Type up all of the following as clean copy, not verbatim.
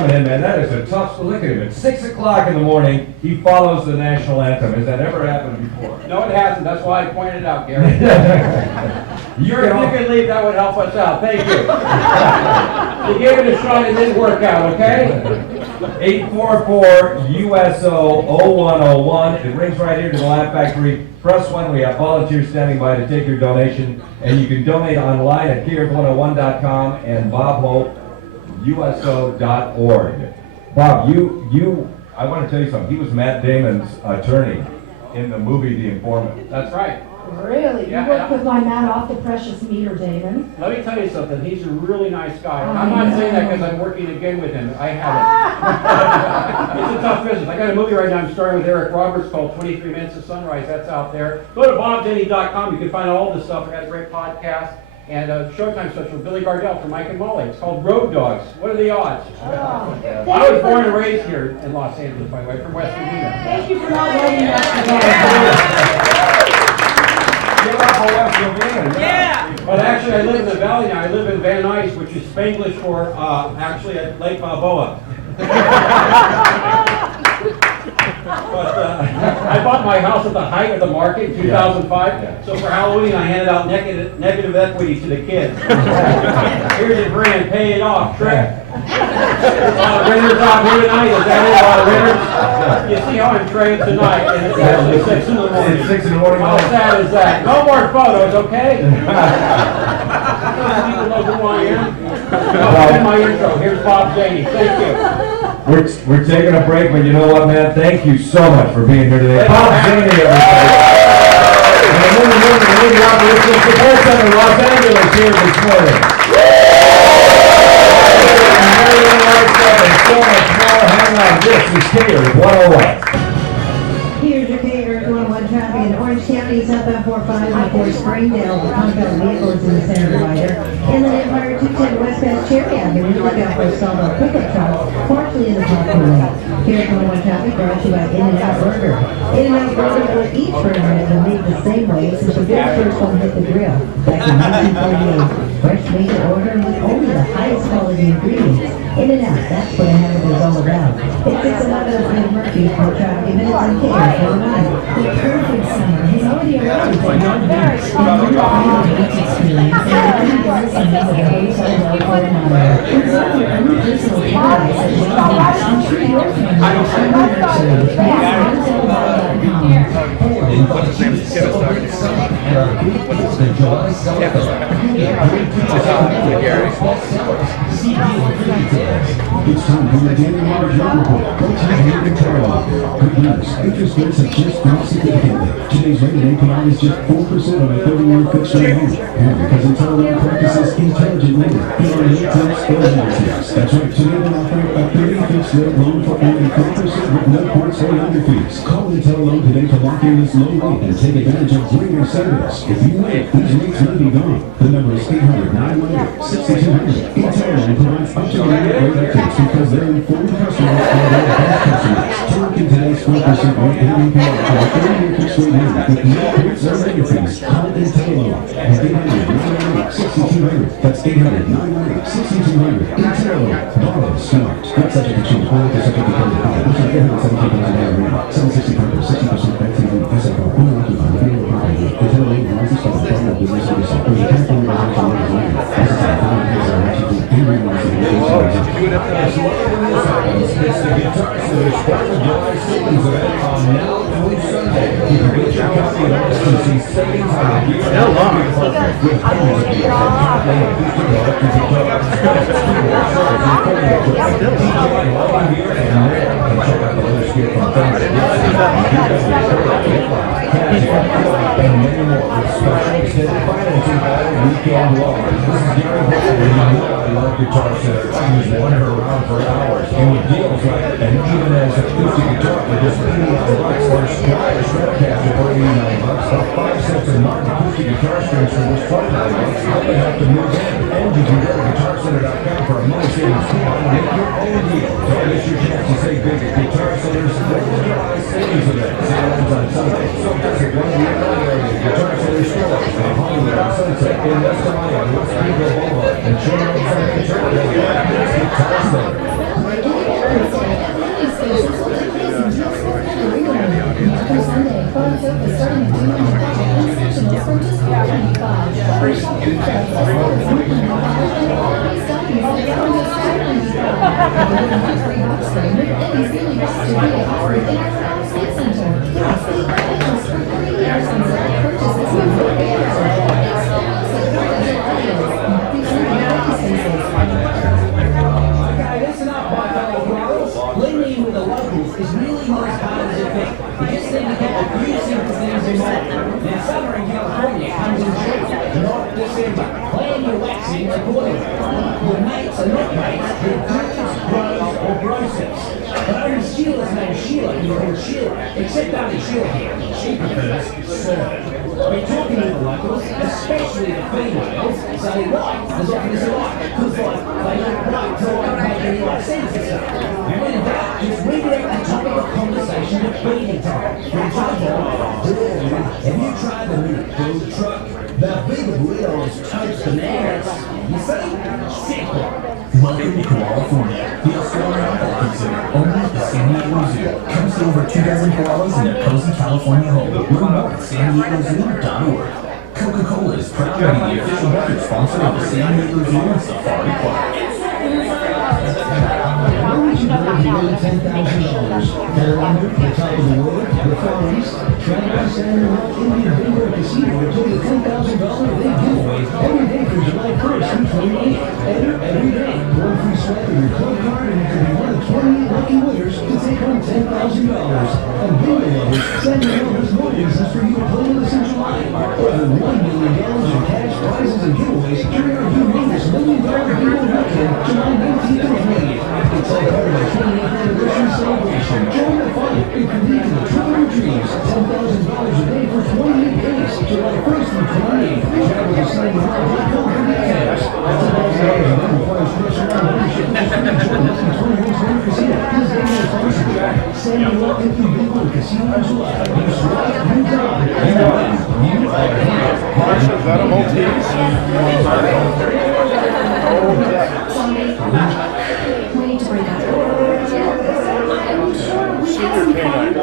coming in, man. That is a tough school. Look at him. At 6 o'clock in the morning, he follows the national anthem. Has that ever happened before? No, it hasn't. That's why I pointed it out, Gary. If you could leave, that would help us out. Thank you. You gave it a shot, it didn't work out, okay? 844 USO 0101. It rings right here to the Laugh Factory. Press 1. We have volunteers standing by to take your donation. And you can donate online at KRF101.com and Bob Hope USO.org. Bob, I want to tell you something. He was Matt Damon's attorney in the movie The Informant. That's right. Really? Yeah, You worked with my man off the precious meter, Damon. Let me tell you something. He's a really nice guy. I'm not saying that because I'm working again with him. I haven't. It's a tough business. I got a movie right now I'm starting with Eric Roberts called 23 Minutes of Sunrise. That's out there. Go to bobdenny.com. You can find all this stuff. We got a great podcast. And Showtime special with Billy Gardell from Mike and Molly. It's called Road Dogs. What are the odds? I was born and raised here in Los Angeles, by the way, from West Virginia. Thank you for not letting us Yeah. But actually, I live in the valley now. I live in Van Nuys, which is Spanglish for actually at Lake Balboa. But I bought my house at the height of the market in 2005. Yeah. So for Halloween, I handed out negative equity to the kids. Here's a grand, pay it off, trick. A lot of renters out here tonight. Is that it? A lot of renters? You see how I'm trained tonight, and it's actually 6 in the morning. It's 6 in the morning. How sad is that? No more photos, okay? People know who I am. No, in my intro. Here's Bob Zaney. Thank you. We're taking a break, but you know what, man? Thank you so much for being here today. Bob Zaney, everybody. And the movie operations support center in Los Angeles here this morning. And so much more. Hang on. This is Cater 101. Here's your Cater 101 traffic in Orange County, southbound 45 before Springdale. The compound vehicles in the center divider. Inland Empire 210 westbound Cherry Avenue. Look out for a stalled pickup truck, partially in the parking lane. Cater 101 traffic brought to you by In-N-Out Burger. In-N-Out Burger will each burger and leave the same way since the very first one hit the grill. Back in 1948, fresh made to order with only the highest quality ingredients. In-N-Out, that's what a hamburger is all about. It's 611 of Murphy for traffic minutes and Cater 101. The perfect summer has already arrived at North Beach. And you're the beach experience and the bars and the hotel road for an hour. Enjoy your own personal paradise at North Beach. I'm sure you're familiar with What's his name? Give us It's time for your daily margin report. What time here in Ventura? Good news. Interest rates have just dropped significantly. Today's rate of APR is just 4% on a 30-year fixed rate home. And because Ventura loan practices intelligent lending, there are no tax or penalties. That's right. Today we're offering a 30 fixed rate loan for only 4% with no points or lender fees. Call Ventura Loan today to lock in this low rate and take advantage of greater savings. If you wait, these rates may be gone. The number is 800-918-6200. Ventura Loan provides up-to-date rate updates because they're informed customers and they're best customers. Talk in today's 4% rate and APR for a 30-year fixed rate loan with no points or lender fees. Call Ventura Loan at 800-918-6200. That's 800-918-6200. Ventura Loan. Borrow smart. Not subject to change. Only for subject to credit. Which is 817,000 760 per 60% back to the SFR. Owner occupied. Real property. Ventura Loan rises from the Department of Business Services. For the California Residential Loan Loan. This is a common case of actually every one of the Guitar Center. I use one her around for hours. And with deals like that, and even as a acoustic guitar for just $89, or Squire Stratocaster for $89, about 5 sets of Martin acoustic guitar strings for just $29. All you have to move in. And you can go to GuitarCenter.com for a money-saving coupon and make your own deal. Don't miss your chance to save big at Guitar Center's Regular July Savings Event. Sale ends on Sunday. So visit one of the area Guitar Center stores in Hollywood on Sunset, in Escalante on West Pedro Boulevard, and Children's Center. Guitar Center. Listen up, my fellow brothers. Blending in with the locals is really not as hard as you think. You just need to get a few simple things in mind. Now, summer in California comes in June, not December. Plan your waxing accordingly. Your mates are not mates, they're dudes, bros, or brosers. But only Sheila's named Sheila can call Sheila, except only Sheila here. She prefers Sir. We're talking to the locals, especially the females, say right as often as you like, because like, they don't right till I make any like sense or something. And when in doubt, just redirect the topic of conversation to feeding time. For example, have you tried the new food truck? The big burritos toast bananas. You see? Simple. Welcome to California. The Australian Apple Center, only at the San Diego Zoo. Come see over 2,000 koalas in their cozy California home. Learn more at sandiegozoo.org. Coca-Cola is proud to be the official record sponsor of the San Diego Zoo and Safari Park. Why would you believe you win $10,000? Carolina, the top of the world, the Far East, Travis and Indian Bingo Casino will play the $10,000 big giveaway every day from July 1st through 28th. Every day, one free swipe of your club card and you can be one of 28 lucky winners to take home $10,000. And bingo lovers, send your numbers more reasons for you to play with us in July. Over $1 million in cash prizes and giveaways during our humongous $1 million bingo weekend, July 19th and 20th. It's all part of our 28th anniversary celebration. Join the fun and compete in the trip of your dreams. $10,000 a day for 28 days, July 1st through 28th. Travel to SanDiego.com for details. $10,000 a day requires special ownership. Join us in 21 Square Casino. Please name your sponsor. San Diego Bingo Casino in July. You swipe, you die, and you are here. Marsha, is that a Maltese? We need to break up. Senior canine.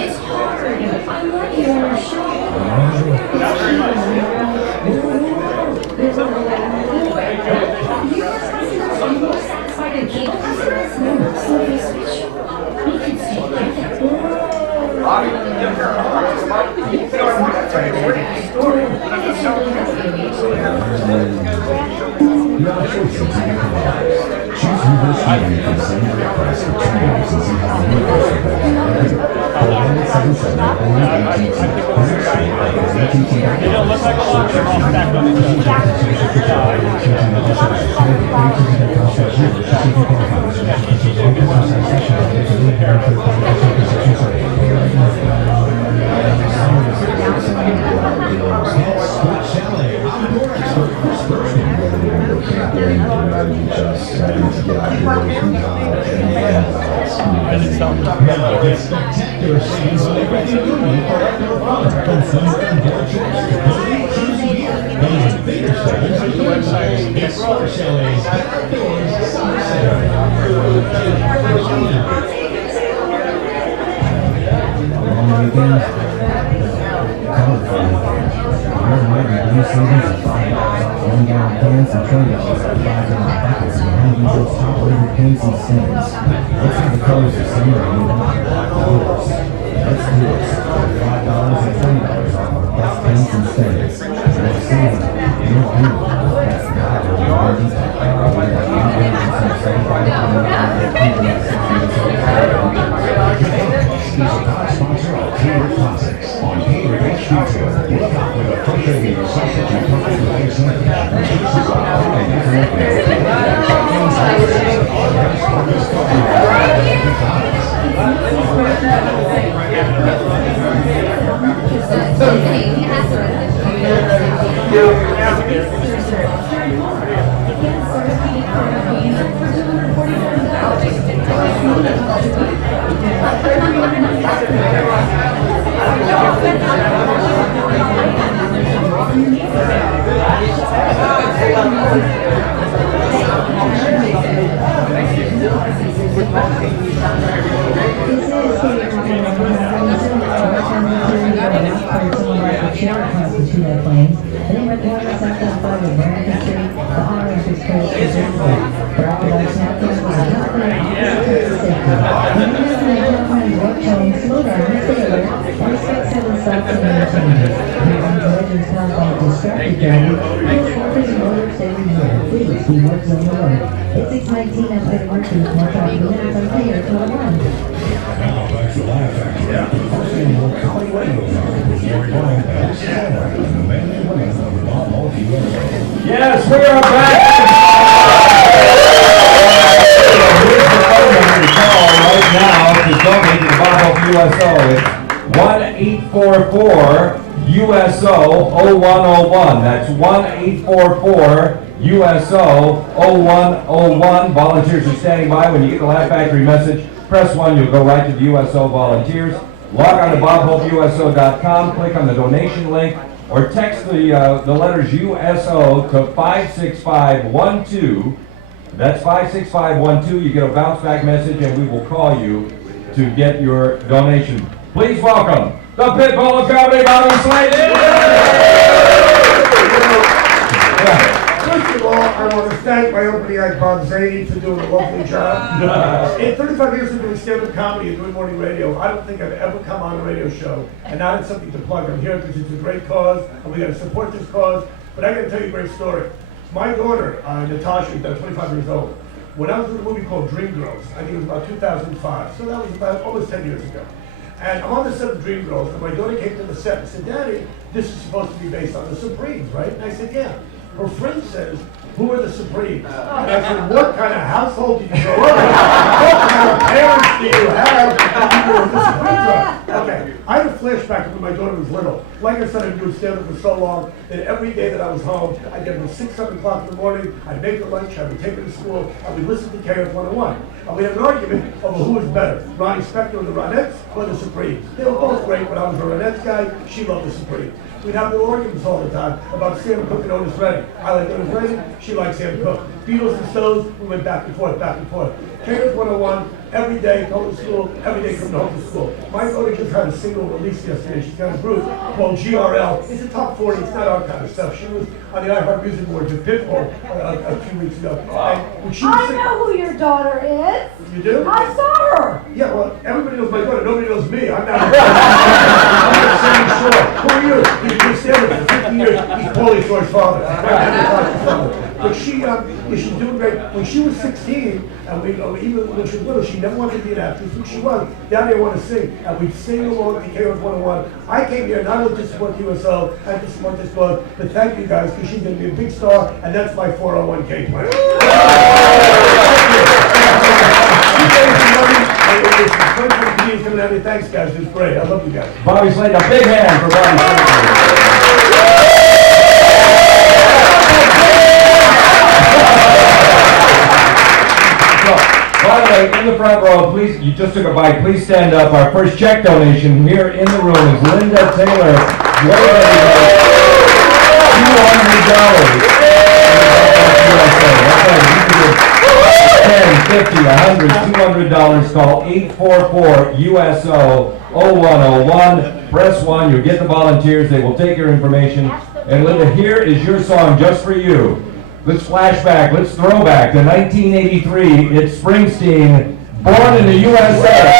It's hard. I want you on our show. Are you more satisfied than cable customers? No, slowly switch. We can see You have a choice of TV providers. Choose reverse shipping from San Diego Press for 2 years and see how the universe will go right here. Call 1-877 only AT&T. Visit store at AT&T.com. They don't look like a lot, they're all stacked on each Spectacular scenes on everything you need for outdoor fun. From summer and board trips to boating, cruising gear, and bigger stations and websites. It's Summer Chalets, outdoors, Summer Center. Long weekends, colorful weekends. We're ready to new savings of $5 off 1 gallon pants and $20 off 5 gallon buckets and hand-use top-rated paints and stains. Let's have the colors of summer and move on. Yours. Let's do this. $5 and $20 off our best paints and stains. Let's save it. You're beautiful. That's the power of your RD Tech. We have ingredients and certified people at 6 years old. He's a top sponsor of Taylor Classics on Taylor H. Ventura. Look out for the frustrating sausage and pumpkin pie sandwich. Pieces of and different This is Katie Roman. claims. The name of the water is up on 5 of Bryan Street. The RF is closed for Greenwood. For all of us now, this was a health and safety. And the resident gentleman's work showing slow down, stay alert, and expect sudden stops and interchanges. Preventing collisions caused by distracted driving. Please focus on motorists everywhere. Please be works on the road. It's 6:19 at Lady Mercury's more talking minutes on Player 21. Now back to Live Factory. The first annual County Radiothon with your Bryan and the man and women of Bob Hope USO. Yes, we are back. Here's the phone number to call right now to donate to Bob Hope USO. It's 1-844-USO-0101. That's 1-844-USO-0101. Volunteers are standing by. When you get the Laugh Factory message, press 1. You'll go right to the USO volunteers. Log on to bobhopeuso.com, click on the donation link, or text the letters USO to 56512. That's 56512. You get a bounce back message, and we will call you to get your donation. Please welcome the Pitbull of Comedy, Bobby Slade. First of all, I want to thank my opening act, Bob Zany, for doing a lovely job. In 35 years of doing stand-up comedy and doing morning radio, I don't think I've ever come on a radio show and not had something to plug. I'm here because it's a great cause, and we got to support this cause. But I got to tell you a great story. My daughter, Natasha, is 25 years old. When I was in a movie called Dreamgirls, I think it was about 2005, so that was about almost 10 years ago. And I'm on the set of Dreamgirls, and my daughter came to the set and said, "Daddy, this is supposed to be based on the Supremes, right?" And I said, "Yeah." Her friend says, "Who are the Supremes?" And I said, "What kind of household did you grow up in? What kind of parents do you have? You know what the Supremes are?" Okay, I had a flashback of when my daughter was little. Like I said, I've been doing stand-up for so long that every day that I was home, I'd get up at 6, 7 o'clock in the morning, I'd make her lunch, I would take her to school, and we'd listen to KF 101. And we'd have an argument over who was better, Ronnie Spector and the Ronettes or the Supremes. They were both great, but I was a Ronettes guy, she loved the Supremes. We'd have little arguments all the time about Sam Cooke and Otis Redding. I liked Otis Redding, she liked Sam Cooke. Beatles and Stones, we went back and forth, back and forth. KF 101, every day going to school, every day coming home from school. My daughter just had a single release yesterday. She's got a group called GRL. It's a top 40, it's not our kind of stuff. She was on the iHeart Music Awards with Pitbull a few weeks ago. And when she was I know who your daughter is. You do? I saw her. Yeah, well, everybody knows my daughter. Nobody knows me. I'm not. I'm not saying sure. Who are you? He's been standing for 50 years. He's Paulie Shore's father. But she's doing great. When she was 16, and even when she was little, she never wanted to be an actress, which she was. Down there wanted to sing, and we'd sing along to KF 101. I came here not only to support the USO and to support this cause, but thank you guys, because she's going to be a big star, and that's my 401k plan. Thanks, guys. It was great. I love you guys. Bobby Slade, a big hand for Bobby Slade. By the way, in the front row, please, you just took a bite, please stand up. Our first check donation here in the room is Linda Taylor. $200. $10, $50, $100, $200. Call 844-USO-0101. Press 1. You'll get the volunteers. They will take your information. And Linda, here is your song just for you. Let's flash back. Let's throw back to 1983. It's Springsteen, Born in the USA.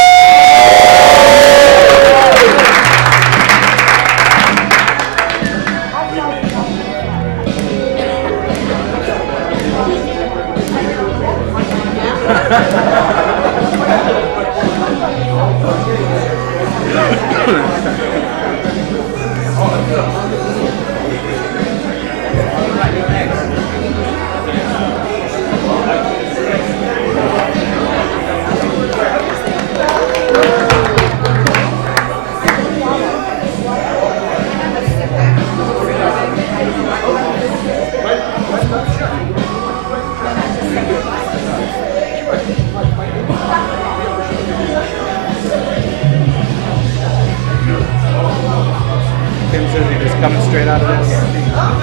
Tim says he just coming straight out of this.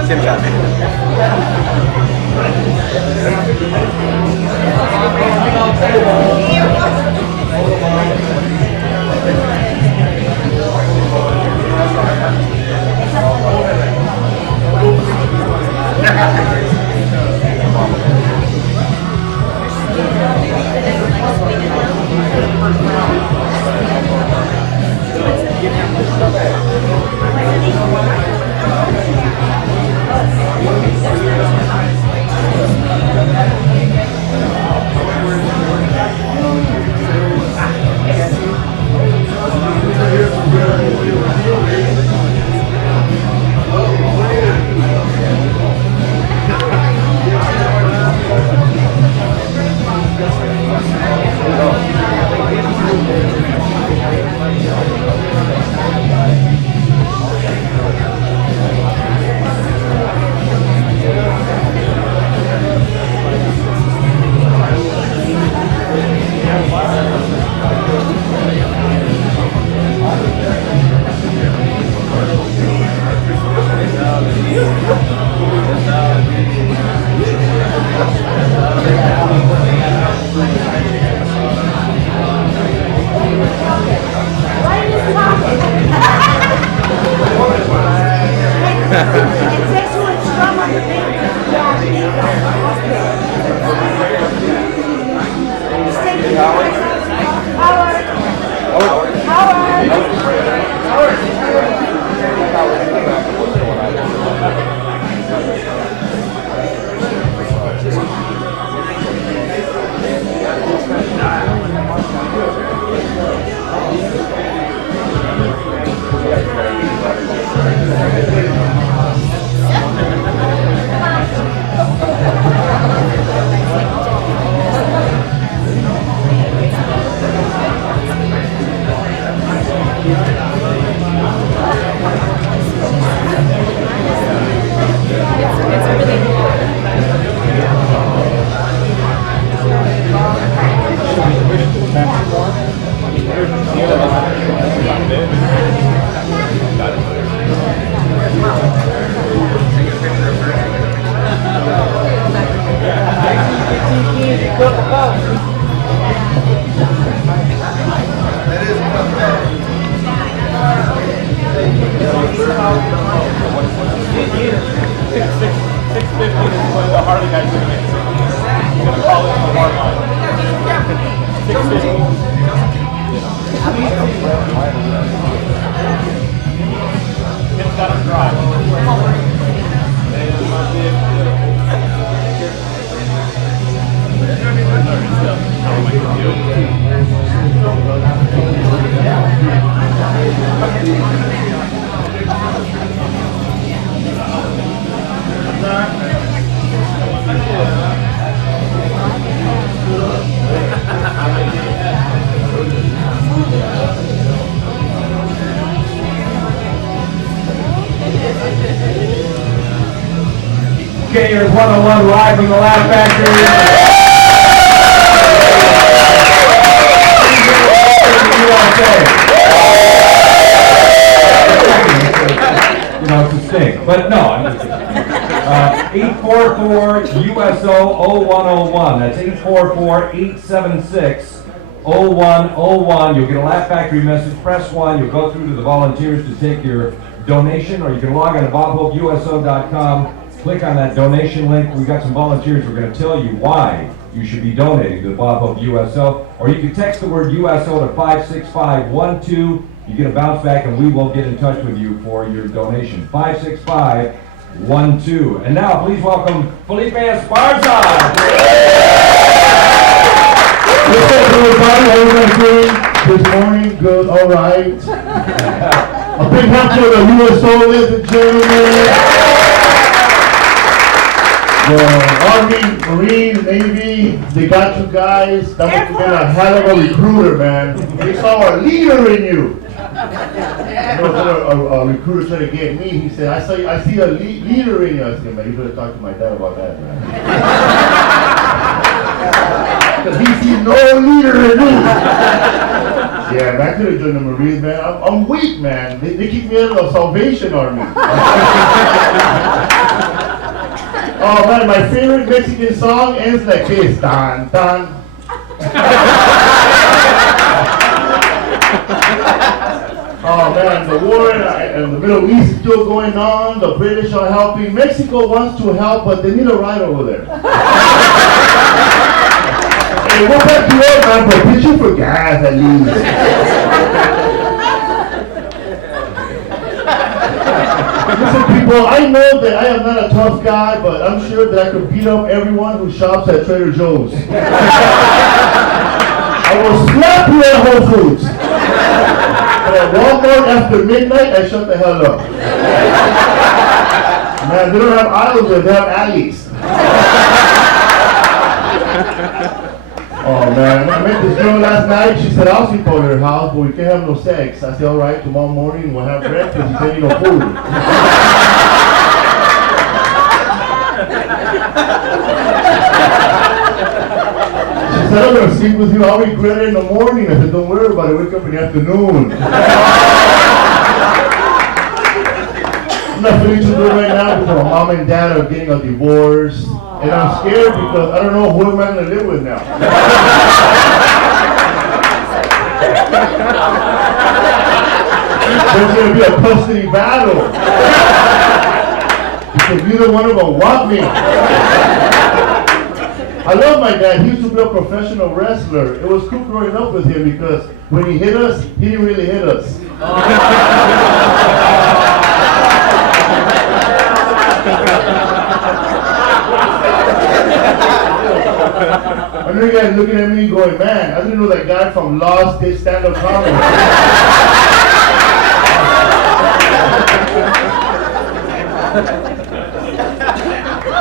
Tim shot me. 101 live from the Laugh Factory. You know, it's a stink, but no, I'm just kidding. 844-USO-0101. That's 844-876-0101. You'll get a Laugh Factory message. Press 1. You'll go through to the volunteers to take your donation, or you can log on to BobHopeUSO.com. Click on that donation link. We've got some volunteers who are going to tell you why you should be donating to Bob Hope USO. Or you can text the word USO to 56512. You get a bounce back and we will get in touch with you for your donation. 56512. And now please welcome Felipe Esparza. What's up, everybody? How you guys doing? Good morning. Good. All right. A big help for the USO, ladies and gentlemen. The Army, Marine, Navy, they got you guys. That must have been a hell of a recruiter, man. They saw a leader in you. You know, a recruiter tried to get me. He said, I see a leader in you. I said, man, you better talk to my dad about that, man. Because he sees no leader in me. Yeah, man, I could have joined the Marines, man. I'm weak, man. They keep me in the Salvation Army. Oh, man, my favorite Mexican song ends like this. Tan, tan. Oh, man, the war in the Middle East is still going on. The British are helping. Mexico wants to help, but they need a ride over there. Hey, we'll back you up, man, but pitch you for gas at least. Listen, people, I know that I am not a tough guy, but I'm sure that I could beat up everyone who shops at Trader Joe's. I will slap you at Whole Foods. But at Walmart after midnight, I shut the hell up. Man, they don't have aisles there, they have alleys. Oh man, I met this girl last night. She said, I'll sleep over your house, but we can't have no sex. I said, all right, tomorrow morning we'll have breakfast. You can't eat no food. She said, I'm going to sleep with you. I'll regret it in the morning. I said, don't worry about it. Wake up in the afternoon. I'm not feeling too good right now because my mom and dad are getting a divorce. And I'm scared because I don't know who am I going to live with now. There's going to be a custody battle. Because neither one of them want me. I love my dad. He used to be a professional wrestler. It was cool growing up with him because when he hit us, he didn't really hit us. I know you guys looking at me going, man, I didn't know that guy from Lost did stand-up comedy.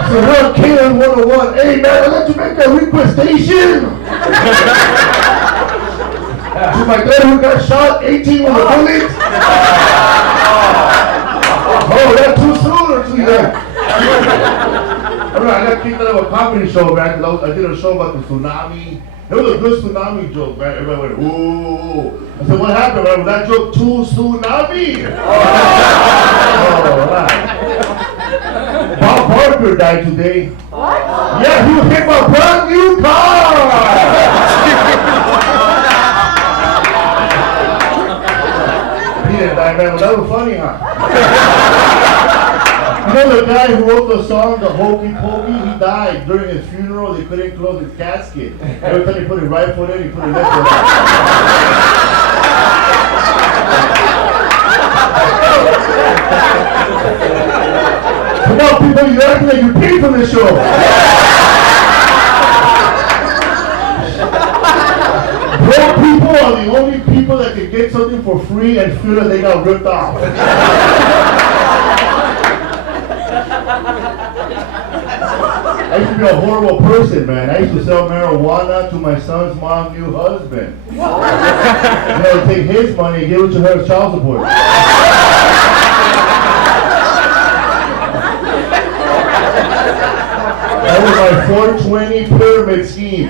So we're Kalen 101. Hey man, I'd like to make a requestation. To my dad who got shot 18 with a bullet. Oh, that's too soon or too young? I got kicked out of a comedy show, man. I did a show about the tsunami. There was a good tsunami joke, man. Everybody went, ooh. I said, what happened, man? Was that joke too tsunami? Oh, right. Bob Barker died today. What? Yeah, he was hit by a brand new car. He didn't die, man. Well, that was funny, huh? You know the guy who wrote the song, the Hokey Pokey, he died during his funeral. They couldn't close his casket. Every time he put his right foot in, he put his left foot out. Come on, people, you're acting like you paid for this show. Broke people are the only people that can get something for free and feel that they got ripped off. I used to be a horrible person, man. I used to sell marijuana to my son's mom's new husband. You know, take his money and give it to her as child support. was my 420 pyramid scheme.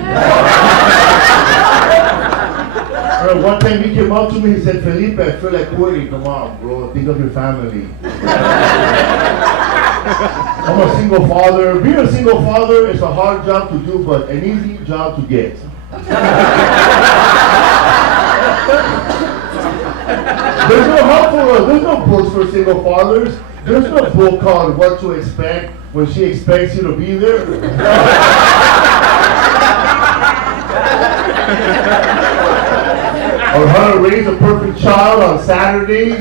One time he came up to me, he said, Felipe, I feel like quitting. Come on, bro, think of your family. I'm a single father. Being a single father is a hard job to do, but an easy job to get. There's no help for us. There's no books for single fathers. There's no book called What to Expect When She Expects You to Be There. Or how to raise a perfect child on Saturdays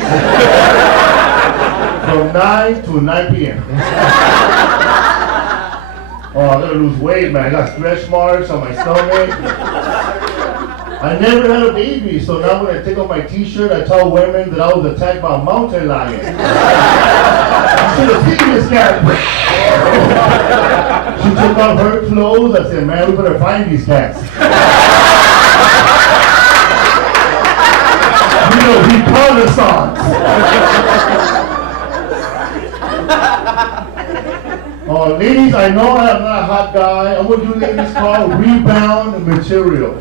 from 9 to 9 p.m. Oh, I gotta lose weight, man. I got stretch marks on my stomach. I never had a baby, so now when I take off my t-shirt, I tell women that I was attacked by a mountain lion. You should have seen this guy. She took off her clothes. I said, man, we better find these cats. You know, he called us on. Oh, ladies, I know I'm not a hot guy. I'm gonna do ladies called rebound material.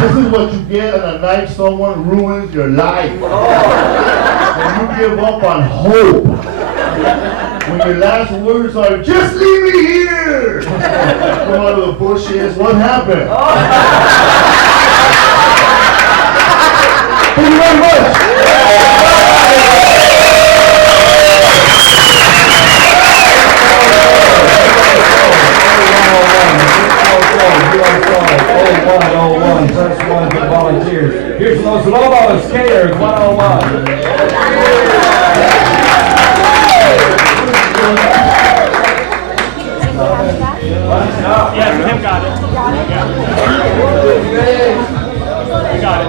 This is what you get on a night someone ruins your life. When you give up on hope. When your last words are, just leave me here. Come out of the bushes, what happened? Thank you very much. Press 1 for volunteers. Here's Los Lobos Skaters 101. Yeah, Tim got it. We got it.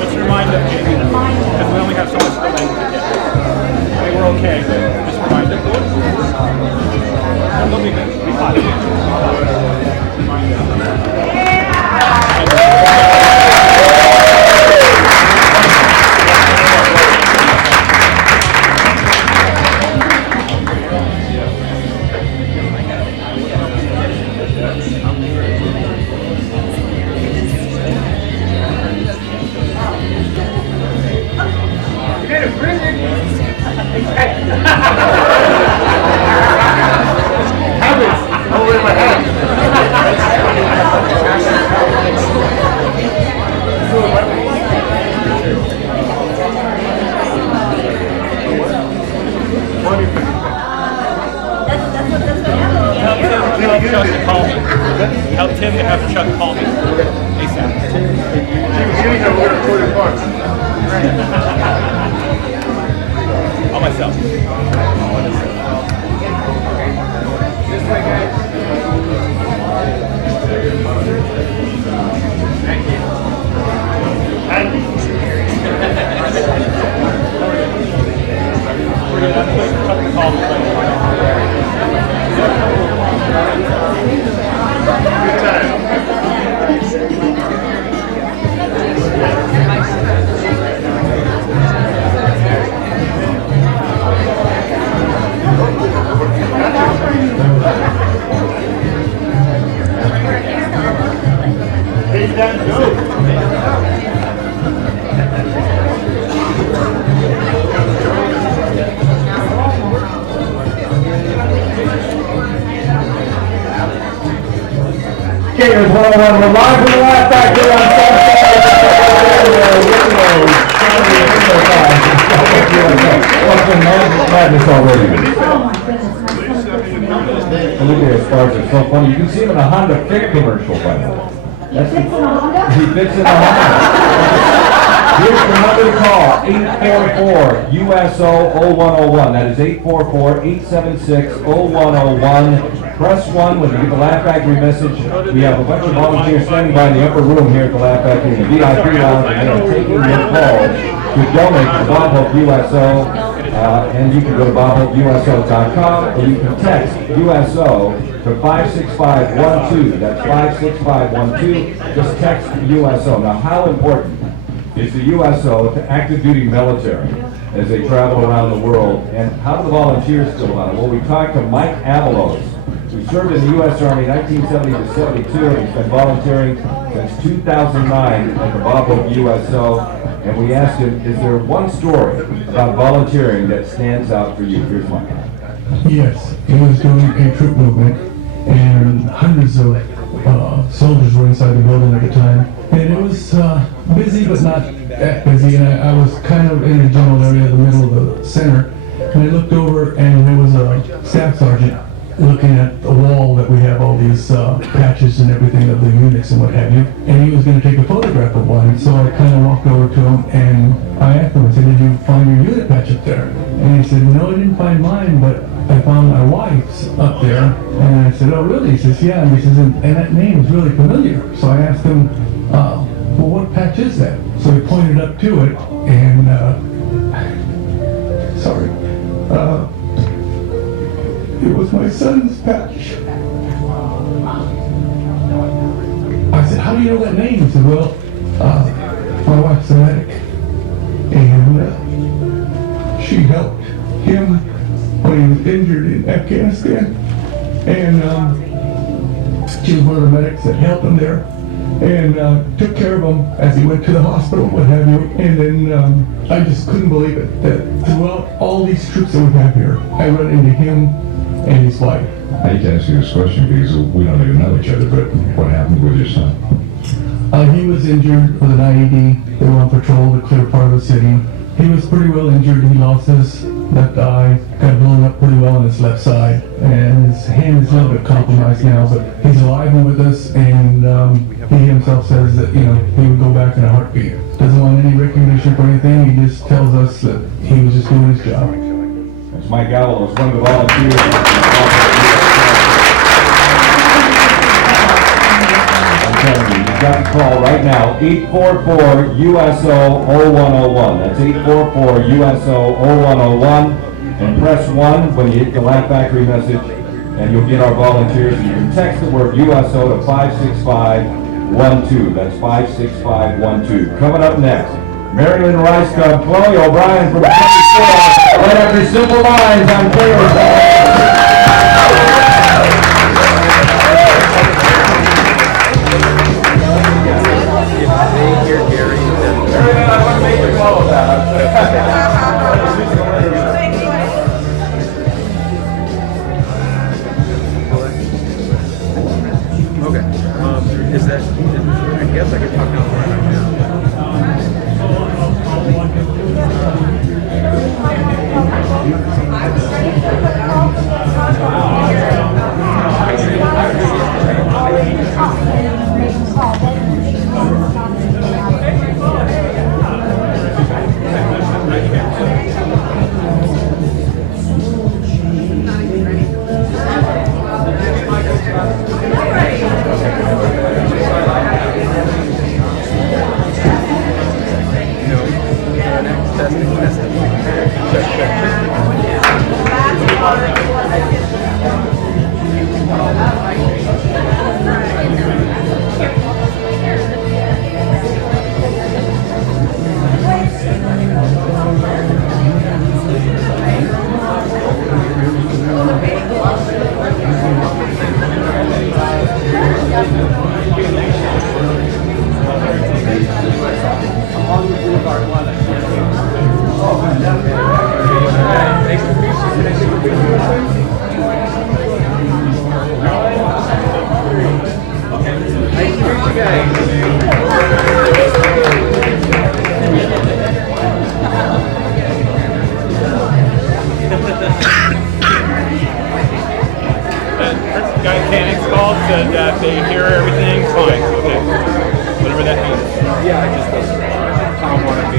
Let's remind them, Jamie, because we only have so much time to get. Hey, we're okay. Just remind them. They'll be good. Be positive. Remind them. Tell Tim to have Chuck call me ASAP. All myself. This way, guys. Thank you. Thank you. Chuck to call me. Good time. Take that dope. Skaters 101, we're live from the Laugh Factory on Madness already. Oh my goodness, my son. Look at his cars, it's so funny. You can see him in a Honda Fit commercial, by the way. You fixing a Honda? He fits in a Honda. Here's the number to call, 844-USO-0101. That is 844-876-0101. Press 1 when you get the Laugh Factory message. We have a bunch of volunteers standing by in the upper room here at the Laugh Factory in the VIP lounge, and they are taking your calls to donate to Bob Hope USO. And you can go to bobhopeuso.com, or you can text USO to 56512. That's 56512. Just text USO. Now, how important is the USO to active duty military as they travel around the world? And how do the volunteers feel about it? Well, we talked to Mike Avalos, who served in the U.S. Army 1970 to 72, and he's been volunteering since 2009 at the Bob Hope USO. And we asked him, is there one story about volunteering that stands out for you? Here's Mike. Yes, he was doing a troop movement, and hundreds of soldiers were inside the building at the time. And it was busy, but not that busy. And I was kind of in the general area, the middle of the center. And I looked over, and there was a staff sergeant looking at the wall that we have all these patches and everything of the units and what have you. And he was going to take a photograph of one. So I kind of walked over to him, and I asked him, I said, did you find your unit patch up there? And he said, no, I didn't find mine, but I found my wife's up there. And I said, oh, really? He says, yeah. And he says, and that name is really familiar. So I asked him, well, what patch is that? So he pointed up to it, and, it was my son's patch. I said, how do you know that name? He said, well, my wife's a medic, and she helped him when he was injured in Afghanistan, and she was one of the medics that helped him there, and took care of him as he went to the hospital, what have you. And then I just couldn't believe it, that throughout all these troops that we have here, I run into him and his wife. I hate to ask you this question because we don't even know each other, but what happened with your son? He was injured with an IED. They were on patrol to clear part of the city. He was pretty well injured. He lost his left eye, got blown up pretty well on his left side, and his hand is a little bit compromised now, but he's alive and with us, and he himself says that, you know, he would go back in a heartbeat. Doesn't want any recognition for anything. He just tells us that he was just doing his job. That's Mike Avalos, one of the volunteers. I'm telling you, you've got to call right now, 844-USO-0101. That's 844-USO-0101. And press 1 when you hit the Laugh Factory message, and you'll get our volunteers. And you can text the word USO to 56512. That's 56512. Coming up next, Maryland Rice Cub, Chloe O'Brien from 24. Right after Simple Minds on Taylor's. Okay. Is that? I guess I could talk now. That they hear everything fine. Okay. Whatever that means. Yeah, I just Tom wanted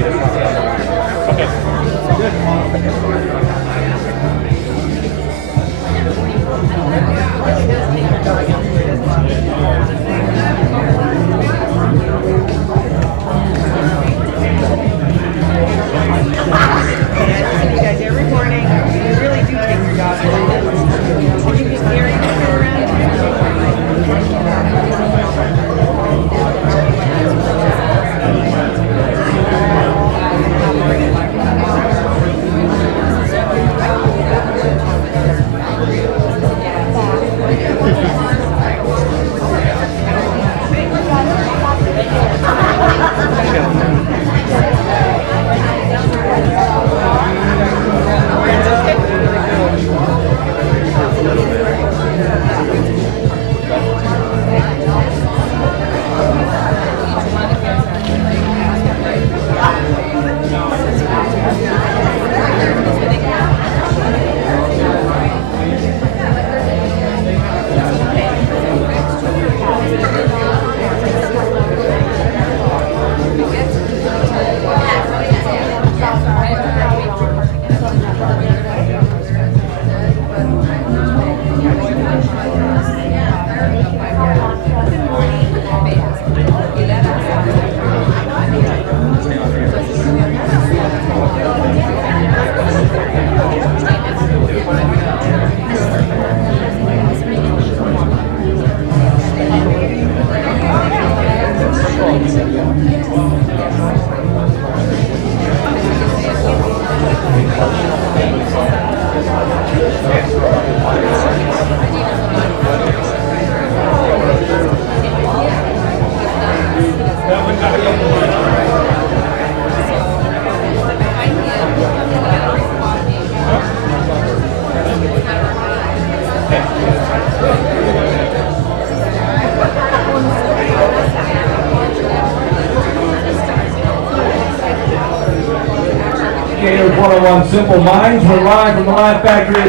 Gators 101 Simple Minds. We're live from the Laugh Factory at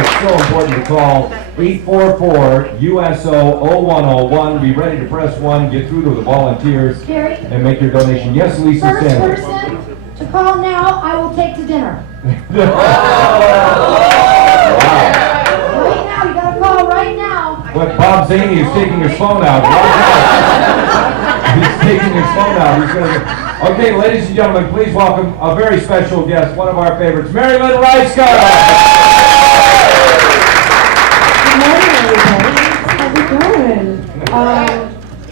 It's so important to call 844-USO-0101. Be ready to press 1, get through to the volunteers, Gary? and make your donation. Yes, Lisa First Sanders. person to call now, I will take to dinner. Wow. Right now, you gotta call right now. But Bob Zaney is taking his phone out. He's taking his phone out. He's gonna. Okay, ladies and gentlemen, please welcome a very special guest, one of our favorites, Mary Lynn Reiska. Good morning, everybody. How's it going?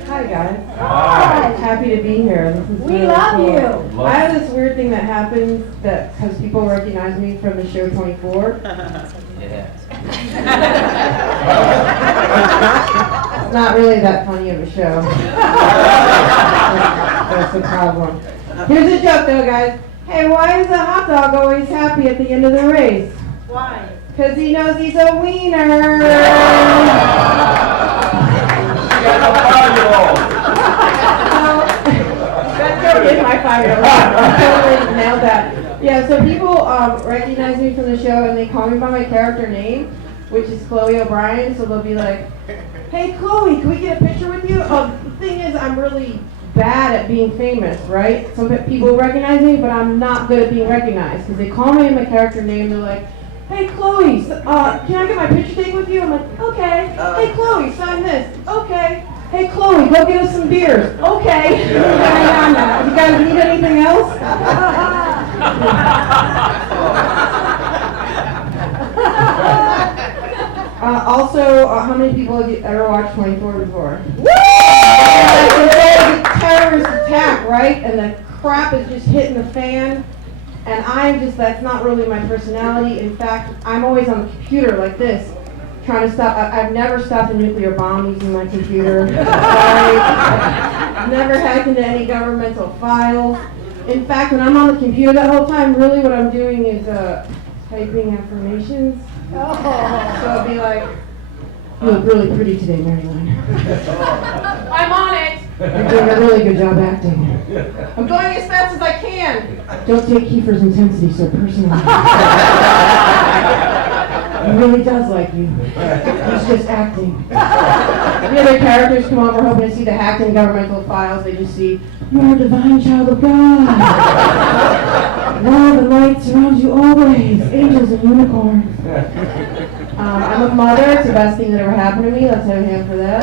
Hi, guys. Hi. Happy to be here. This is We really love cool. you. I have this weird thing that happens that because people recognize me from the show 24. It's not really that funny of a show. That's the problem. Here's a joke though, guys. Hey, why is a hot dog always happy at the end of the race? Why? Because he knows he's a wiener. That joke is my 5-year-old. I totally nailed that. Yeah, so people recognize me from the show and they call me by my character name, which is Chloe O'Brien. So they'll be like, "Hey, Chloe, can we get a picture with you?" The thing is, I'm really bad at being famous, right? Some people recognize me, but I'm not good at being recognized because they call me in my character name. They're like, "Hey, Chloe, can I get my picture taken with you?" I'm like, "Okay." "Hey, Chloe, sign this." "Okay." "Hey, Chloe, go get us some beers." "Okay." You guys need anything else? Also, how many people have you ever watched 24 before? Woo! It's a terrorist attack, right? And the crap is just hitting the fan. And that's not really my personality. In fact, I'm always on the computer like this, trying to stop. I've never stopped a nuclear bomb using my computer. I've never hacked into any governmental files. In fact, when I'm on the computer that whole time, really what I'm doing is typing affirmations. So I'll be like, "You look really pretty today, Marilyn." "I'm on it." "You're doing a really good job acting." "I'm going as fast as I can." "Don't take Kiefer's intensity so personally." "He really does like you. He's just acting." The other characters come over hoping to see the hacked in governmental files. They just see, "You're a divine child of God. Love and light surrounds you always. Angels and unicorns." I'm a mother. It's the best thing that ever happened to me. Let's have a hand for that.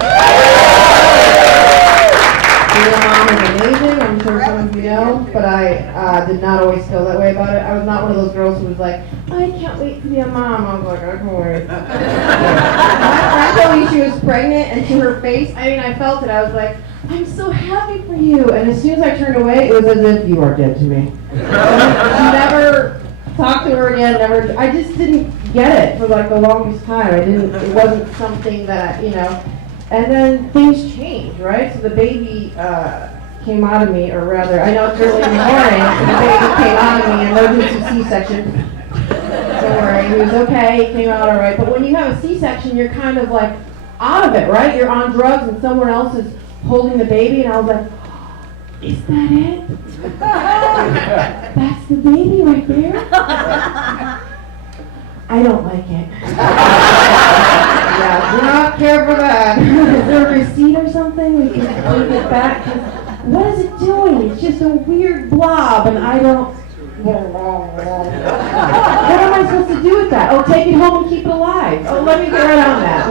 Being a mom is amazing. I'm sure some of you know, but I did not always feel that way about it. I was not one of those girls who was like, "I can't wait to be a mom." I was like, "I can wait." My friend told me she was pregnant, and to her face, I felt it. I was like, "I'm so happy for you." And as soon as I turned away, it was as if you are dead to me. Never talked to her again. I just didn't get it for like the longest time. It wasn't something that, and then things changed, right? So the baby came out of me, or rather, I know it's early in the morning, so the baby came out of me, emergency C-section. Don't worry, he was okay, he came out all right. But when you have a C-section, you're kind of like out of it, right? You're on drugs and someone else is holding the baby, and I was like, "Is that it? That's the baby right there?" I don't like it. Yeah, do not care for that. Is there a receipt or something? We can take it back. What is it doing? It's just a weird blob, and I don't. What am I supposed to do with that? Oh, take it home and keep it alive. Oh, let me get right on that.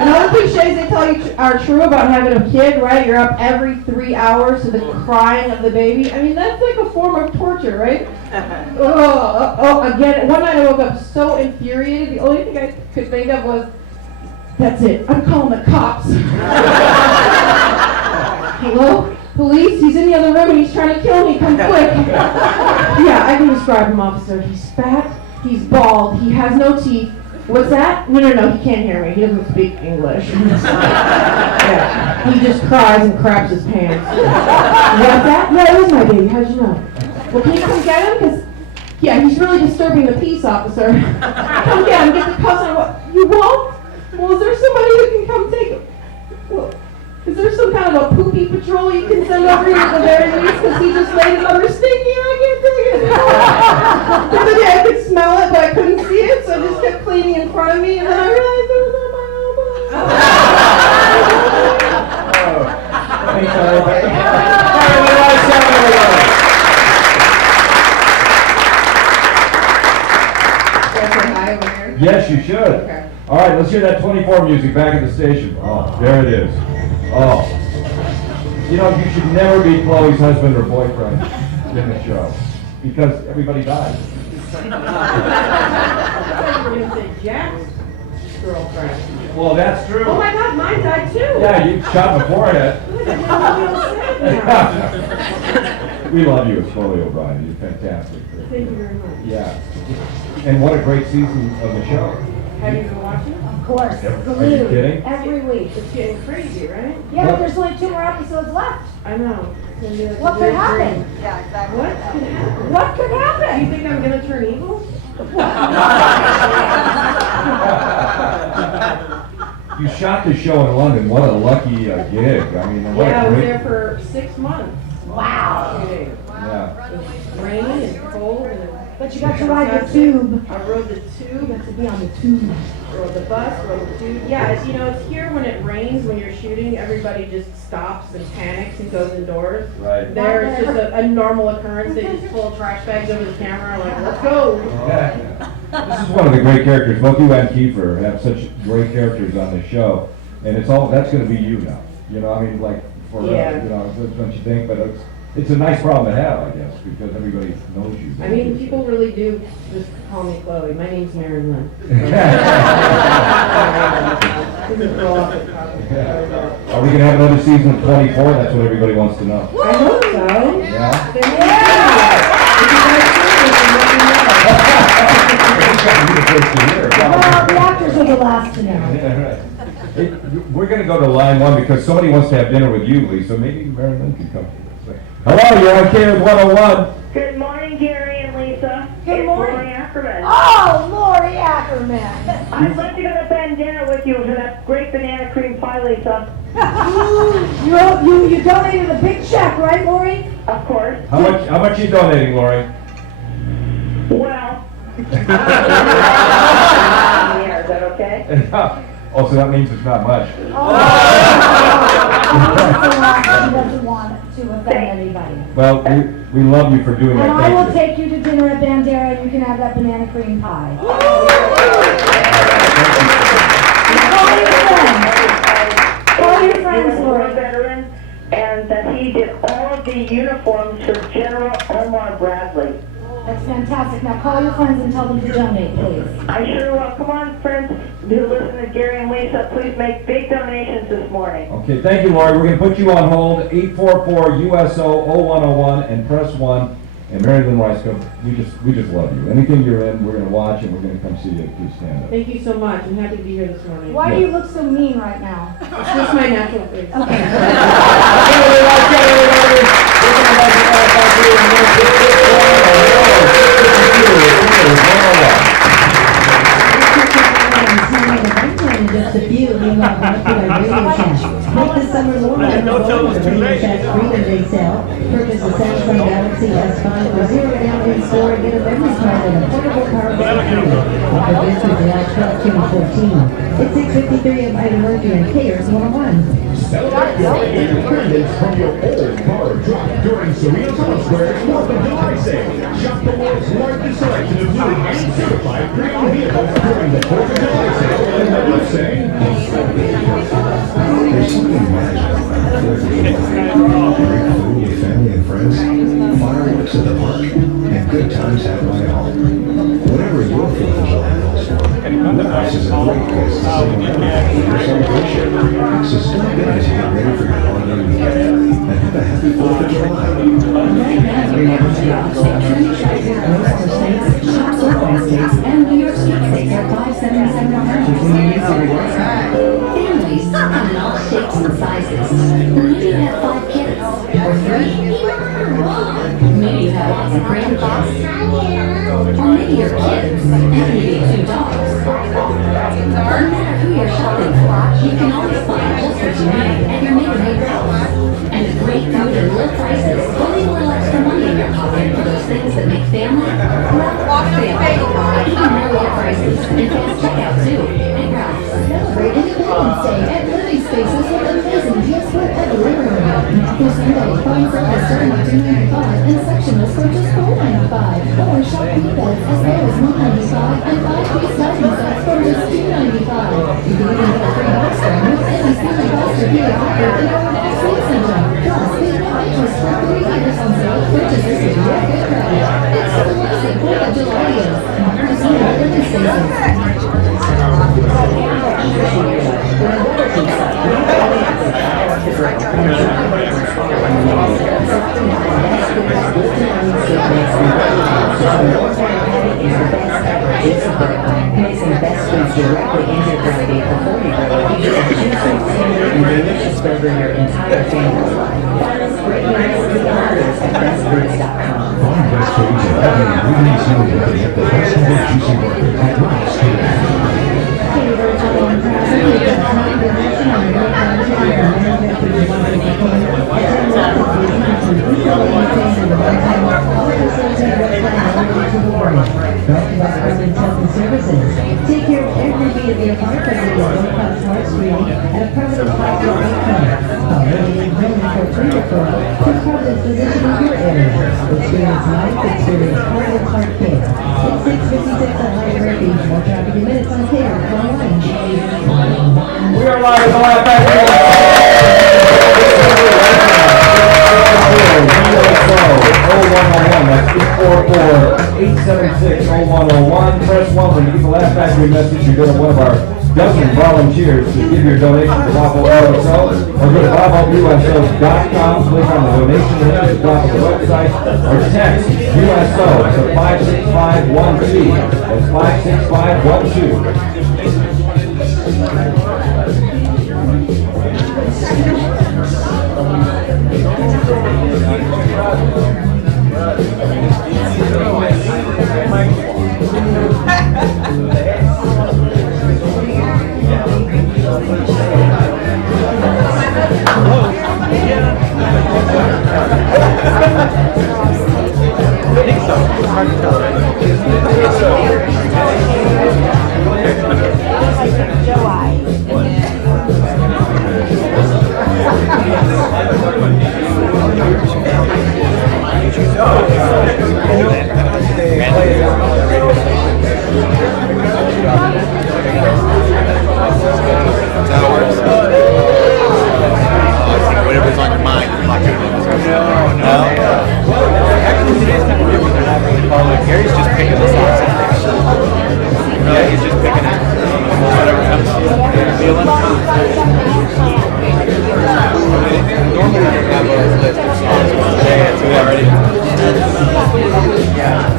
And all the cliches they tell you are true about having a kid, right? You're up every 3 hours to the crying of the baby. That's like a form of torture, right? Again, one night I woke up so infuriated. The only thing I could think of was, That's it. I'm calling the cops. Hello? Police? He's in the other room and he's trying to kill me. Come quick. Yeah, I can describe him, officer. He's fat. He's bald. He has no teeth. What's that? No, he can't hear me. He doesn't speak English. Yeah. He just cries and craps his pants. What's that? Yeah, it was my baby. How'd you know? Well, can you come get him? Because, yeah, he's really disturbing the peace, officer. Come get him. Get the cuffs on. What? You won't? Well, is there somebody who can come take him? Well, is there some kind of a poopy patrol you can send over here at the very least? Because he just laid another stinky and I can't take it. The other day I could smell it, but I couldn't see it, so I just kept cleaning in front of me, and then I realized it was on my elbow. Thanks, everybody. Should I say hi over here? Yes, you should. Okay. All right, let's hear that 24 music back at the station. Oh, there it is. Oh. You know, you should never be Chloe's husband or boyfriend in the show because everybody dies. I thought you were going to say Jack's girlfriend. Well, that's true. Oh my God, mine died too. Yeah, you shot in the forehead. We love you as Chloe O'Brien. You're fantastic. Thank you very much. Yeah. And what a great season of the show. Have you been watching? Of course. Are you kidding? Every week. It's getting crazy, right? Yeah, but there's only 2 more episodes left. I know. It's gonna be like What a could weird happen? dream. Yeah, exactly. What could happen? What could Do you happen? think I'm gonna turn evil? You shot the show in London. What a lucky gig. I mean, what Yeah, I a was great... there for 6 months. Wow. Shooting. Yeah. It was rainy and cold and But you got to ride the tube. I rode the tube. You got to be on the tube. Rode the bus, rode the tube. Yeah, it's, it's here when it rains, when you're shooting, everybody just stops and panics and goes indoors. Right. There, it's just a normal occurrence. They just pull trash bags over the camera, like, let's go. Yeah. This is one of the great characters. Both you and Kiefer have such great characters on the show, and that's going to be you now. You know, I mean, like for Yeah. don't you think? But it's a nice problem to have, I guess, because everybody knows you. I mean, people really do just call me Chloe. My name's Mary Lynn. Are we gonna have another season of 24? That's what everybody wants to know. I hope so. Yeah. Well, the actors are the last to know. Yeah, right. We're going to go to line 1 because somebody wants to have dinner with you, Lisa. Maybe Marilyn can come. Hello, you're on KRS 101. Good morning, Gary and Lisa. Good morning. Lori Ackerman. Oh, Lori Ackerman. I'd love to go to Bandana with you for that great banana cream pie, Lisa. You donated a big check, right, Lori? Of course. How much are you donating, Lori? Well, is that okay? Oh, so that means it's not much. She doesn't want to offend anybody. Well, we love you for doing that. And I Thank will you. take you to dinner at Bandera and you can have that banana cream pie. Call your friends, He was a war Lori. veteran, and that he did all of the uniforms for General Omar Bradley. That's fantastic. Now call your friends and tell them to donate, please. I sure will. Come on, friends who listen to Gary and Lisa, please make big donations this morning. Okay, thank you, Lori. We're going to put you on hold. 844 USO 0101 and press 1. And Mary Lynn Rice, we just love you. Anything you're in, we're going to watch and we're going to come see you do stand up. Thank you so much. I'm happy to be here this morning. Why do you look so mean right now? It's just my natural face. Just a few, meanwhile, back to our Radio Shack. Make the summer more memorable with the Radio Shack Freedom Day sale. Purchase a Samsung Galaxy S5 for $0 down in store and get a memory card and a portable power bank. Offer good through July 12, 2014. It's 653 of Mighty Murphy and KRS 101. Celebrate your independence from your old car or truck during Serena Town Square's 4th of July sale. Shop the world's largest selection of new and certified pre-owned vehicles during the 4th of July sale. And what you say? There's something magical about 4th of July. Great food with family and friends, fireworks at the park, and good times had by all. Whatever your 4th of July calls for, your house is a So stop in as you get ready for your holiday weekend. And have a happy 4th of July. And New York State states are $5.77 on families come in all shapes and sizes. Maybe you have 5 kids, or 3. Maybe you have lots of grandkids, or maybe your kids, and maybe 2 dogs. No matter who you're shopping for, you can always find just what you need at your neighborhood Ralph's. And with great food and low prices, you'll leave a little extra money in your pocket for those things that make family, family. Even more low prices and fast checkout too at Ralph's. Celebrate Independence Day at Living Spaces with amazing gifts for every room. This Sunday, find sofas starting at $2.95 and sectionals for just $4.95. Or shop queen beds as low as $1.95 and 5-piece dining sets for just $2.95. You can even get a free box frame with any Stanley Buster here offered in our next sleep center. Plus, we have interest for 3 years on sale. Purchases to your good credit. It's so easy. 4th of July deals. Mark us here at Living Spaces. Placing best foods directly into your gravity before you go. You get a juicy, tender, and delicious burger your entire family. Find us great meals and orders at bestfoods.com. Find Best Foods and all the ingredients you need to get the best of juicy burger at Ralph's today. Take care of every beat of your heart by getting a low-cost heart screening at a Providence Hospital clinic. Already in Bryan for free referral to Providence physician in your area. Experience life, experience Providence Heart Care. 6656 on High Refuge. More traffic in minutes on care. Online. We are live at the Laugh Factory. That's 844-876-0101. Press 1 when you get the Laugh Factory message. You go to one of our dozen volunteers to give your donation to Bob Hope USO, or go to BobHopeUSO.com, click on the donation link at the top of the website, or text USO to 56512. That's Whatever's on your mind, you're not doing it. No? Gary's just picking the songs. Yeah, he's just picking it. Whatever comes feeling. Normally we have a list of songs. Yeah, it's already. Yeah.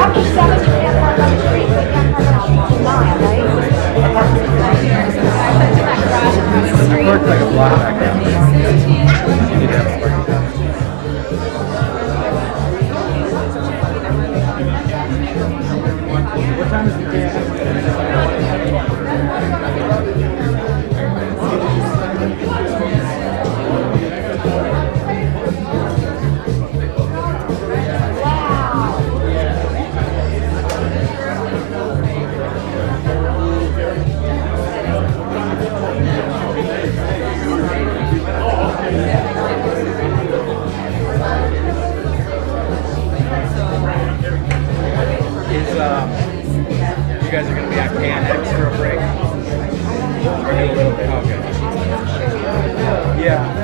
After 7, you can't park on the street, but you can park on 9, right? Parked like a block back down. You need to have a parking spot. What time is the you guys are going to be at KNX for a break? Or do a little bit? Okay. Yeah.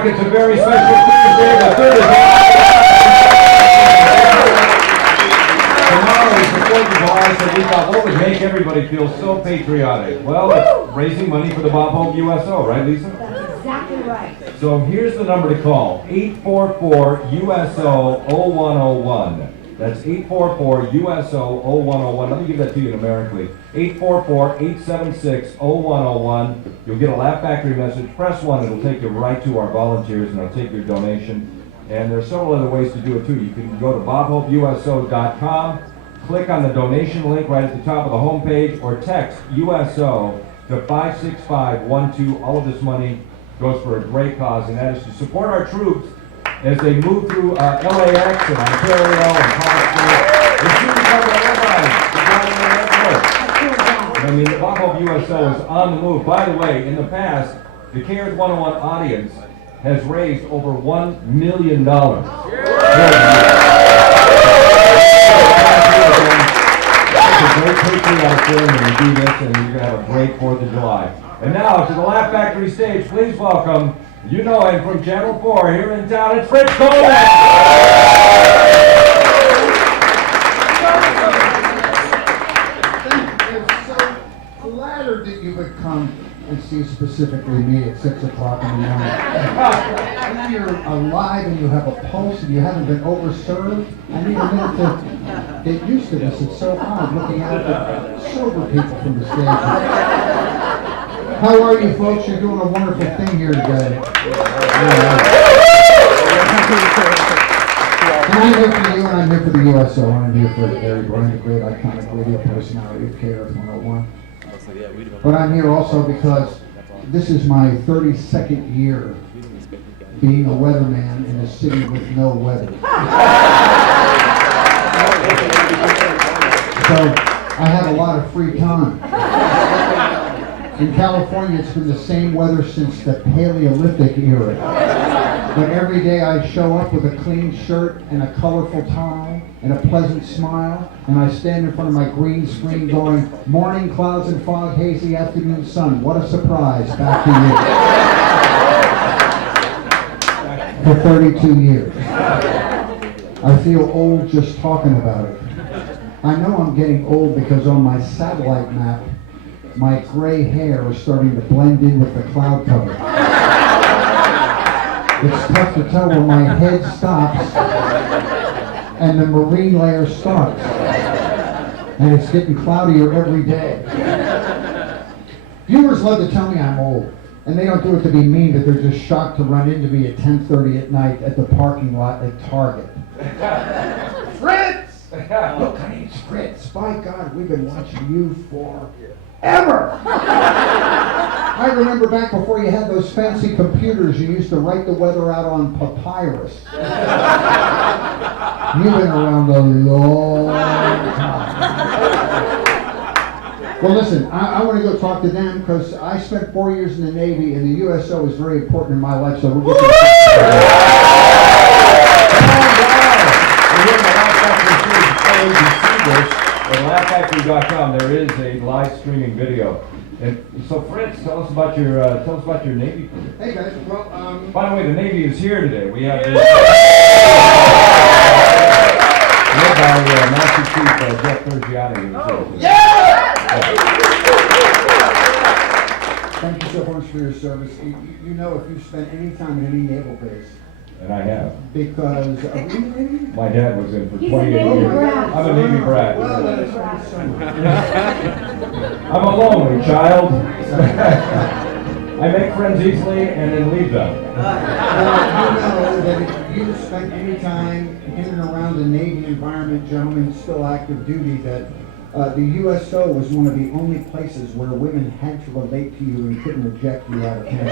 It's a very special Tuesday, the 3rd of July. Tomorrow is the 4th of July, so we thought what would make everybody feel so patriotic? Well, it's raising money for the Bob Hope USO, right, Lisa? That's exactly right. So here's the number to call, 844-USO-0101. That's 844-USO-0101. Let me give that to you numerically. 844-876-0101. You'll get a Laugh Factory message. Press 1. It'll take you right to our volunteers, and it'll take your donation. And there are several other ways to do it, too. You can go to bobhopeuso.com, click on the donation link right at the top of the homepage, or text USO to 56512. All of this money goes for a great cause, and that is to support our troops as they move through LAX and Ontario and Hollywood. It's really covered everybody. I mean, the Bob Hope USO is on the move. By the way, in the past, the KRS 101 audience has raised over $1 million. It's a great patriotic thing when we do this, and you're going to have a great 4th of July. And now, to the Laugh Factory stage, please welcome, you know him from Channel 4 here in town, it's Rich Coleman! Flattered that you would come and see specifically me at 6 o'clock in the morning. When you're alive and you have a pulse and you haven't been overserved, I need a minute to get used to this. It's so odd looking out at sober people from the stage. How are you folks? You're doing a wonderful thing here today. And I'm here for you and I'm here for the USO. I'm here for Barry Bryan, the great iconic radio personality of KRS 101. But I'm here also because this is my 32nd year being a weatherman in a city with no weather. So I have a lot of free time. In California, it's been the same weather since the Paleolithic era. But every day I show up with a clean shirt and a colorful tie and a pleasant smile, and I stand in front of my green screen going, morning clouds and fog, hazy afternoon sun. What a surprise. Back to you. For 32 years. I feel old just talking about it. I know I'm getting old because on my satellite map, my gray hair is starting to blend in with the cloud cover. It's tough to tell where my head stops and the marine layer starts. And it's getting cloudier every day. Viewers love to tell me I'm old. And they don't do it to be mean, but they're just shocked to run into me at 10:30 at night at the parking lot at Target. Fritz! Look, honey, it's Fritz. By God, we've been watching you forever. I remember back before you had those fancy computers, you used to write the weather out on papyrus. You've been around a long time. Well, listen, I want to go talk to them because I spent 4 years in the Navy, and the USO is very important in my life, so we'll get to At laughfactory.com, there is a live streaming video. And so, Fritz, tell us about your Navy career. Hey guys, well, By the way, the Navy is here today. We have our Master Chief Jeff Bergiani. Thank you so much for your service. You know, if you've spent any time in any naval base, and I have. Because my dad was in for He's 28 a Navy years. brat. I'm a Navy brat. Well, that is my son. I'm a lonely child. I make friends easily and then leave them. You know that if you spent any time in and around the Navy environment, gentlemen, still active duty, that the USO was one of the only places where women had to relate to you and couldn't reject you out of hand.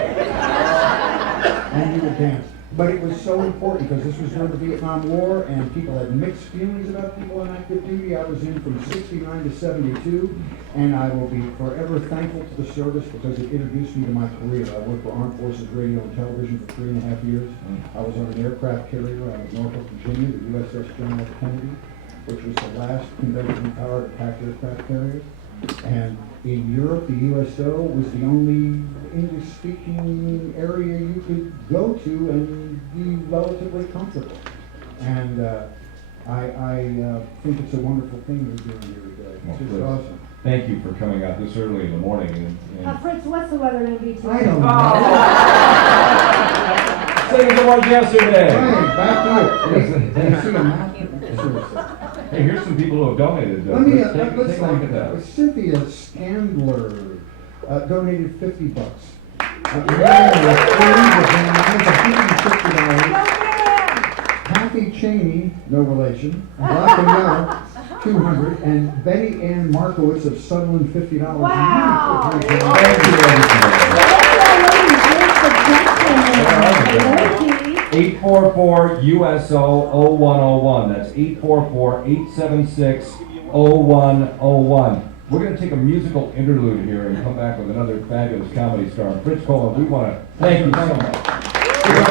And you would dance. But it was so important because this was during the Vietnam War and people had mixed feelings about people on active duty. I was in from 69 to 72, and I will be forever thankful to the service because it introduced me to my career. I worked for Armed Forces Radio and Television for 3.5 years. I was on an aircraft carrier out of Norfolk, Virginia, the USS John F. Kennedy, which was the last conventionally powered attack aircraft carrier. And in Europe, the USO was the only English-speaking area you could go to and be relatively comfortable. And I think it's a wonderful thing you're doing here today. It's just awesome. Thank you for coming out this early in the morning. Fritz, what's the weather going to be today? I don't know. Same as it was yesterday. Right, back to it. Hey, here's some people who have donated. Let me, Take a look at that. Cynthia Scandler donated $50. Kathy Cheney, no relation, Black and Yellow, 200, and Betty Ann Markowitz of Sutherland, $50. Wow. Thank you, 844 USO 0101. That's 844-876-0101. We're going to take a musical interlude here and come back with another fabulous comedy star. Fritz Coleman, we want to thank you so much. We'll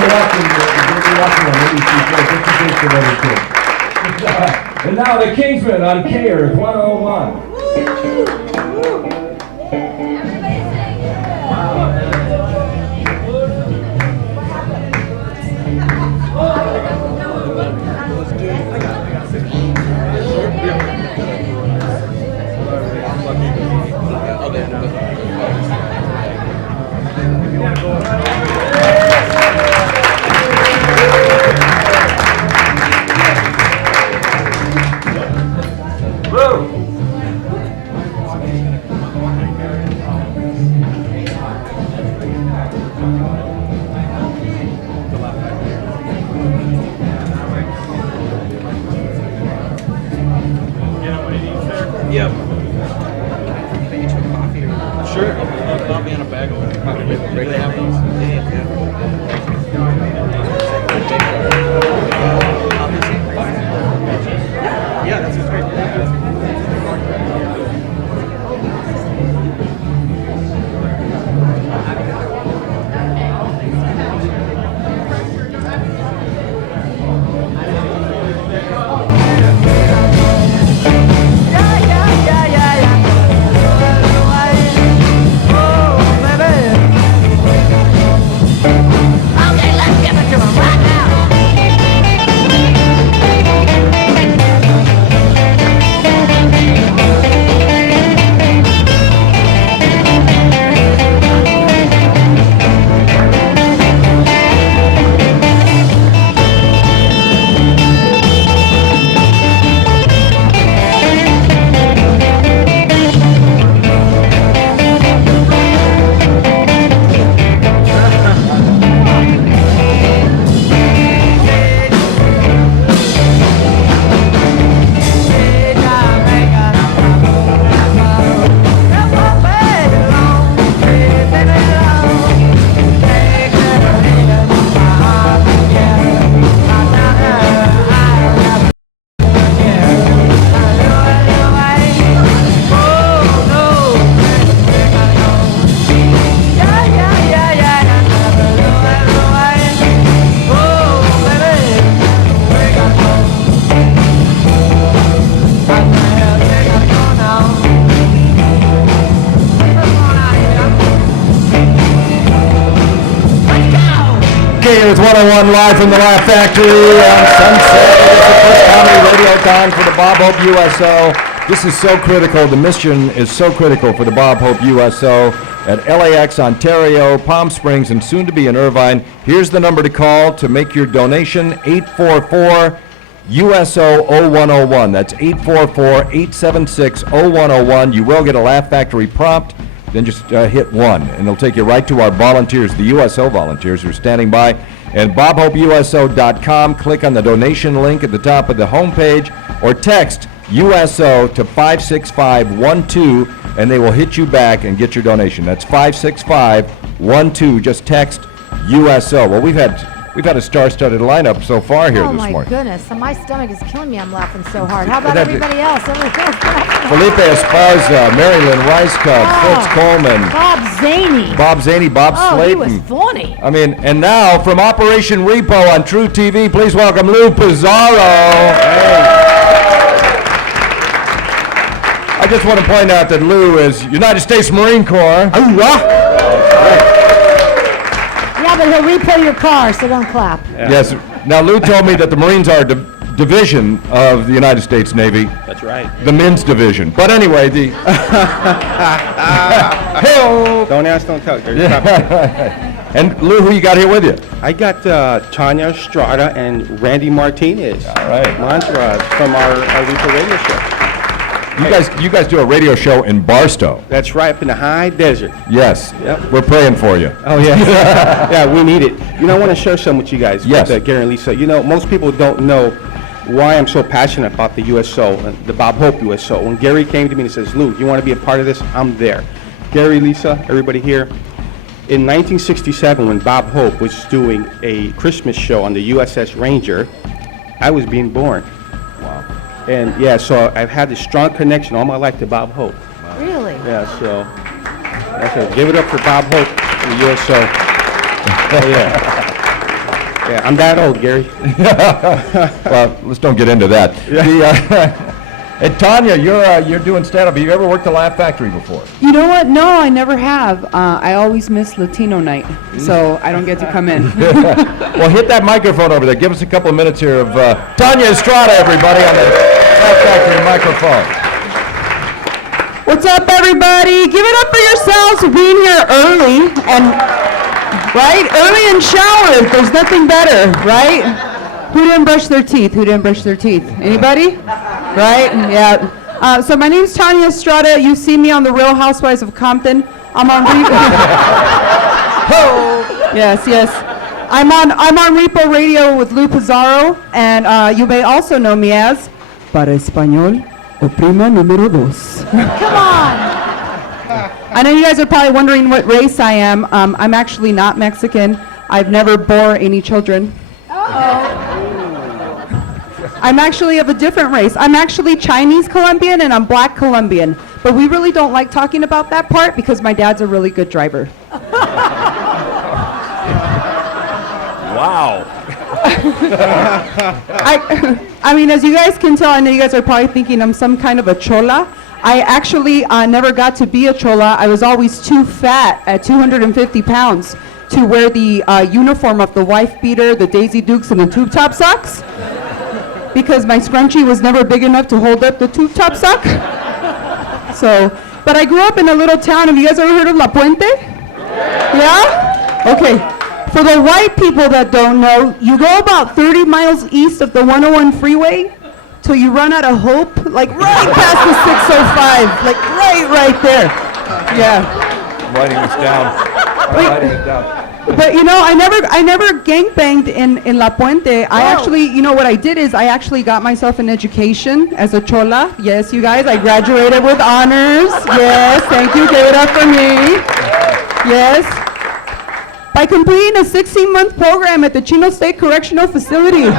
be watching on ABC And now the Kingsmen on K-Earth 101. Yep. Sure. I'll be on a bag of regular have those. Yeah, that sounds great. Coming live from the Laugh Factory on Sunset. It's the first comedy radiothon for the Bob Hope USO. This is so critical. The mission is so critical for the Bob Hope USO at LAX, Ontario, Palm Springs, and soon to be in Irvine. Here's the number to call to make your donation, 844 USO 0101. That's 844-876-0101. You will get a Laugh Factory prompt. Then just hit 1, and it'll take you right to our volunteers, the USO volunteers who are standing by. And BobHopeUSO.com, click on the donation link at the top of the homepage, or text USO to 56512, and they will hit you back and get your donation. That's 56512. Just text USO. Well, we've had a star-studded lineup so far here Oh this my morning. goodness, so my stomach is killing me. I'm laughing so hard. How about everybody else? Everybody else laughing. Felipe Esparza, Marilyn Rice-Cub, Fritz Coleman, Bob Zaney. Bob Oh, Slayton. he was funny. I mean, and now from Operation Repo on True TV, please welcome Lou Pizarro. I just want to point out that Lou is United States Marine Corps. Yeah, but he'll repo your car, so don't clap. Yes. Now, Lou told me that the Marines are a division of the United States Navy. That's right. The men's division. But anyway, the... Don't ask, don't tell. And Lou, who you got here with you? I got Tanya Estrada and Randy Martinez. All right. Mantras from our Repo radio show. You guys do a radio show in Barstow. That's right, up in the high desert. Yes. Yep. We're praying for you. Oh, yeah. Yeah, we need it. You know, I want to share some with you guys. Yes. With, Gary and Lisa. You know, most people don't know why I'm so passionate about the USO, the Bob Hope USO. When Gary came to me and says, Lou, you want to be a part of this? I'm there. Gary, Lisa, everybody here. In 1967, when Bob Hope was doing a Christmas show on the USS Ranger, I was being born. Wow. And yeah, so I've had this strong connection all my life to Bob Hope. Really? Yeah, so that's it. Give it up for Bob Hope and the USO. Oh, yeah. Yeah, I'm that old, Gary. Well, let's don't get into that. And Tanya, you're doing stand-up. Have you ever worked at Laugh Factory before? You know what? No, I never have. I always miss Latino night, so I don't get to come in. Well, hit that microphone over there. Give us a couple of minutes here of Tanya Estrada, everybody, on the Laugh Factory microphone. What's up, everybody? Give it up for yourselves for being here early early and showered. There's nothing better, right? Who didn't brush their teeth? Anybody? Right? Yeah. So my name's Tanya Estrada. You see me on The Real Housewives of Compton. I'm on Yes. I'm on Repo Radio with Lou Pizarro, and you may also know me as Para Español, Oprima número 2. Come on. I know you guys are probably wondering what race I am. I'm actually not Mexican. I've never bore any children. I'm actually of a different race. I'm actually Chinese Colombian and I'm Black Colombian. But we really don't like talking about that part because my dad's a really good driver. Wow. I mean, as you guys can tell, I know you guys are probably thinking I'm some kind of a chola. I actually never got to be a chola. I was always too fat at 250 pounds to wear the uniform of the wife beater, the Daisy Dukes, and the tube top socks. Because my scrunchie was never big enough to hold up the tube top sock. So, but I grew up in a little town. Have you guys ever heard of La Puente? Yeah? Okay. For the white people that don't know, you go about 30 miles east of the 101 freeway till you run out of Hope, like right past the 605, like right there. Yeah. I'm writing this down. But you know, I never gangbanged in La Puente. I actually, you know what I did is I actually got myself an education as a chola. Yes, you guys, I graduated with honors. Yes, thank you, give it up for me. Yes. By completing a 16-month program at the Chino State Correctional Facility.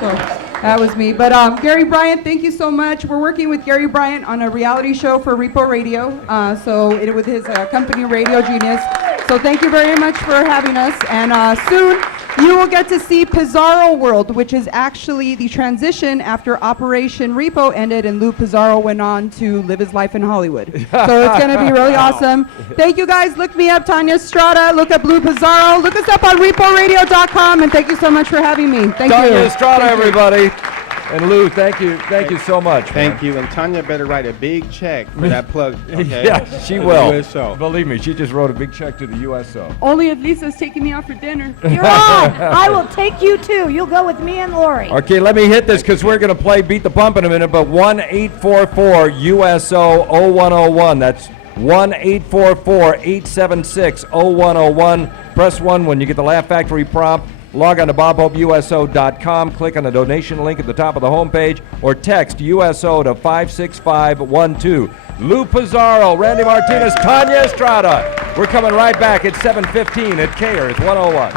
So that was me. But Gary Bryan, thank you so much. We're working with Gary Bryan on a reality show for Repo Radio. With his company Radio Genius. So thank you very much for having us. And You will get to see Pizarro World, which is actually the transition after Operation Repo ended and Lou Pizarro went on to live his life in Hollywood. So it's going to be really awesome. Thank you guys. Look me up, Tanya Estrada. Look up Lou Pizarro. Look us up on reporadio.com. And thank you so much for having me. Thank you. Tanya Estrada, Thank you. everybody. And Lou, thank you so much. Thank you, and Tanya better write a big check for that plug, okay? Yeah, she For the will. USO. Believe me, she just wrote a big check to the USO. Only if Lisa's taking me out for dinner. You're on. I will take you too. You'll go with me and Lori. Okay, let me hit this because we're going to play Beat the Pump in a minute, but 1-844-USO-0101. That's 1-844-876-0101. Press 1 when you get the Laugh Factory prompt. Log on to BobHopeUSO.com, click on the donation link at the top of the homepage, or text USO to 56512. Lou Pizarro, Randy Martinez, Tanya Estrada. We're coming right back at 7:15 at KERS 101.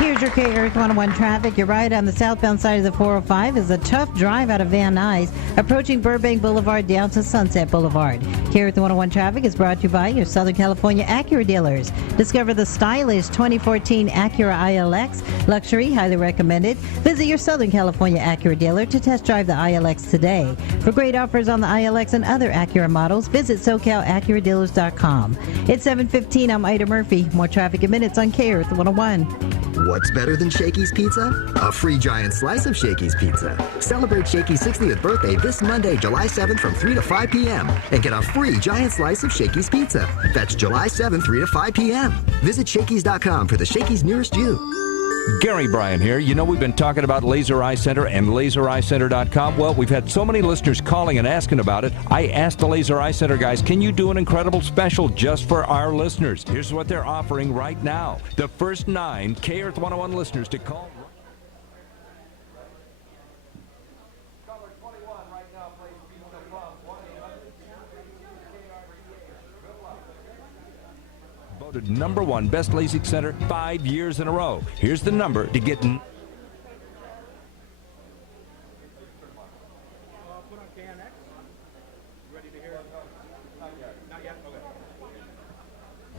Here's your KERS 101 traffic. You're right on the southbound side of the 405 is a tough drive out of Van Nuys, approaching Burbank Boulevard down to Sunset Boulevard. KERS 101 traffic is brought to you by your Southern California Acura dealers. Discover the stylish 2014 Acura ILX. Luxury, highly recommended. Visit your Southern California Acura dealer to test drive the ILX today. For great offers on the ILX and other Acura models, visit SoCalAcuraDealers.com. It's 7:15. I'm Ida Murphy. More traffic in minutes on KERS 101. What's better than Shakey's Pizza? A free giant slice of Shakey's Pizza. Celebrate Shakey's 60th birthday this Monday, July 7th from 3 to 5 p.m. and get a free giant slice of Shakey's Pizza. That's July 7th, 3 to 5 p.m. Visit Shakey's.com for the Shakey's nearest you. Gary Bryan here. You know, we've been talking about Laser Eye Center and LaserEyeCenter.com. Well, we've had so many listeners calling and asking about it. I asked the Laser Eye Center guys, can you do an incredible special just for our listeners? Here's what they're offering right now. The first 9 KERS 101 listeners to call. Voted #1 best LASIK center 5 years in a row. Here's the number to get.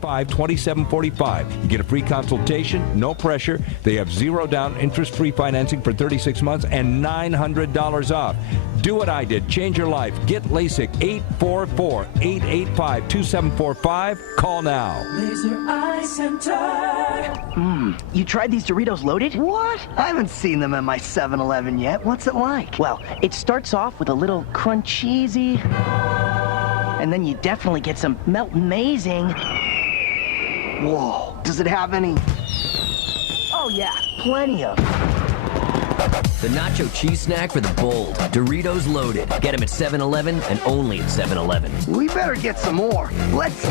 2745. You get a free consultation, no pressure. They have 0 down, interest-free financing for 36 months and $900 off. Do what I did. Change your life. Get LASIK. 844-885-2745. Call now. Laser Eye Center. You tried these Doritos loaded? What? I haven't seen them at my 7-Eleven yet. What's it like? Well, it starts off with a little cruncheesy, and then you definitely get some melt amazing. Whoa, does it have any? Oh yeah, plenty of. The nacho cheese snack for the bold. Doritos loaded. Get them at 7-Eleven and only at 7-Eleven. We better get some more. Let's...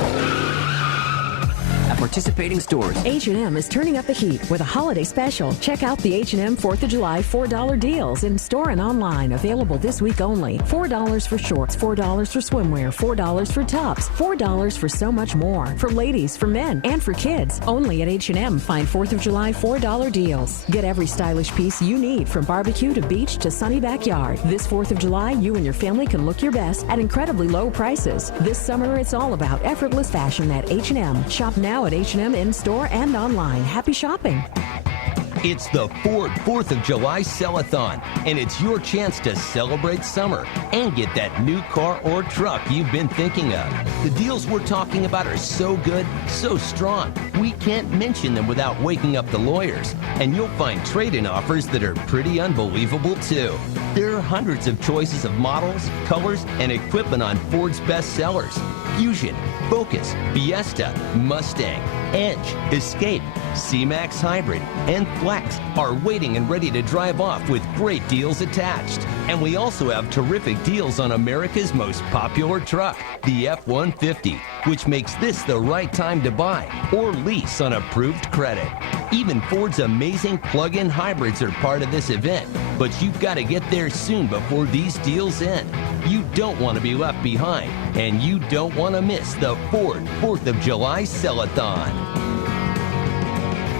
At participating stores. H&M is turning up the heat with a holiday special. Check out the H&M 4th of July $4 deals in store and online. Available this week only. $4 for shorts, $4 for swimwear, $4 for tops, $4 for so much more. For ladies, for men, and for kids. Only at H&M. Find 4th of July $4 deals. Get every stylish piece you need from barbecue to beach to sunny backyard. This 4th of July, you and your family can look your best at incredibly low prices. This summer, it's all about effortless fashion at H&M. Shop now at H&M in-store and online. Happy shopping. It's the Ford 4th of July Sell-a-thon, and it's your chance to celebrate summer and get that new car or truck you've been thinking of. The deals we're talking about are so good, so strong, we can't mention them without waking up the lawyers. And you'll find trade-in offers that are pretty unbelievable, too. There are hundreds of choices of models, colors, and equipment on Ford's best sellers. Fusion, Focus, Fiesta, Mustang, Edge, Escape, C-Max Hybrid, and Flex are waiting and ready to drive off with great deals attached. And we also have terrific deals on America's most popular truck, the F-150, which makes this the right time to buy or lease on approved credit. Even Ford's amazing plug-in hybrids are part of this event, but you've got to get there soon before these deals end. You don't want to be left behind, and you don't want to miss the Ford 4th of July Sell-a-thon.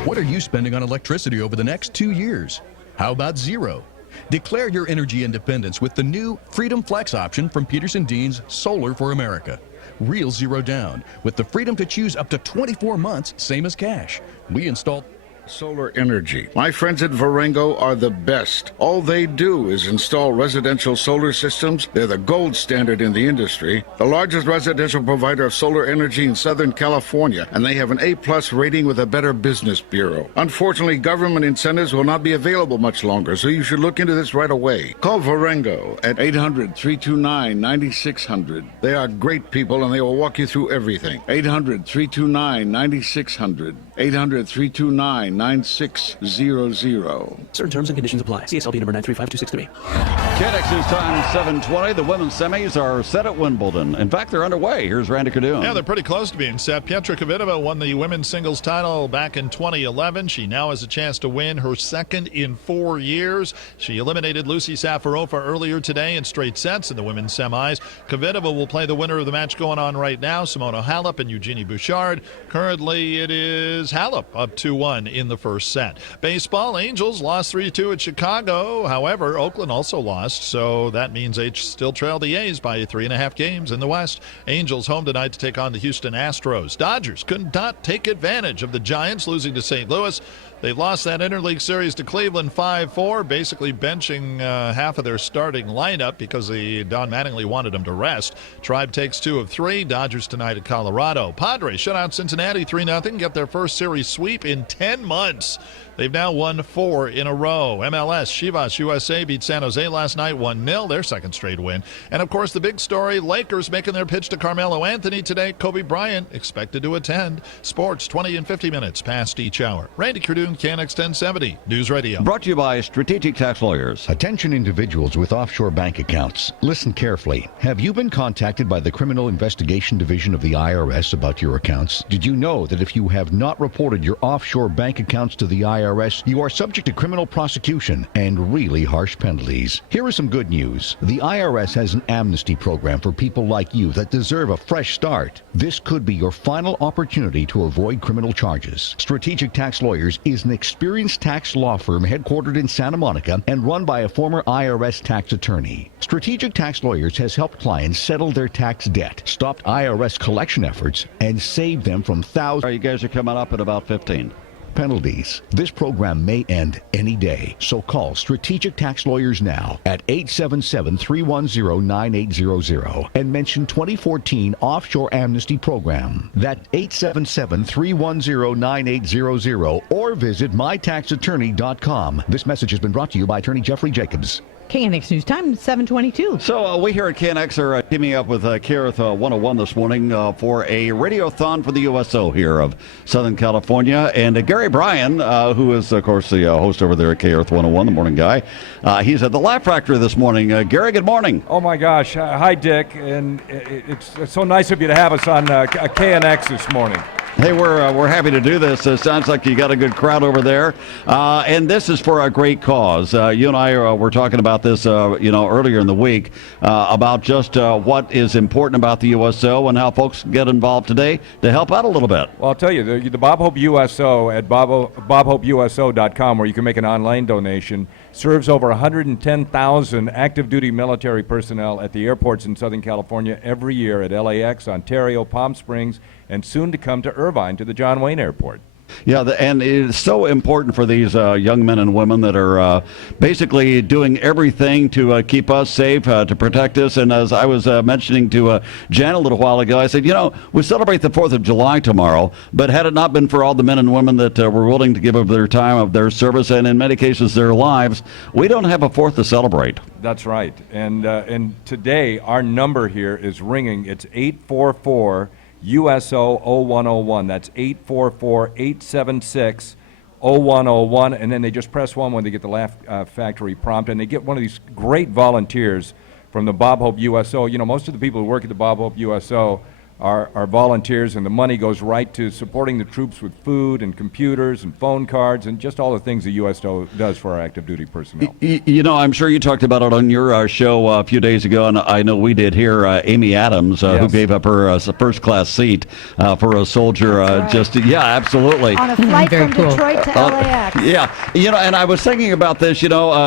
What are you spending on electricity over the next 2 years? How about zero? Declare your energy independence with the new Freedom Flex option from Peterson-Dean's Solar for America. Real zero down, with the freedom to choose up to 24 months, same as cash. We install Solar energy. My friends at Varengo are the best. All they do is install residential solar systems. They're the gold standard in the industry, the largest residential provider of solar energy in Southern California, and they have an A+ rating with a Better Business Bureau. Unfortunately, government incentives will not be available much longer, so you should look into this right away. Call Varengo at 800-329-9600. They are great people, and they will walk you through everything. 800-329-9600. 800-329-9600. Certain terms and conditions apply. CSLB number 9352638. KNX News Time 7:20. The women's semis are set at Wimbledon. In fact, they're underway. Here's Randy Cardoon. Yeah, they're pretty close to being set. Pietra Kvitova won the women's singles title back in 2011. She now has a chance to win her second in 4 years. She eliminated Lucy Safarova earlier today in straight sets in the women's semis. Kvitova will play the winner of the match going on right now, Simona Halep and Eugenie Bouchard. Currently, it is Halep up 2-1 in the first set. Baseball, Angels lost 3-2 at Chicago. However, Oakland also lost, so that means they still trail the A's by 3.5 games in the West. Angels home tonight to take on the Houston Astros. Dodgers could not take advantage of the Giants losing to St. Louis. They've lost that interleague series to Cleveland 5-4, basically benching half of their starting lineup because Don Mattingly wanted them to rest. Tribe takes 2 of 3. Dodgers tonight at Colorado. Padres shut out Cincinnati 3-0, get their first series sweep in 10 months. They've now won 4 in a row. MLS, Chivas USA beat San Jose last night 1-0, their second straight win. And, of course, the big story, Lakers making their pitch to Carmelo Anthony today. Kobe Bryant expected to attend. Sports, 20 and 50 minutes past each hour. Randy Cardoon, KNX 1070, News Radio. Brought to you by Strategic Tax Lawyers. Attention individuals with offshore bank accounts. Listen carefully. Have you been contacted by the Criminal Investigation Division of the IRS about your accounts? Did you know that if you have not reported your offshore bank accounts to the IRS, you are subject to criminal prosecution and really harsh penalties? Here is some good news. The IRS has an amnesty program for people like you that deserve a fresh start. This could be your final opportunity to avoid criminal charges. Strategic Tax Lawyers is an experienced tax law firm headquartered in Santa Monica and run by a former IRS tax attorney. Strategic Tax Lawyers has helped clients settle their tax debt, stopped IRS collection efforts, and saved them from thousands. You guys are coming up at about 15. Penalties. This program may end any day, so call Strategic Tax Lawyers now at 877-310-9800 and mention 2014 Offshore Amnesty Program. That's 877-310-9800 or visit mytaxattorney.com. This message has been brought to you by Attorney Jeffrey Jacobs. KNX News Time, 7:22. So we here at KNX are teaming up with KRF 101 this morning for a radiothon for the USO here of Southern California. And Gary Bryan, who is, of course, the host over there at KRF 101, the morning guy, he's at the Laugh Factory this morning. Gary, good morning. Oh, my gosh. Hi, Dick. And it's so nice of you to have us on KNX this morning. Hey, we're happy to do this. It sounds like you got a good crowd over there, and this is for a great cause. You and I were talking about this, earlier in the week about just what is important about the USO and how folks get involved today to help out a little bit. Well, I'll tell you, the Bob Hope USO at bobhopeuso.com, where you can make an online donation, serves over 110,000 active duty military personnel at the airports in Southern California every year at LAX, Ontario, Palm Springs, and soon to come to Irvine, to the John Wayne Airport. Yeah, and it is so important for these young men and women that are basically doing everything to keep us safe, to protect us. And as I was mentioning to Jan a little while ago, I said, we celebrate the 4th of July tomorrow, but had it not been for all the men and women that were willing to give up their time, of their service, and in many cases their lives, we don't have a 4th to celebrate. That's right. And today our number here is ringing. It's 844 USO 0101. That's 844-876-0101. And then they just press 1 when they get the Laugh Factory prompt. And they get one of these great volunteers from the Bob Hope USO. Most of the people who work at the Bob Hope USO are volunteers, and the money goes right to supporting the troops with food and computers and phone cards and just all the things the USO does for our active duty personnel. I'm sure you talked about it on your show a few days ago, and I know we did here. Amy Adams, who gave up her first class seat for a soldier. Absolutely. On a flight from Detroit to LAX. And I was thinking about this,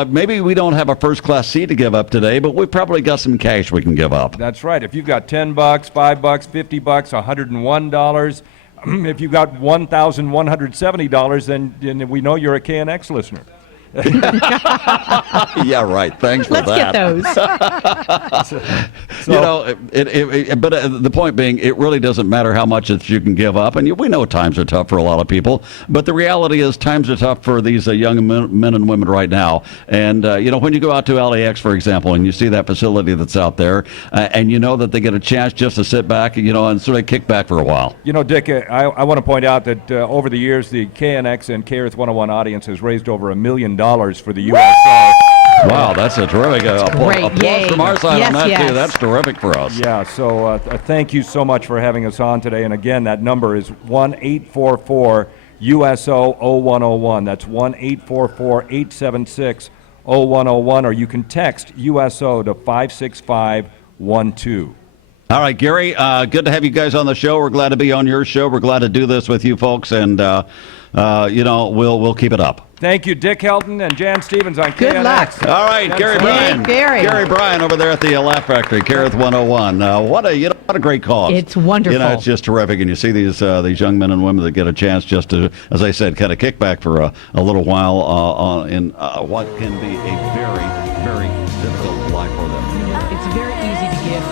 maybe we don't have a first class seat to give up today, but we've probably got some cash we can give up. That's right. If you've got $10, $5, $50, $101, If you got $1,170, then we know you're a KNX listener. Yeah, right. Thanks for Let's that. get those. You know, but the point being, it really doesn't matter how much you can give up. And we know times are tough for a lot of people. But the reality is times are tough for these young men and women right now. And, when you go out to LAX, for example, and you see that facility that's out there, and you know that they get a chance just to sit back, and sort of kick back for a while. Dick, I want to point out that over the years, the KNX and KEarth 101 audience has raised over $1 million for the USO. Wow, that's a terrific applause from our side on that, too. That's terrific for us. Yeah, so thank you so much for having us on today. And again, that number is 1-844-USO-0101. That's 1-844-876-0101, or you can text USO to 56512. All right, Gary, good to have you guys on the show. We're glad to be on your show. We're glad to do this with you folks, and we'll keep it up. Thank you, Dick Helton and Jan Stevens on Good KNX. luck. All right, Gary Bryan. Gary Bryan over there at the Laugh Factory, KEarth 101. What a great cause. It's wonderful. It's just terrific, and you see these young men and women that get a chance just to, as I said, kind of kick back for a little while in what can be a very, very difficult life for them. It's very easy to give.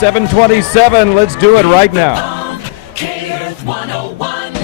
$727. Let's do it right now.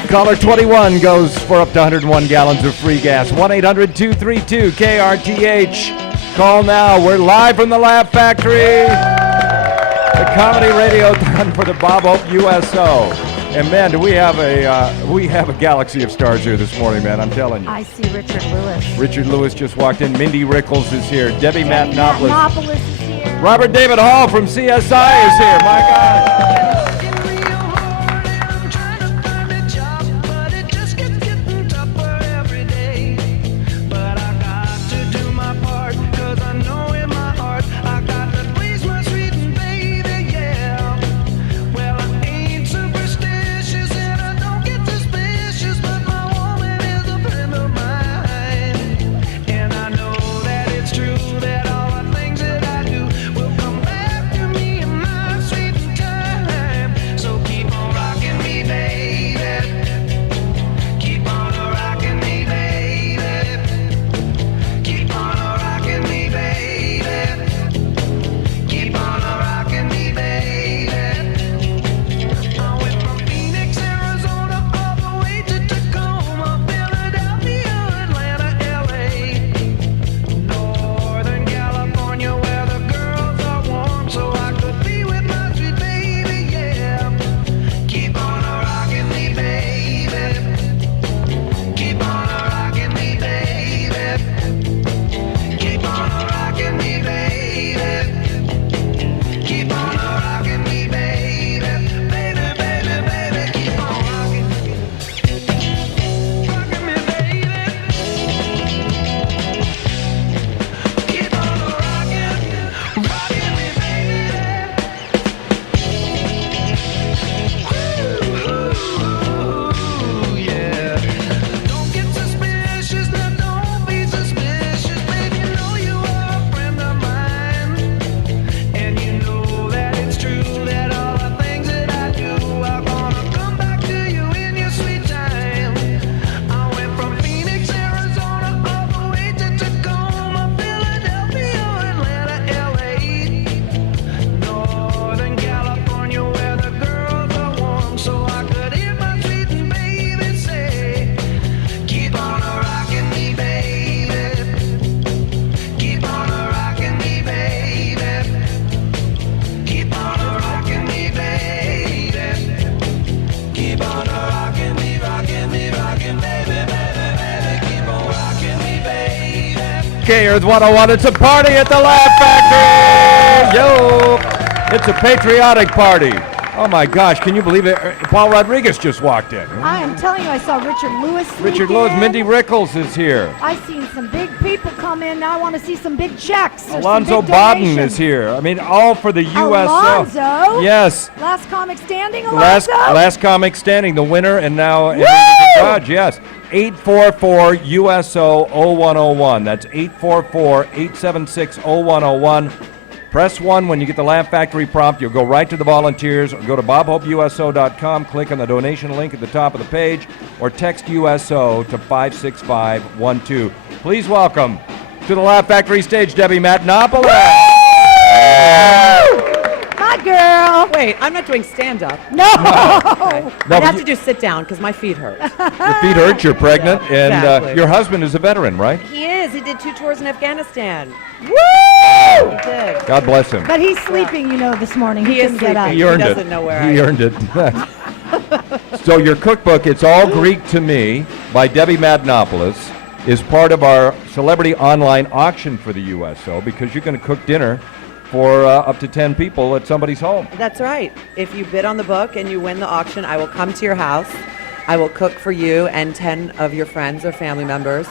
Caller 21 goes for up to 101 gallons of free gas. 1-800-232-KRTH. Call now. We're live from the Laugh Factory. The comedy radiothon for the Bob Hope USO. And man, do we have a galaxy of stars here this morning, man. I'm telling you. I see Richard Lewis. Richard Lewis just walked in. Mindy Rickles is here. Debbie Matenopoulos. Matenopoulos is here. Robert David Hall from CSI is here. My God. K Earth 101. It's a party at the Laugh Factory. Yo! It's a patriotic party. Oh my gosh, can you believe it? Paul Rodriguez just walked in. I am telling you, I saw Richard Lewis. Richard Lewis, Mindy Rickles is here. I've seen some big people come in. Now I want to see some big checks. or Alonzo some big Bodden donations. is here. I mean, all for the USO. Alonzo? Yes. Last comic standing, Alonzo? Last comic standing, the winner, and now the judge, yes. 844-USO-0101. That's 844-876-0101. Press 1 when you get the Laugh Factory prompt. You'll go right to the volunteers, or go to bobhopeuso.com, click on the donation link at the top of the page, or text USO to 56512. Please welcome to the Laugh Factory stage, Debbie Matenopoulos. My girl. Wait, I'm not doing stand-up. No. Okay. No, I'd have you- to just sit down because my feet hurt. Your feet hurt, you're pregnant, and exactly. your husband is a veteran, right? He is. He did 2 tours in Afghanistan. Woo! He did. God bless him. But he's sleeping, this morning. He is couldn't get up. He earned it. doesn't know where He I earned it. So your cookbook, It's All Greek to Me, by Debbie Matenopoulos, is part of our celebrity online auction for the USO, because you're going to cook dinner for up to 10 people at somebody's home. That's right. If you bid on the book and you win the auction, I will come to your house. I will cook for you and 10 of your friends or family members.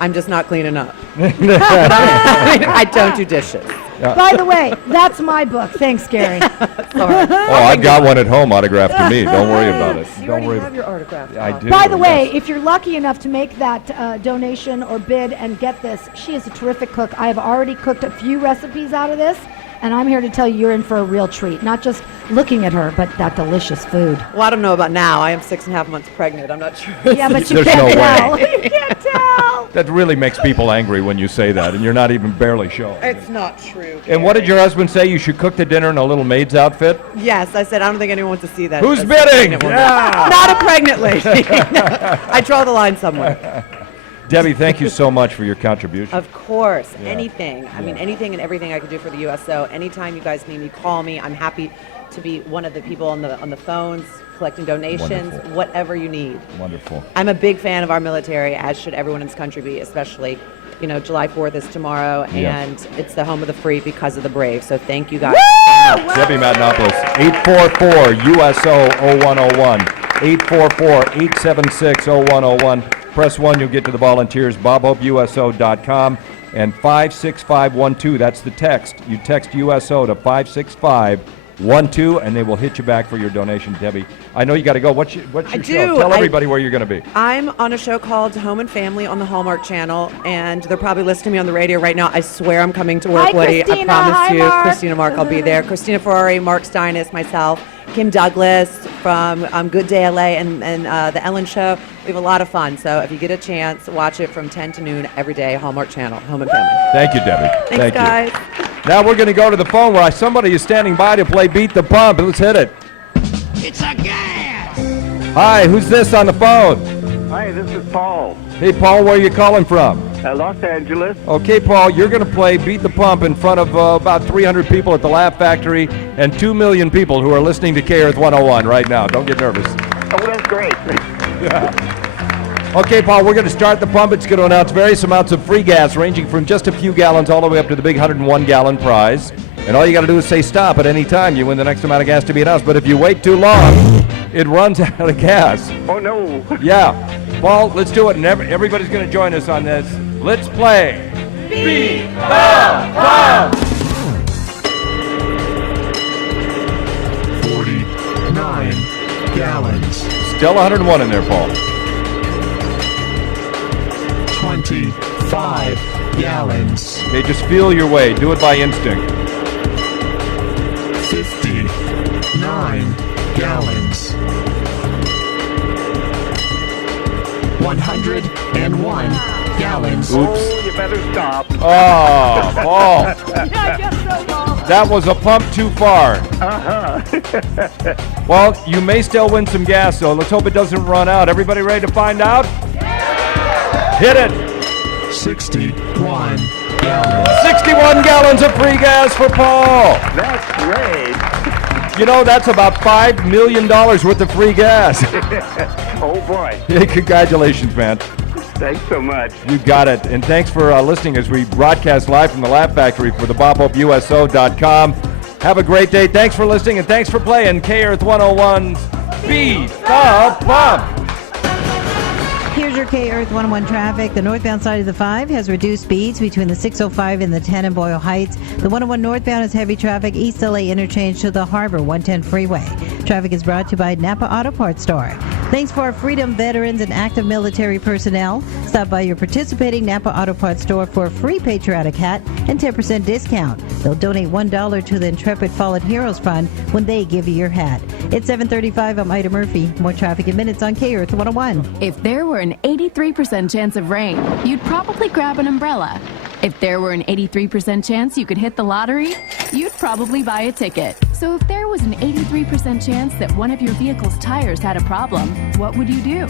I'm just not cleaning up. I don't do dishes. By the way, that's my book. Thanks, Gary. Sorry. Oh, I've got one at home autographed to me. Don't worry about it. You Don't already worry. have your autograph. I do. By the way, yes. if you're lucky enough to make that donation or bid and get this, she is a terrific cook. I have already cooked a few recipes out of this, and I'm here to tell you you're in for a real treat. Not just looking at her, but that delicious food. Well, I don't know about now. I am 6.5 months pregnant. I'm not sure. Yeah, but you There's can't no tell. way. You can't tell. That really makes people angry when you say that, and you're not even barely showing. It's not true. And what did your husband say? You should cook the dinner in a little maid's outfit? Yes, I said I don't think anyone wants to see that. Who's That's a bidding? pregnant woman. Yeah. Not a pregnant lady. I draw the line somewhere. Debbie, thank you so much for your contribution. Of course, Yeah. anything. I mean, anything and everything I could do for the USO. Anytime you guys need me, call me. I'm happy to be one of the people on the phones collecting donations, Wonderful. whatever you need. Wonderful. I'm a big fan of our military, as should everyone in this country be, especially, July 4th is tomorrow, Yeah. and it's the home of the free because of the brave. So thank you guys so much. Debbie Matenopoulos, 844-USO-0101, 844-876-0101. Press 1, you'll get to the volunteers, bobhopeuso.com, and 56512, that's the text. You text USO to 56512, and they will hit you back for your donation, Debbie. I know you got to go. What's your I show? do. Tell everybody where you're going to be. I'm on a show called Home and Family on the Hallmark Channel, and they're probably listening to me on the radio right now. I swear I'm coming to work, Hi, Woody. Christina. I promise Hi, you. Mark. Christina Mark, I'll be there. Christina Ferrari, Mark Steinis, myself, Kim Douglas from Good Day LA, and The Ellen Show. We have a lot of fun, so if you get a chance, watch it from 10 to noon every day, Hallmark Channel, Home and Family. Thank you, Debbie. Thanks, guys. You. Now we're going to go to the phone where somebody is standing by to play Beat the Pump. Let's hit it. It's a gas! Hi, who's this on the phone? Hi, this is Paul. Hey, Paul, where are you calling from? Los Angeles. Okay, Paul, you're going to play Beat the Pump in front of about 300 people at the Laugh Factory and 2 million people who are listening to K Earth 101 right now. Don't get nervous. Oh, that's great. Yeah. Okay, Paul, we're going to start the pump. It's going to announce various amounts of free gas ranging from just a few gallons all the way up to the big 101-gallon prize. And all you got to do is say stop at any time. You win the next amount of gas to be announced. But if you wait too long, it runs out of gas. Oh, no. Yeah. Paul, let's do it. And everybody's going to join us on this. Let's play. Beat the Pump! 49 gallons. Still 101 in there, Paul. 25 gallons. Okay, just feel your way. Do it by instinct. 59 gallons. 101 gallons. Oops. Oh, you better stop. Oh, Paul. Yeah, I guess so, Paul. That was a pump too far. Uh-huh. Well, you may still win some gas, though. Let's hope it doesn't run out. Everybody ready to find out? Hit it. 61 gallons. 61 gallons of free gas for Paul. That's great. You know, that's about $5 million worth of free gas. Oh, boy. Hey, congratulations, man. Thanks so much. You got it. And thanks for listening as we broadcast live from the Laugh Factory for the BobHopeUSO.com. Have a great day. Thanks for listening, and thanks for playing K-Earth 101's Beat the Bump. Here's your K-Earth 101 traffic. The northbound side of the 5 has reduced speeds between the 605 and the 10 in Boyle Heights. The 101 northbound is heavy traffic, East LA interchange to the Harbor 110 freeway. Traffic is brought to you by Napa Auto Parts Store. Thanks for our Freedom veterans and active military personnel. Stop by your participating Napa Auto Parts Store for a free patriotic hat and 10% discount. They'll donate $1 to the Intrepid Fallen Heroes Fund when they give you your hat. It's 7:35. I'm Ida Murphy. More traffic in minutes on K-Earth 101. If there were an 83% chance of rain, you'd probably grab an umbrella. If there were an 83% chance you could hit the lottery, you'd probably buy a ticket. So if there was an 83% chance that one of your vehicle's tires had a problem, what would you do?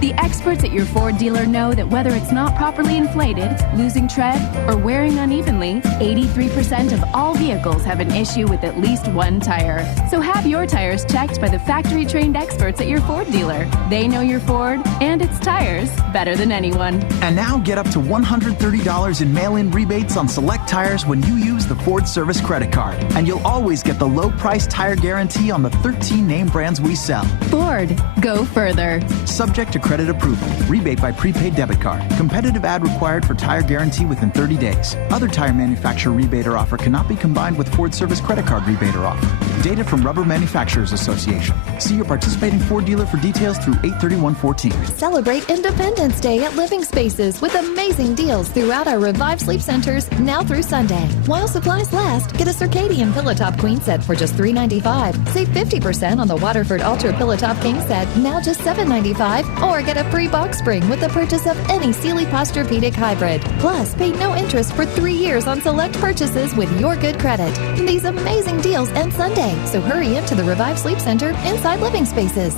The experts at your Ford dealer know that whether it's not properly inflated, losing tread, or wearing unevenly, 83% of all vehicles have an issue with at least one tire. So have your tires checked by the factory-trained experts at your Ford dealer. They know your Ford and its tires better than anyone. And now get up to $130 in mail-in rebates on select tires when you use the Ford Service Credit Card. And you'll always get the low-price tire guarantee on the 13 name brands we sell. Ford, go further. Subject to credit approval. Rebate by prepaid debit card. Competitive ad required for tire guarantee within 30 days. Other tire manufacturer rebate or offer cannot be combined with Ford Service Credit Card rebate or offer. Data from Rubber Manufacturers Association. See your participating Ford dealer for details through 8/31/14. Celebrate Independence Day at Living Spaces with amazing deals throughout our Revive Sleep Centers now through Sunday. While supplies last, get a Circadian Pillow Top Queen Set for just $3.95. Save 50% on the Waterford Ultra Pillow Top King Set, now just $7.95. Or get a free box spring with the purchase of any Sealy Posturepedic Hybrid. Plus, pay no interest for 3 years on select purchases with your good credit. These amazing deals end Sunday, so hurry into the Revive Sleep Center inside Living Spaces.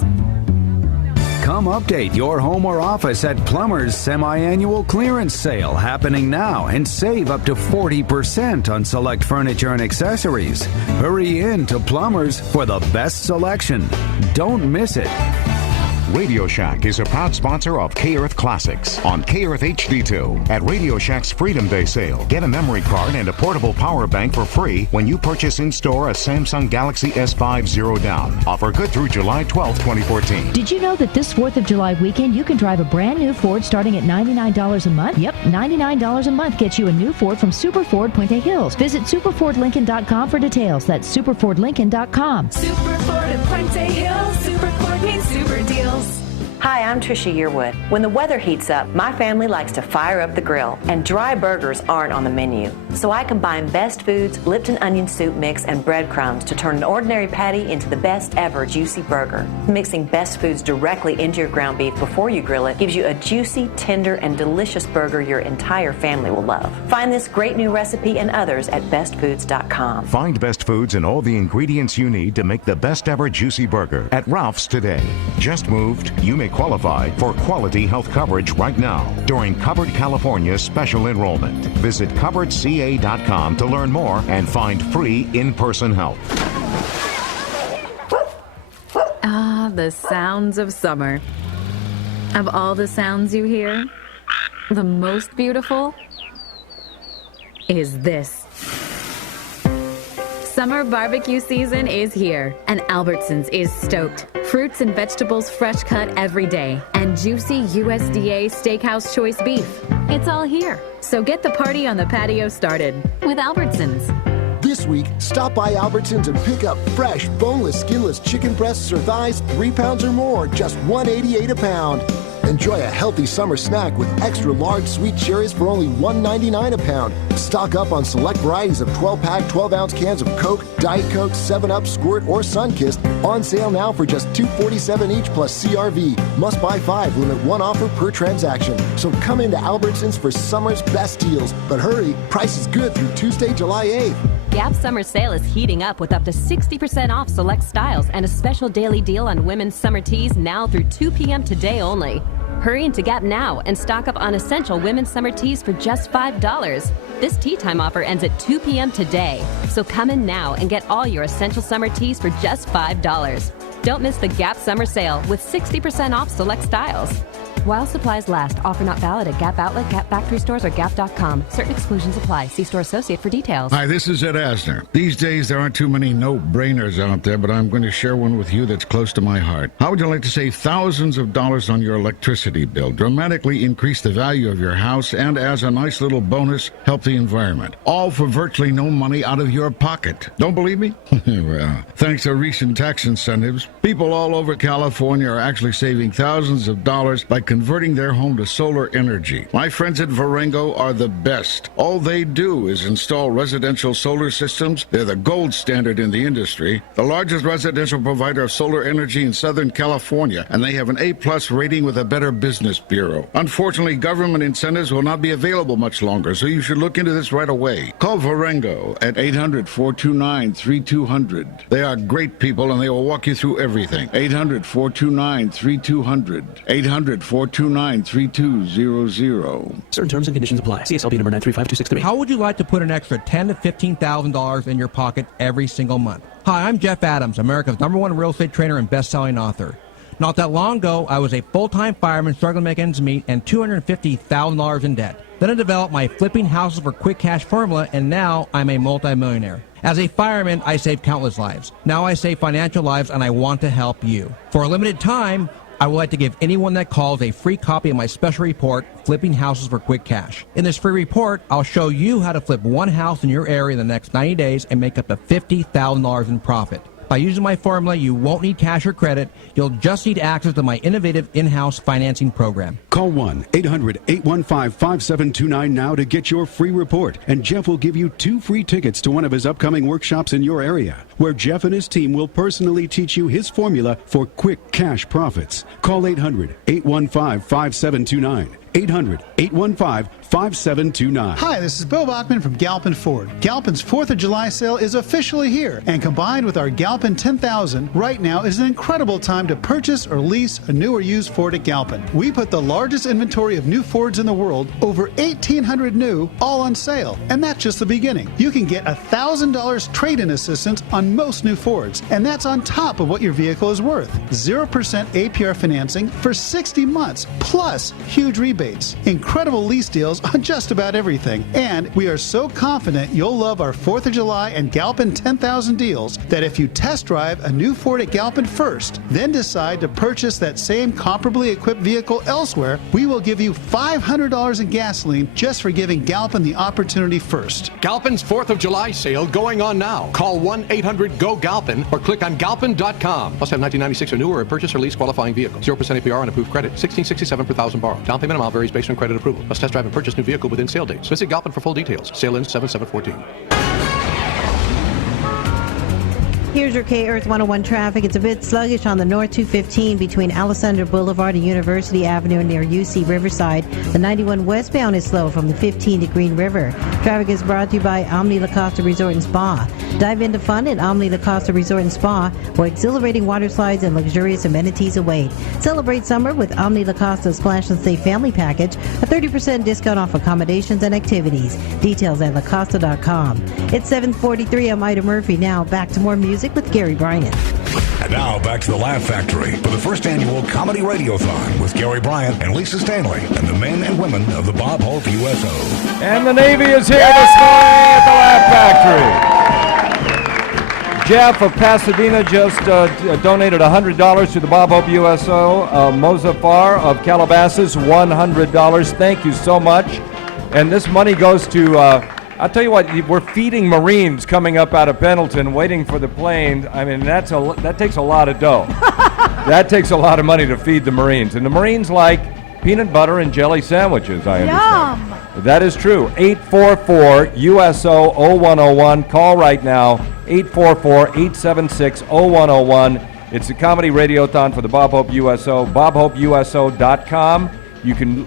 Come update your home or office at Plumber's semi-annual clearance sale happening now and save up to 40% on select furniture and accessories. Hurry in to Plumber's for the best selection. Don't miss it. Radio Shack is a proud sponsor of K-Earth Classics on K-Earth HD2. At Radio Shack's Freedom Day sale, get a memory card and a portable power bank for free when you purchase in-store a Samsung Galaxy S5 Zero Down. Offer good through July 12, 2014. Did you know that this 4th of July weekend you can drive a brand new Ford starting at $99 a month? Yep, $99 a month gets you a new Ford from Super Ford Puente Hills. Visit superfordlincoln.com for details. That's superfordlincoln.com. Super Ford of Puente Hills. Super Ford means super deals. Hi, I'm Tricia Yearwood. When the weather heats up, my family likes to fire up the grill, and dry burgers aren't on the menu. So I combine Best Foods Lipton onion soup mix and breadcrumbs to turn an ordinary patty into the best ever juicy burger. Mixing Best Foods directly into your ground beef before you grill it gives you a juicy, tender, and delicious burger your entire family will love. Find this great new recipe and others at bestfoods.com. Find Best Foods and all the ingredients you need to make the best ever juicy burger at Ralph's today. Just moved, you may qualify for quality health coverage right now during Covered California's special enrollment. Visit coveredca.com to learn more and find free in-person help. Ah, the sounds of summer. Of all the sounds you hear, the most beautiful is this. Summer barbecue season is here, and Albertsons is stoked. Fruits and vegetables fresh cut every day, and juicy USDA Steakhouse Choice beef. It's all here. So get the party on the patio started with Albertsons. This week, stop by Albertsons and pick up fresh, boneless, skinless chicken breasts or thighs, 3 pounds or more, just $1.88 a pound. Enjoy a healthy summer snack with extra large sweet cherries for only $1.99 a pound. Stock up on select varieties of 12-pack, 12-ounce cans of Coke, Diet Coke, 7-Up, Squirt, or Sunkist. On sale now for just $2.47 each plus CRV. Must buy 5, limit 1 offer per transaction. So come into Albertsons for summer's best deals. But hurry, price is good through Tuesday, July 8th. Gap summer sale is heating up with up to 60% off select styles and a special daily deal on women's summer tees now through 2 p.m. today only. Hurry into Gap now and stock up on essential women's summer tees for just $5. This tea time offer ends at 2 p.m. today. So come in now and get all your essential summer tees for just $5. Don't miss the Gap summer sale with 60% off select styles. While supplies last. Offer not valid at Gap Outlet, Gap Factory Stores, or Gap.com. Certain exclusions apply. See store associate for details. Hi, this is Ed Asner. These days, there aren't too many no-brainers out there, but I'm going to share one with you that's close to my heart. How would you like to save thousands of dollars on your electricity bill, dramatically increase the value of your house, and as a nice little bonus, help the environment? All for virtually no money out of your pocket. Don't believe me? Well, thanks to recent tax incentives, people all over California are actually saving thousands of dollars by converting their home to solar energy. My friends at Varengo are the best. All they do is install residential solar systems. They're the gold standard in the industry, the largest residential provider of solar energy in Southern California, and they have an A-plus rating with a Better Business Bureau. Unfortunately, government incentives will not be available much longer, so you should look into this right away. Call Varengo at 800-429-3200. They are great people, and they will walk you through everything. 800-429-3200. 800-429-3200. Certain terms and conditions apply. CSLB number 9352663. How would you like to put an extra $10,000 to $15,000 in your pocket every single month? Hi, I'm Jeff Adams, America's #1 real estate trainer and best-selling author. Not that long ago, I was a full-time fireman struggling to make ends meet and $250,000 in debt. Then I developed my flipping houses for quick cash formula, and now I'm a multimillionaire. As a fireman, I saved countless lives. Now I save financial lives, and I want to help you. For a limited time, I would like to give anyone that calls a free copy of my special report, Flipping Houses for Quick Cash. In this free report, I'll show you how to flip one house in your area in the next 90 days and make up to $50,000 in profit. By using my formula, you won't need cash or credit. You'll just need access to my innovative in-house financing program. Call 1-800-815-5729 now to get your free report, and Jeff will give you 2 free tickets to one of his upcoming workshops in your area, where Jeff and his team will personally teach you his formula for quick cash profits. Call 800-815-5729. 800-815-5729. Hi, this is Bill Bachman from Galpin Ford. Galpin's 4th of July sale is officially here, and combined with our Galpin 10,000, right now is an incredible time to purchase or lease a new or used Ford at Galpin. We put the largest inventory of new Fords in the world, over 1,800 new, all on sale. And that's just the beginning. You can get $1,000 trade-in assistance on most new Fords, and that's on top of what your vehicle is worth. 0% APR financing for 60 months, plus huge rebates. Incredible lease deals on just about everything. And we are so confident you'll love our 4th of July and Galpin 10,000 deals that if you test drive a new Ford at Galpin first, then decide to purchase that same comparably equipped vehicle elsewhere, we will give you $500 in gasoline just for giving Galpin the opportunity first. Galpin's 4th of July sale going on now. Call 1-800-GO-GALPIN or click on galpin.com. Must have 1996 or newer and purchase or lease qualifying vehicle. 0% APR on approved credit. $1,667 per thousand borrowed. Down payment amount varies based on credit approval. Must test drive and purchase new vehicle within sale dates. Visit Galpin for full details. Sale ends 7/7/14. Here's your K-Earth 101 traffic. It's a bit sluggish on the North 215 between Alessandra Boulevard and University Avenue near UC Riverside. The 91 westbound is slow from the 15 to Green River. Traffic is brought to you by Omni La Costa Resort and Spa. Dive into fun at Omni La Costa Resort and Spa, where exhilarating water slides and luxurious amenities await. Celebrate summer with Omni La Costa Splash and Stay Family Package, a 30% discount off accommodations and activities. Details at lacosta.com. It's 7:43. I'm Ida Murphy. Now back to more music with Gary Bryan. And now back to the Laugh Factory for the first annual Comedy Radiothon with Gary Bryan and Lisa Stanley and the men and women of the Bob Hope USO. And the Navy is here this morning at the Laugh Factory. Jeff of Pasadena just donated $100 to the Bob Hope USO. Mozafar of Calabasas, $100. Thank you so much. And this money goes to... I'll tell you what, we're feeding Marines coming up out of Pendleton, waiting for the plane. I mean, that takes a lot of dough. That takes a lot of money to feed the Marines. And the Marines like peanut butter and jelly sandwiches, I understand. Yum! That is true. 844-USO-0101. Call right now, 844-876-0101. It's the Comedy Radiothon for the Bob Hope USO, bobhopeuso.com. You can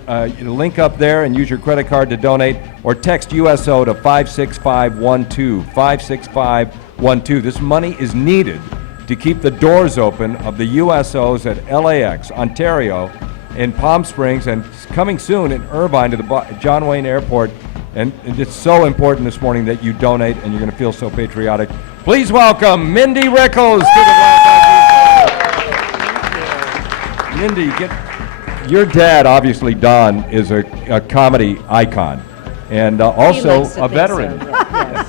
link up there and use your credit card to donate, or text USO to 56512, 56512. This money is needed to keep the doors open of the USOs at LAX, Ontario, in Palm Springs, and coming soon in Irvine to the John Wayne Airport. And it's so important this morning that you donate, and you're going to feel so patriotic. Please welcome Mindy Rickles to the Laugh Factory. Mindy, your dad, obviously, Don, is a comedy icon, and He also likes to a think veteran. so, yeah, yes.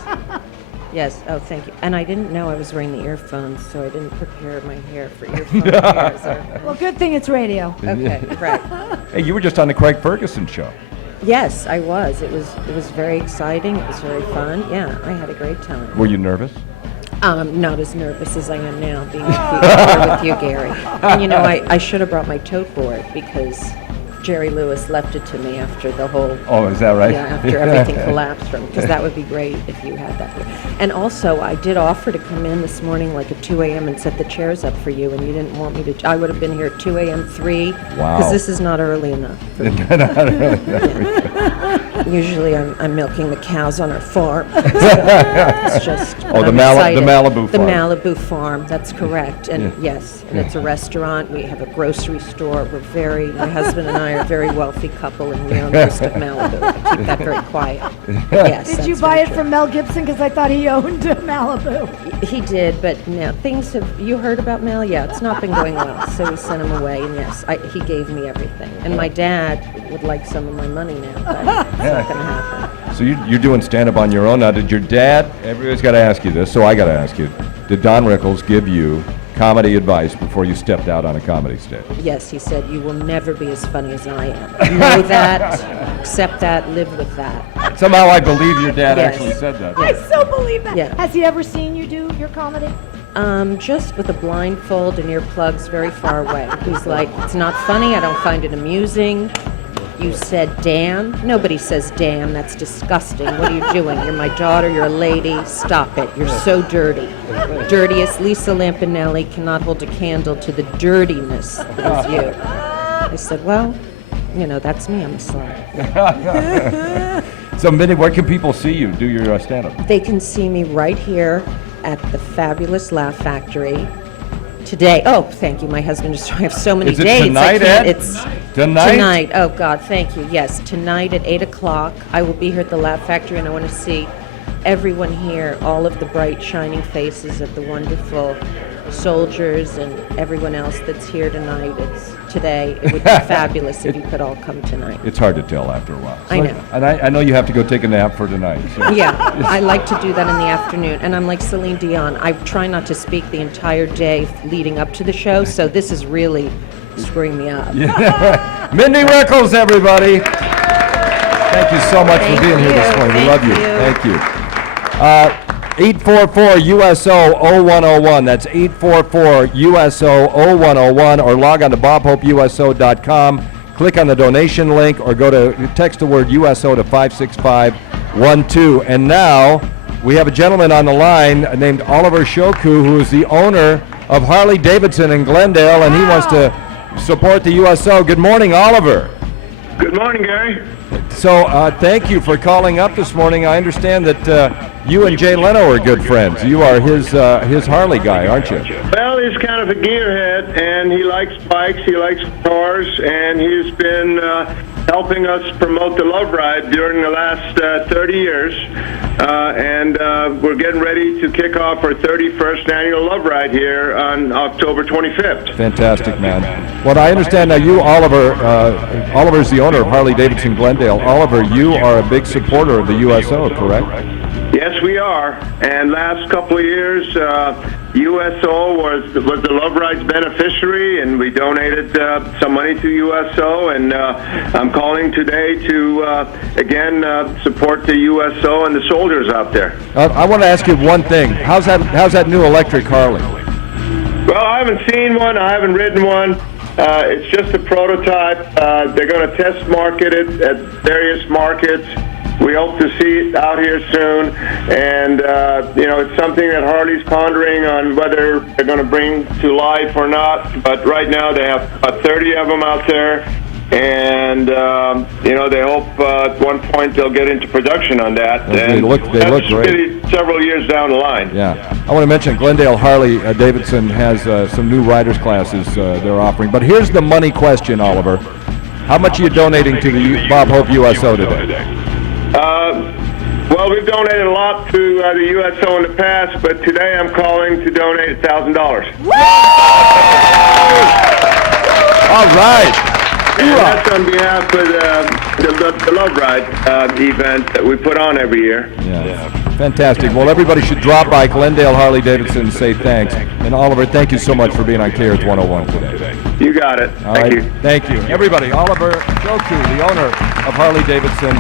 Yes, oh, thank you. And I didn't know I was wearing the earphones, so I didn't prepare my hair for earphone ears. Well, good thing it's radio. Okay, right. Hey, you were just on the Craig Ferguson show. Yes, I was. It was very exciting. It was very fun. Yeah, I had a great time. Were you nervous? Not as nervous as I am now being here with you, Gary. And you know, I should have brought my tote board because Jerry Lewis left it to me after the whole... Oh, is that right? Yeah, after everything collapsed from... Because that would be great if you had that here. And also, I did offer to come in this morning like at 2 a.m. and set the chairs up for you, and you didn't want me to... I would have been here at 2 a.m., 3. Wow. Because this is not early enough for me. Not early Yeah. Usually I'm milking the cows on our farm. It's just... Oh, the I'm Malibu excited. The farm. Malibu farm, that's correct. And yes, and it's a restaurant. We have a grocery store. My husband and I are a very wealthy couple, and we own most of Malibu. I keep that very quiet. Yes, Did you that's buy very it true. from Mel Gibson? Because I thought he owned Malibu. He did, but now things have... You heard about Mel? Yeah, it's not been going well, so we sent him away, and yes, he gave me everything. And my dad would like some of my money now, but it's not going to happen. So you're doing stand-up on your own now. Did your dad, everybody's got to ask you this, so I got to ask you, did Don Rickles give you comedy advice before you stepped out on a comedy stage? Yes, he said, you will never be as funny as I am. Know that, accept that, live with that. Somehow I believe your dad Yes. actually said that. I so believe that. Yeah. Has he ever seen you do your comedy? Just with a blindfold and earplugs very far away. He's like, it's not funny, I don't find it amusing. You said damn. Nobody says damn, that's disgusting. What are you doing? You're my daughter, you're a lady, stop it. You're so dirty. Dirtiest Lisa Lampanelli cannot hold a candle to the dirtiness that is you. I said, well, you know, that's me, I'm a slut. So, Minnie, where can people see you do your stand-up? They can see me right here at the fabulous Laugh Factory today. Oh, thank you. My husband just, I have so many Is it dates. tonight, I can't, Ed? It's Tonight? Tonight. Oh, God, thank you. Yes, tonight at 8 o'clock. I will be here at the Laugh Factory, and I want to see everyone here, all of the bright, shining faces of the wonderful soldiers and everyone else that's here tonight. Today. It would be fabulous if you could all come tonight. It's hard to tell after a while. I know. And I know you have to go take a nap for tonight. So. Yeah, I like to do that in the afternoon. And I'm like Celine Dion. I try not to speak the entire day leading up to the show, so this is really screwing me up. Yeah. Mindy Rickles, everybody. Thank you so much for being here this morning. We love you. Thank you. 844-USO-0101. That's 844-USO-0101. Or log on to bobhopeuso.com. Click on the donation link or text the word USO to 56512. And now we have a gentleman on the line named Oliver Shoku, who is the owner of Harley Davidson in Glendale, and he wants to support the USO. Good morning, Oliver. Good morning, Gary. So thank you for calling up this morning. I understand that you and Jay Leno are good friends. You are his Harley guy, aren't you? Well, he's kind of a gearhead, and he likes bikes, he likes cars, and he's been helping us promote the Love Ride during the last 30 years. And we're getting ready to kick off our 31st annual Love Ride here on October 25th. Fantastic, man. Well, I understand now you, Oliver, Oliver's the owner of Harley Davidson Glendale. Oliver, you are a big supporter of the USO, correct? Yes, we are. And last couple of years, USO was the Love Ride's beneficiary, and we donated some money to USO. And I'm calling today to again support the USO and the soldiers out there. I want to ask you one thing. How's that new electric Harley? Well, I haven't seen one. I haven't ridden one. It's just a prototype. They're going to test market it at various markets. We hope to see it out here soon, and it's something that Harley's pondering on whether they're going to bring to life or not. But right now they have about 30 of them out there, and they hope at one point they'll get into production on that. They look great. Really several years down the line. Yeah, I want to mention Glendale Harley Davidson has some new riders classes they're offering. But here's the money question, Oliver: how much are you donating to the Bob Hope USO today? Well, we've donated a lot to the USO in the past, but today I'm calling to donate $1,000. All right. And that's on behalf of the Love Ride event that we put on every year. Yeah. Fantastic. Well, everybody should drop by Glendale Harley Davidson and say thanks. And Oliver, thank you so much for being on K-Earth 101 today. You got it. Thank you. Thank you. Everybody, Oliver Joku, the owner of Harley Davidson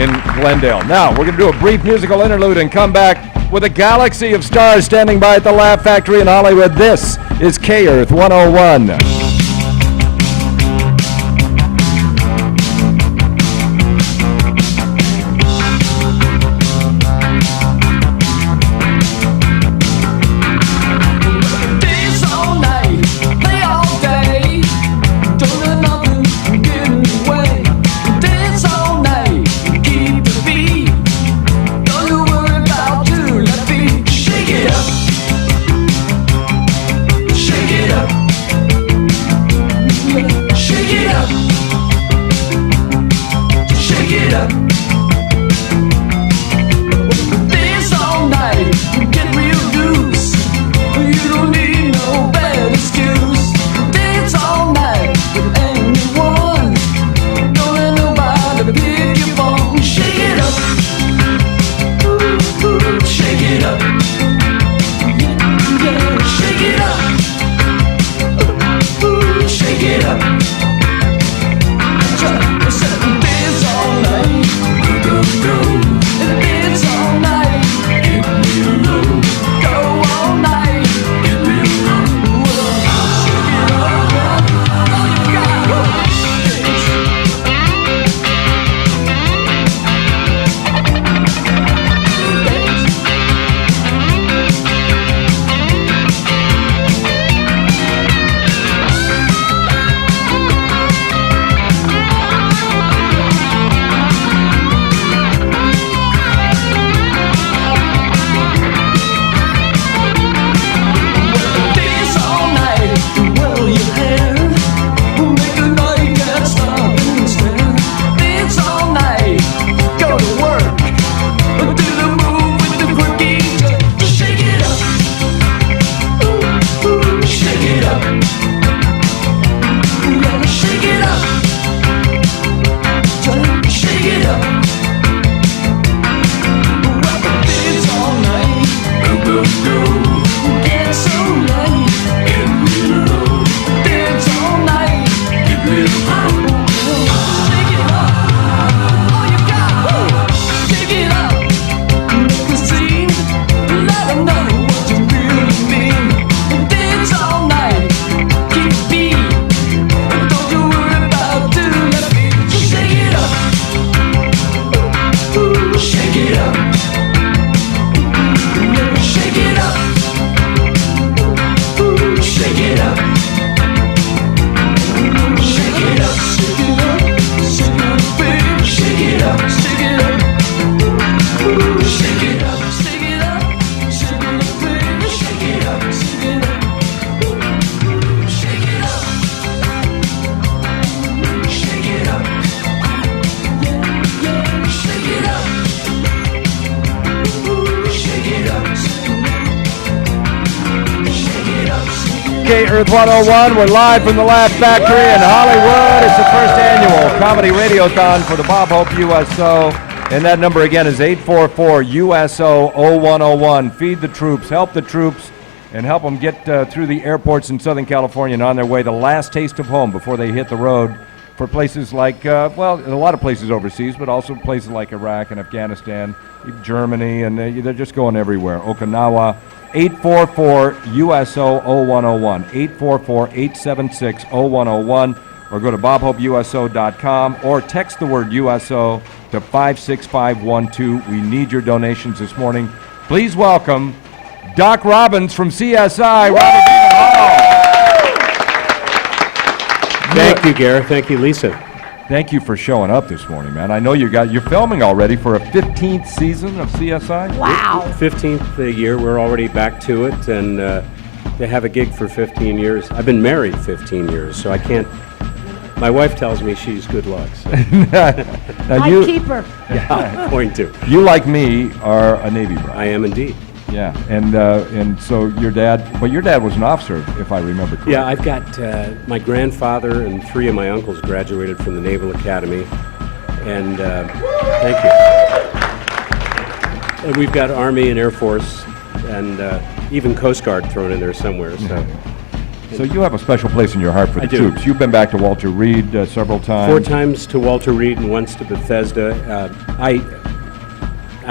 in Glendale. Now, we're going to do a brief musical interlude and come back with a galaxy of stars standing by at the Laugh Factory in Hollywood. This is K-Earth 101. K-Earth 101. We're live from the Laugh Factory in Hollywood. It's the first annual comedy radiothon for the Bob Hope USO. And that number again is 844-USO-0101. Feed the troops, help the troops, and help them get through the airports in Southern California and on their way the last taste of home before they hit the road for places like, well, a lot of places overseas, but also places like Iraq and Afghanistan, Germany, and they're just going everywhere. Okinawa. 844-USO-0101, 844-876-0101, or go to bobhopeuso.com, or text the word USO to 56512. We need your donations this morning. Please welcome Doc Robbins from CSI. Thank you, Gareth. Thank you, Lisa. Thank you for showing up this morning, man. I know you're filming already for a 15th season of CSI. Wow. 15th year. We're already back to it, and they have a gig for 15 years. I've been married 15 years, so I can't. My wife tells me she's good looks. I keep her. Yeah, point to. You, like me, are a Navy bro. I am indeed. Yeah, and so your dad was an officer, if I remember correctly. Yeah, I've got my grandfather and 3 of my uncles graduated from the Naval Academy, and thank you. And we've got Army and Air Force, and even Coast Guard thrown in there somewhere. So you have a special place in your heart for the troops. You've been back to Walter Reed several times. 4 times to Walter Reed and once to Bethesda. I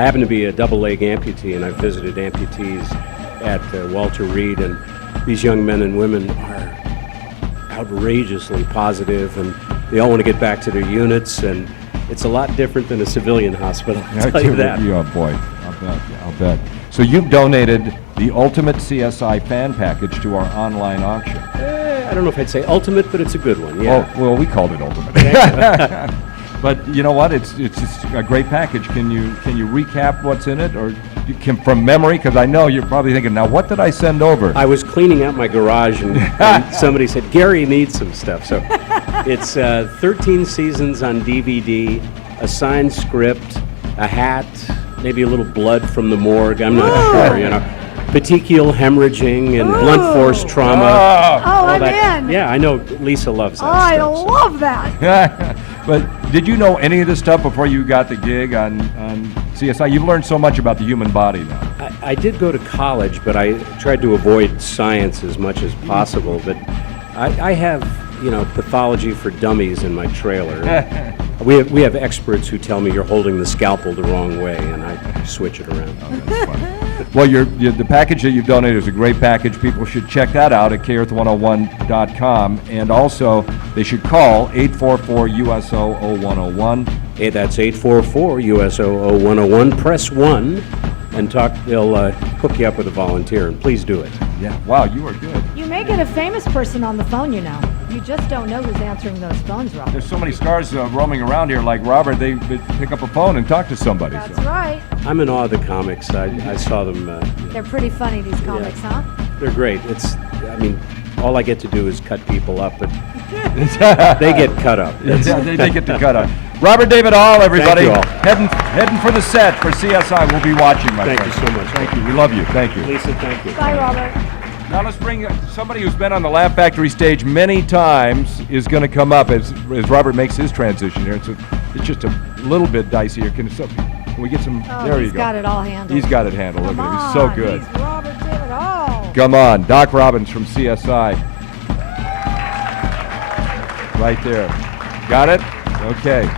happen to be a double leg amputee, and I've visited amputees at Walter Reed, and these young men and women are outrageously positive, and they all want to get back to their units, and it's a lot different than a civilian hospital, I'll tell you that. Oh, boy. I'll bet. So you've donated the Ultimate CSI fan package to our online auction. I don't know if I'd say ultimate, but it's a good one, yeah. Oh, well, we called it Ultimate. But you know what? It's just a great package. Can you recap what's in it, or you can from memory? Because I know you're probably thinking, now what did I send over? I was cleaning out my garage, and somebody said, Gary needs some stuff. So it's 13 seasons on DVD, a signed script, a hat, maybe a little blood from the morgue. I'm not sure, you know. Petechial hemorrhaging and blunt force trauma. Oh, I'm in. Yeah, I know Lisa loves that I stuff. love that. But did you know any of this stuff before you got the gig on CSI? You've learned so much about the human body now. I did go to college, but I tried to avoid science as much as possible. But I have, pathology for dummies in my trailer. We have experts who tell me you're holding the scalpel the wrong way, and I switch it around. Oh, that's funny. Well, the package that you've donated is a great package. People should check that out at KEarth101.com. And also, they should call 844-USO-0101. Hey, that's 844-USO-0101. Press 1 and talk. They'll hook you up with a volunteer, and please do it. Yeah. Wow, you are good. You may get a famous person on the phone, You just don't know who's answering those phones, Robert. There's so many stars roaming around here like Robert. They pick up a phone and talk to somebody. That's right. I'm in awe of the comics. I saw them. They're pretty funny, these comics, huh? They're great. All I get to do is cut people up, but they get cut up. They get to cut up. Robert David Hall, everybody. Thank you all. Heading for the set for CSI. We'll be watching, my friend. Thank you so much. Thank you. We love you. Thank you. Lisa, thank you. Bye, Robert. Now let's bring somebody who's been on the Laugh Factory stage many times is going to come up as Robert makes his transition here. It's just a little bit dicey here. Can we get some? Oh, there you go. He's got it all handled. He's got it handled. Look at him. He's so good. He's Robert David Hall. Come on, Doc Robbins from CSI. Right there. Got it? Okay.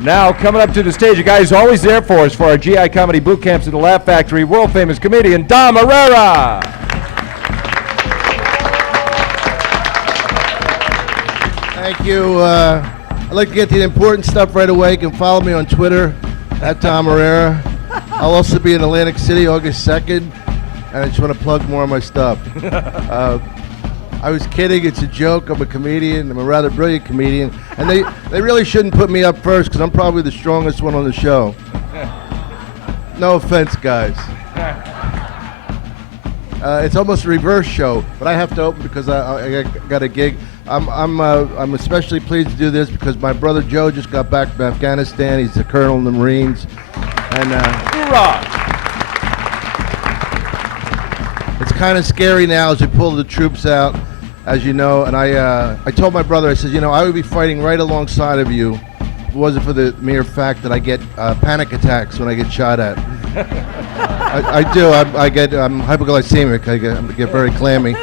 Now, coming up to the stage, a guy who's always there for us for our GI comedy boot camps at the Laugh Factory, world-famous comedian Dom Herrera. Thank you. I'd like to get to the important stuff right away. You can follow me on Twitter, at Tom Herrera. I'll also be in Atlantic City August 2nd, and I just want to plug more of my stuff. I was kidding. It's a joke. I'm a comedian. I'm a rather brilliant comedian. And they really shouldn't put me up first because I'm probably the strongest one on the show. No offense, guys. It's almost a reverse show, but I have to open because I got a gig. I'm especially pleased to do this because my brother Joe just got back from Afghanistan. He's a colonel in the Marines. And hoorah! It's kind of scary now as we pull the troops out, as you know. And I told my brother, I said, I would be fighting right alongside of you if it wasn't for the mere fact that I get panic attacks when I get shot at. I do. I'm hypoglycemic. I get very clammy.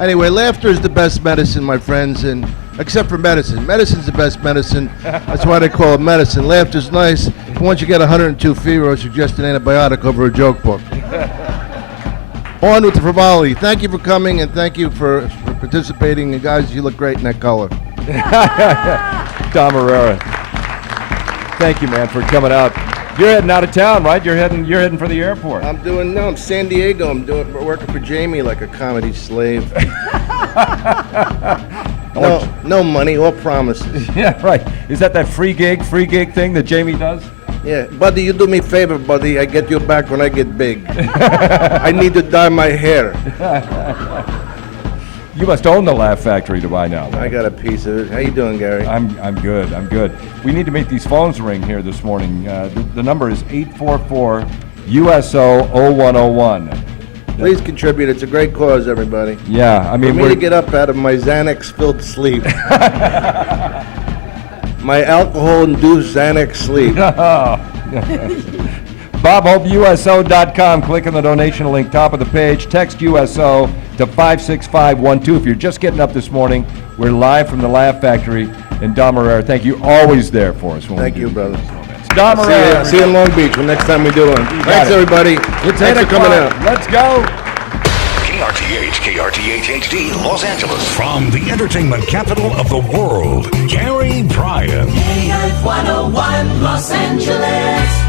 Anyway, laughter is the best medicine, my friends, and except for medicine. Medicine's the best medicine. That's why they call it medicine. Laughter's nice. Once you get 102 fever, I suggest an antibiotic over a joke book. On with the frivolity. Thank you for coming, and thank you for participating. And guys, you look great in that color. Tom Herrera. Thank you, man, for coming out. You're heading out of town, right? You're heading for the airport. I'm San Diego. I'm working for Jamie like a comedy slave. No money, all promises. Yeah, right. Is that free gig thing that Jamie does? Yeah, buddy, you do me a favor, buddy. I get you back when I get big. I need to dye my hair. You must own the Laugh Factory to buy now. I got a piece of it. How you doing, Gary? I'm good. We need to make these phones ring here this morning. The number is 844 USO 0101. Please contribute. It's a great cause, everybody. Yeah, I mean, for me to get up out of my Xanax-filled sleep. My alcohol-induced Xanax sleep. BobHopeUSO.com. Click on the donation link, top of the page. Text USO to 56512. If you're just getting up this morning, we're live from the Laugh Factory in Don Marrero. Thank you. Always there for us. Thank you, brother. Don Marrero. See you in Long Beach next time we do one. Thanks, everybody. It's Thanks 8 for coming out. Let's go. KRTH HD, Los Angeles. From the entertainment capital of the world, Gary Bryan. KF 101, Los Angeles.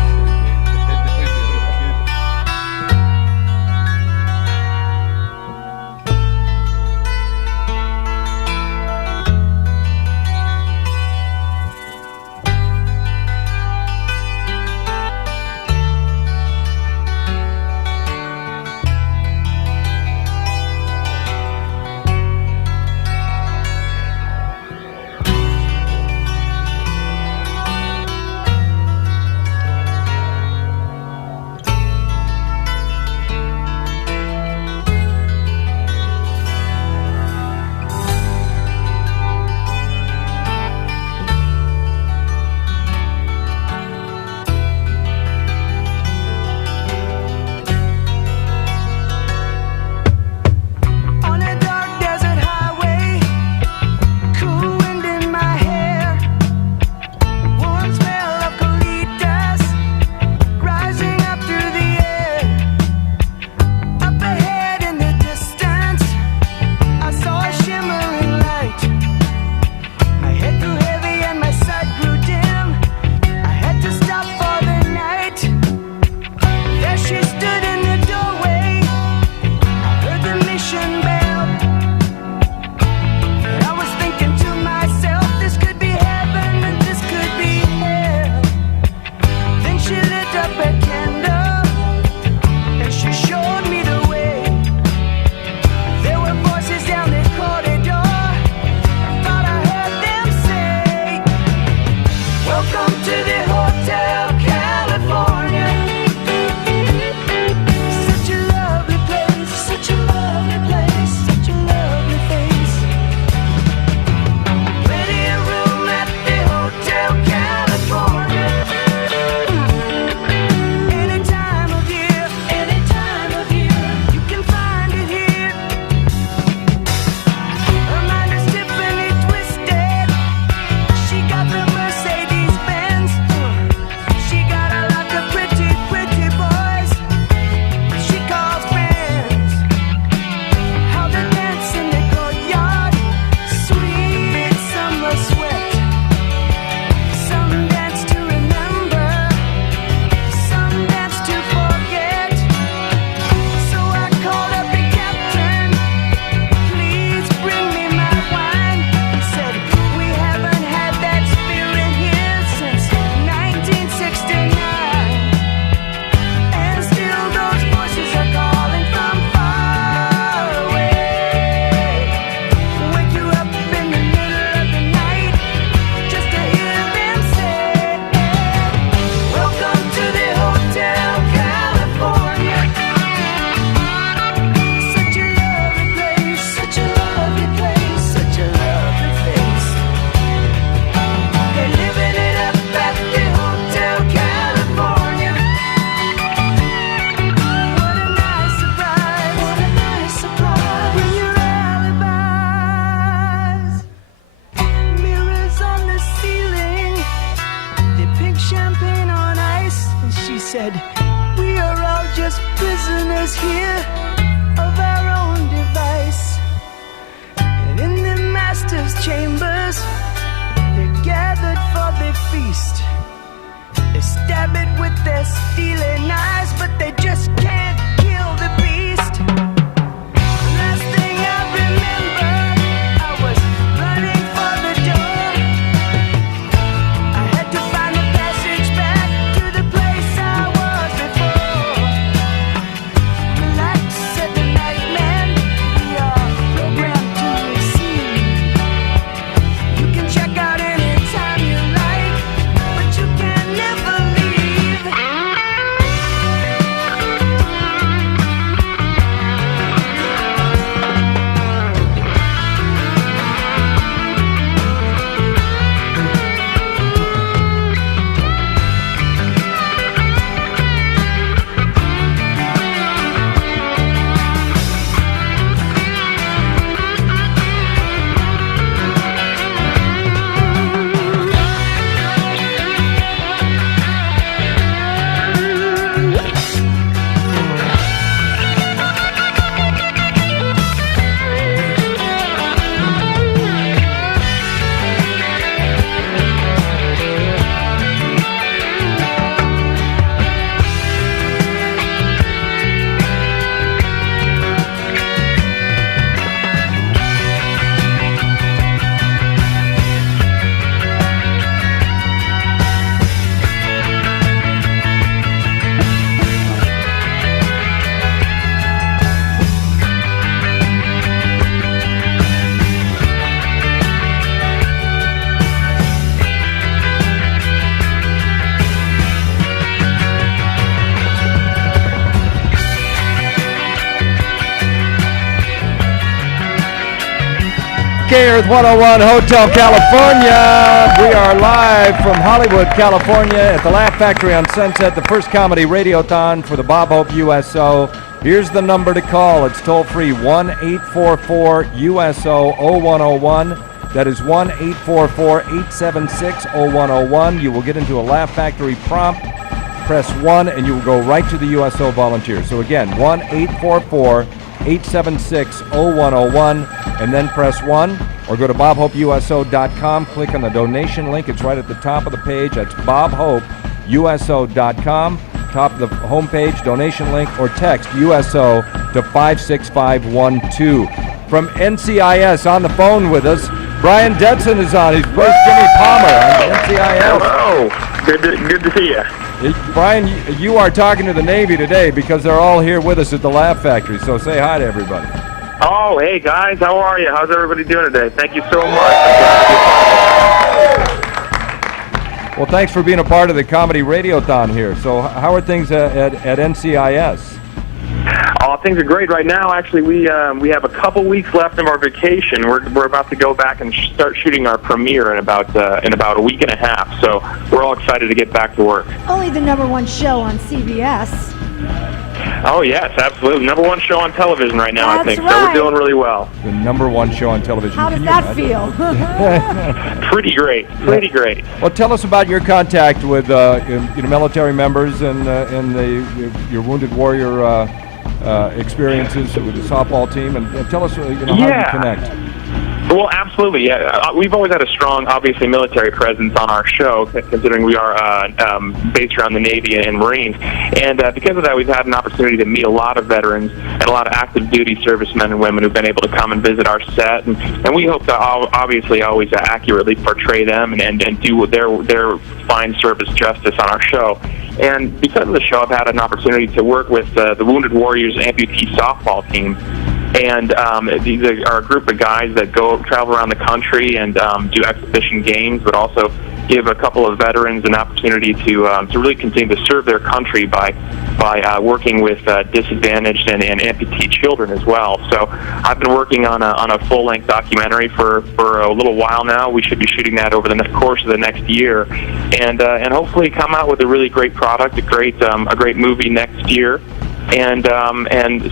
said, we are all just prisoners here of our own device. And in the master's chambers, they're gathered for their feast. They stab it with their steely knives, but they just can't kill the beast. Last thing I remember, I was running for the door. I had to find a passage back to the place I was before. Relax, said the night man, we are programmed to receive. You can check out anytime you like, but you can never leave. K-Earth 101 Hotel California. We are live from Hollywood, California at the Laugh Factory on Sunset, the first comedy radiothon for the Bob Hope USO. Here's the number to call. It's toll-free, 1-844-USO-0101. That is 1-844-876-0101. You will get into a Laugh Factory prompt. Press 1 and you will go right to the USO volunteers. So again, 1-844-876-0101 and then press 1, or go to bobhopeuso.com, click on the donation link. It's right at the top of the page. That's bobhopeuso.com, top of the homepage, donation link, or text USO to 56512. From NCIS on the phone with us, Bryan Detson is on. He's with Jimmy Palmer on NCIS. Hello. Good to see you. Bryan, you are talking to the Navy today because they're all here with us at the Laugh Factory, so say hi to everybody. Oh, hey, guys. How are you? How's everybody doing today? Thank you so much. Well, thanks for being a part of the Comedy Radiothon here. So how are things at NCIS? Oh, things are great right now. Actually, we have a couple weeks left of our vacation. We're about to go back and start shooting our premiere in about a week and a half. So we're all excited to get back to work. Only the #1 show on CBS. Oh yes, absolutely. #1 show on television right now. That's I think right. so. We're doing really well. The #1 show on television. How does that feel? Pretty great. Pretty great. Well, tell us about your contact with military members and your Wounded Warrior experiences with the softball team, and tell us how you connect. Well, absolutely. Yeah, we've always had a strong, obviously, military presence on our show, considering we are based around the Navy and Marines. And because of that, we've had an opportunity to meet a lot of veterans and a lot of active duty servicemen and women who've been able to come and visit our set. And we hope to obviously always accurately portray them and do their fine service justice on our show. And because of the show, I've had an opportunity to work with the Wounded Warriors amputee softball team. And these are a group of guys that travel around the country and do exhibition games, but also give a couple of veterans an opportunity to really continue to serve their country by working with disadvantaged and amputee children as well. So I've been working on a full-length documentary for a little while now. We should be shooting that over the course of the next year, and hopefully come out with a really great product, a great movie next year. And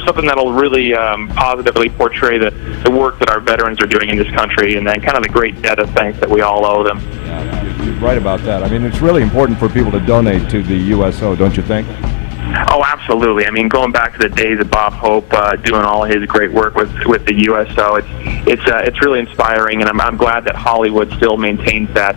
something that'll really positively portray the work that our veterans are doing in this country, and then kind of the great debt of thanks that we all owe them. Yeah, you're right about that. I mean, it's really important for people to donate to the USO, don't you think? Oh, absolutely. I mean, going back to the days of Bob Hope doing all his great work with the USO, it's really inspiring, and I'm glad that Hollywood still maintains that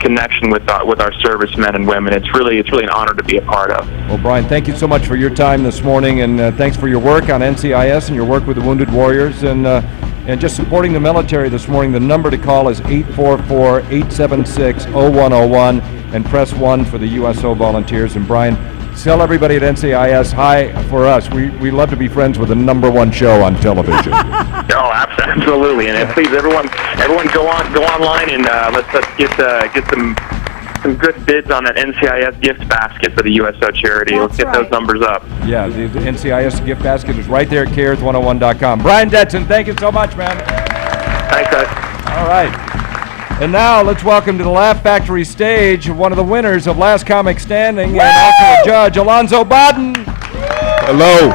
connection with our servicemen and women. It's really an honor to be a part of. Well, Bryan, thank you so much for your time this morning, and thanks for your work on NCIS and your work with the Wounded Warriors, and just supporting the military this morning. The number to call is 844-876-0101, and press 1 for the USO volunteers. And Bryan, tell everybody at NCIS hi for us. We love to be friends with the #1 show on television. Oh, absolutely. And please, everyone go online and let's get some good bids on that NCIS gift basket for the USO charity. Let's get those numbers up. Yeah, the NCIS gift basket is right there at Kearth101.com. Bryan Detson, thank you so much, man. Thanks, guys. All right. And now let's welcome to the Laugh Factory stage one of the winners of Last Comic Standing, and also a judge, Alonzo Bodden. Hello.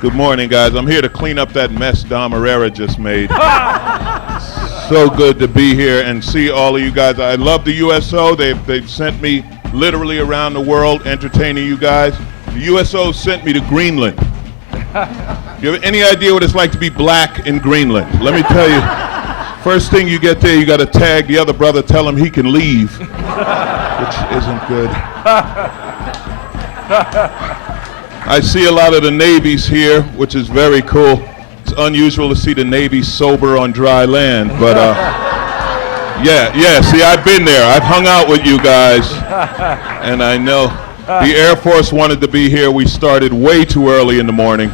Good morning, guys. I'm here to clean up that mess Dom Herrera just made. So good to be here and see all of you guys. I love the USO. They've sent me literally around the world entertaining you guys. The USO sent me to Greenland. You have any idea what it's like to be black in Greenland? Let me tell you. First thing you get there, you got to tag the other brother, tell him he can leave, which isn't good. I see a lot of the Navies here, which is very cool. It's unusual to see the Navy sober on dry land, but yeah, see, I've been there. I've hung out with you guys, and I know. The Air Force wanted to be here. We started way too early in the morning.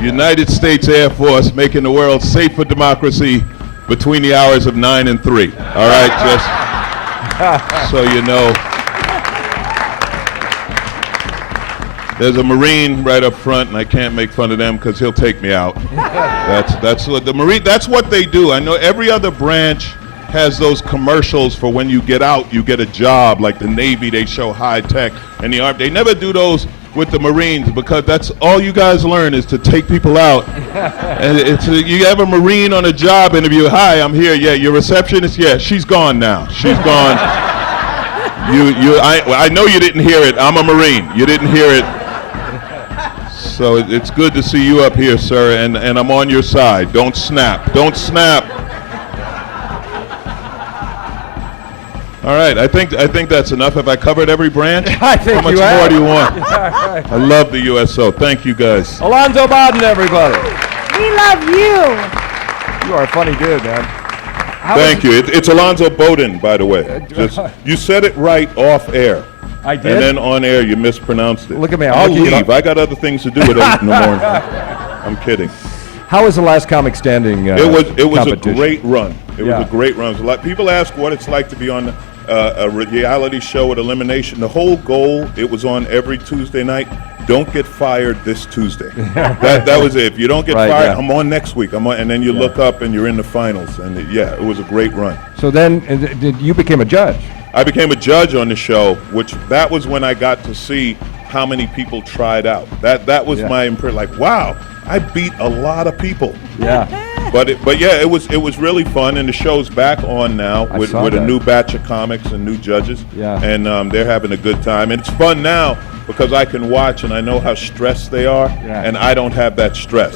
United States Air Force making the world safe for democracy between the hours of 9 and 3. All right, just so you know. There's a Marine right up front, and I can't make fun of them because he'll take me out. That's what the Marine. That's what they do. I know every other branch has those commercials for when you get out, you get a job. Like the Navy, they show high tech, and the Army, they never do those with the Marines because that's all you guys learn is to take people out. And you have a Marine on a job interview. Hi, I'm here. Yeah, your receptionist. Yeah, she's gone now. She's gone. I know you didn't hear it. I'm a Marine. You didn't hear it. So it's good to see you up here, sir, and I'm on your side. Don't snap. Don't snap. All right, I think that's enough. Have I covered every branch? I think How much more do you want? I love the USO. Thank you, guys. Alonzo Bowden, everybody. We love you. You are a funny dude, man. Thank you. It's Alonzo Bowden, by the way. You said it right off air. I did? And then on air, you mispronounced it. Look at me. I'll leave. I got other things to do at 8 in the morning. I'm kidding. How was the last comic standing It was a competition? great run. It Yeah. was a great run. People ask what it's like to be on a reality show with elimination. The whole goal, it was on every Tuesday night. Don't get fired this Tuesday. that was it. If you don't get fired, yeah. I'm on next week. And then you look up and you're in the finals. And it was a great run. So then you became a judge. I became a judge on the show, that was when I got to see how many people tried out. That was my impression. Like, wow, I beat a lot of people. Yeah. But yeah, it was really fun, and the show's back on now with a new batch of comics and new judges. Yeah. And they're having a good time, and it's fun now because I can watch and I know how stressed they are, and I don't have that stress.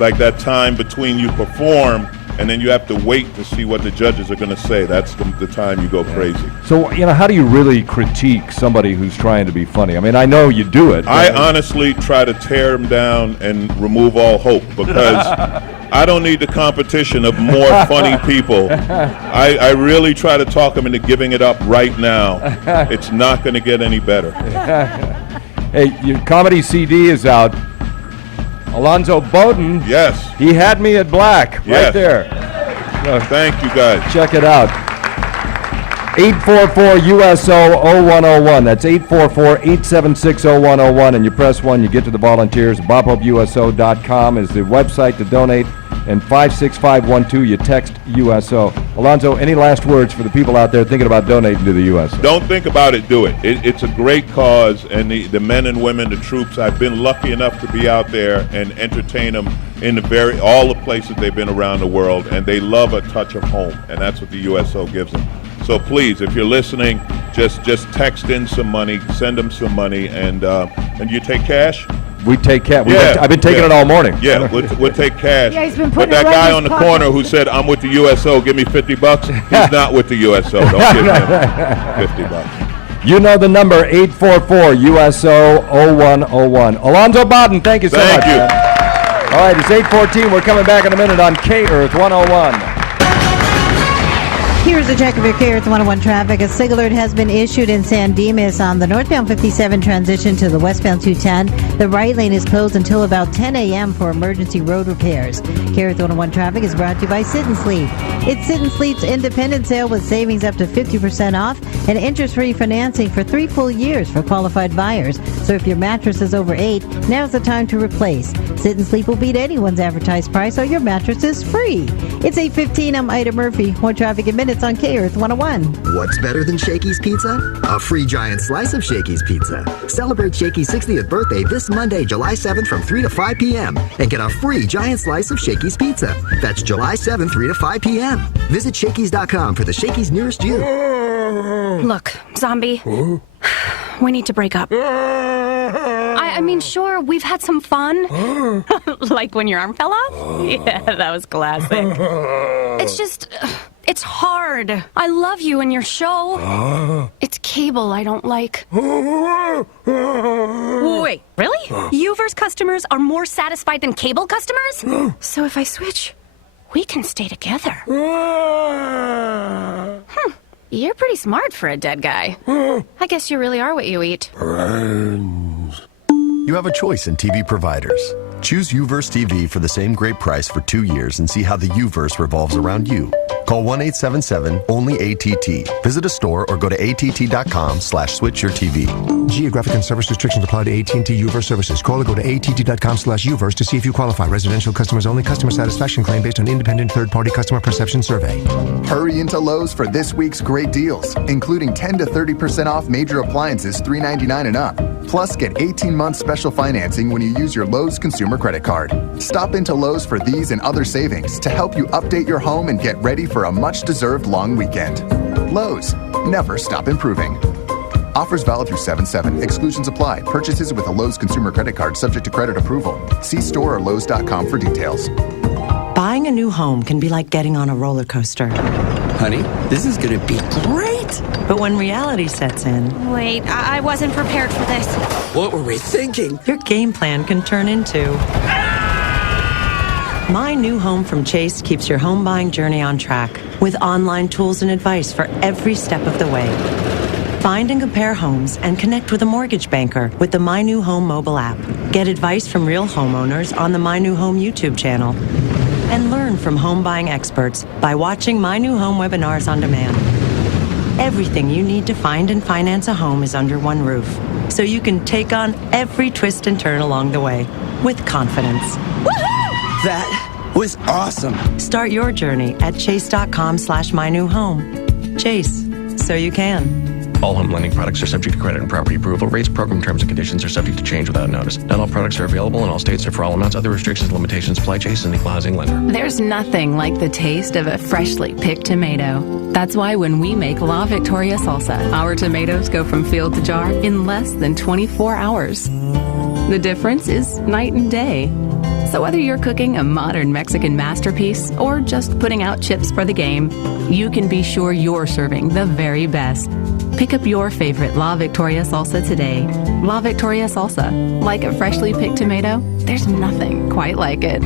like that time between you perform and then you have to wait to see what the judges are going to say. That's the time you go crazy. So, how do you really critique somebody who's trying to be funny? I mean, I know you do it. I honestly try to tear them down and remove all hope because I don't need the competition of more funny people. I really try to talk them into giving it up right now. It's not going to get any better. Hey, your comedy CD is out. Alonzo Bowden. Yes. He had me at black. Yes. Right there. Thank you, guys. Check it out. 844-USO-0101. That's 844-876-0101. And you press 1, you get to the volunteers. BobHopeUSO.com is the website to donate. And 56512, you text USO. Alonzo, any last words for the people out there thinking about donating to the USO? Don't think about it, do it. It's a great cause, and the men and women, the troops, I've been lucky enough to be out there and entertain them in all the places they've been around the world, and they love a touch of home, and that's what the USO gives them. So please, if you're listening, just text in some money, send them some money, and you take cash? We take cash. Yeah, I've been taking it all morning. Yeah, we'll take cash. Yeah, he's been But putting that it right guy in on the his pocket. corner who said, I'm with the USO, give me $50, he's not with the USO. Don't give him $50. You know the number, 844-USO-0101. Alonzo Bowden, thank you so much. Thank you. Man. All right, it's 8:14. We're coming back in a minute on K-Earth 101. Here's a check of your K-Earth 101 traffic. A SIG alert has been issued in San Dimas on the northbound 57 transition to the westbound 210. The right lane is closed until about 10 a.m. for emergency road repairs. K-Earth 101 traffic is brought to you by Sit and Sleep. It's Sit and Sleep's independent sale with savings up to 50% off and interest-free financing for 3 full years for qualified buyers. So if your mattress is over 8, now's the time to replace. Sit and Sleep will beat anyone's advertised price, so your mattress is free. It's 8:15. I'm Ida Murphy. More traffic in minutes on K-Earth 101. What's better than Shakey's Pizza? A free giant slice of Shakey's Pizza. Celebrate Shakey's 60th birthday this Monday, July 7th from 3 to 5 p.m. and get a free giant slice of Shakey's Pizza. That's July 7th, 3 to 5 p.m. Visit Shakey's.com for the Shakey's nearest you. Look, zombie, we need to break up. I mean, sure, we've had some fun. Like when your arm fell off? Yeah, that was classic. It's just, it's hard. I love you and your show. It's cable I don't like. Wait, really? Uverse customers are more satisfied than cable customers? So if I switch, we can stay together. You're pretty smart for a dead guy. I guess you really are what you eat. You have a choice in TV providers. Choose Uverse TV for the same great price for 2 years and see how the Uverse revolves around you. Call Call 1-877-ONLY-ATT. Visit a store or go to att.com/switchyourtv. Geographic and service restrictions apply to AT&T Uverse services. Call or go to att.com/Uverse to see if you qualify. Residential customers only. Customer satisfaction claim based on independent third-party customer perception survey. Hurry into Lowe's for this week's great deals, including 10 to 30% off major appliances $3.99 and up. Plus, get 18-month special financing when you use your Lowe's consumer credit card. Stop into Lowe's for these and other savings to help you update your home and get ready for a much-deserved long weekend. Lowe's, never stop improving. Offers valid through 7/7. Exclusions apply. Purchases with a Lowe's consumer credit card subject to credit approval. See store or Lowe's.com for details. Buying a new home can be like getting on a roller coaster. Honey, this is going to be great. But when reality sets in... Wait, I wasn't prepared for this. What were we thinking? Your game plan can turn into... My New Home from Chase keeps your home buying journey on track with online tools and advice for every step of the way. Find and compare homes and connect with a mortgage banker with the My New Home mobile app. Get advice from real homeowners on the My New Home YouTube channel. And learn from home buying experts by watching My New Home webinars on demand. Everything you need to find and finance a home is under one roof, so you can take on every twist and turn along the way with confidence. That was awesome. Start your journey at chase.com/mynewhome. Chase, so you can. All home lending products are subject to credit and property approval. Rates, program terms, and conditions are subject to change without notice. Not all products are available in all states or for all amounts. Other restrictions and limitations apply. Chase is an equal housing lender. There's nothing like the taste of a freshly picked tomato. That's why when we make La Victoria salsa, our tomatoes go from field to jar in less than 24 hours. The difference is night and day. So whether you're cooking a modern Mexican masterpiece or just putting out chips for the game, you can be sure you're serving the very best. Pick up your favorite La Victoria salsa today. La Victoria salsa. Like a freshly picked tomato, there's nothing quite like it.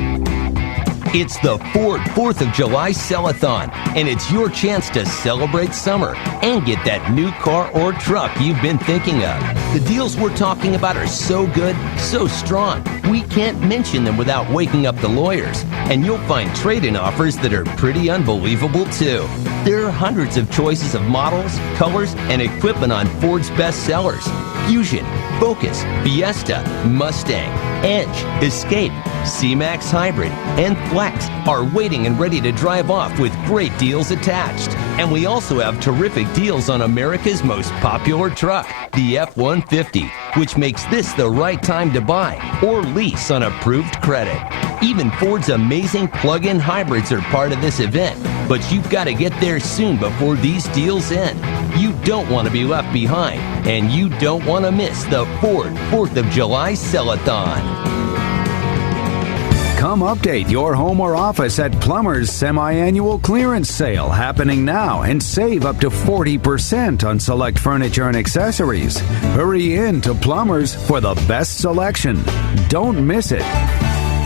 It's the Ford 4th of July Sell-a-thon, and it's your chance to celebrate summer and get that new car or truck you've been thinking of. The deals we're talking about are so good, so strong, we can't mention them without waking up the lawyers. And you'll find trade-in offers that are pretty unbelievable, too. There are hundreds of choices of models, colors, and equipment on Ford's best sellers. Fusion, Focus, Fiesta, Mustang, Edge, Escape, C-Max Hybrid, and Flex are waiting and ready to drive off with great deals attached. And we also have terrific deals on America's most popular truck, the F-150, which makes this the right time to buy or lease on approved credit. Even Ford's amazing plug-in hybrids are part of this event, but you've got to get there soon before these deals end. You don't want to be left behind, and you don't want to miss the Ford 4th of July Sell-a-thon. Come update your home or office at Plumber's semi-annual clearance sale happening now and save up to 40% on select furniture and accessories. Hurry in to Plumber's for the best selection. Don't miss it.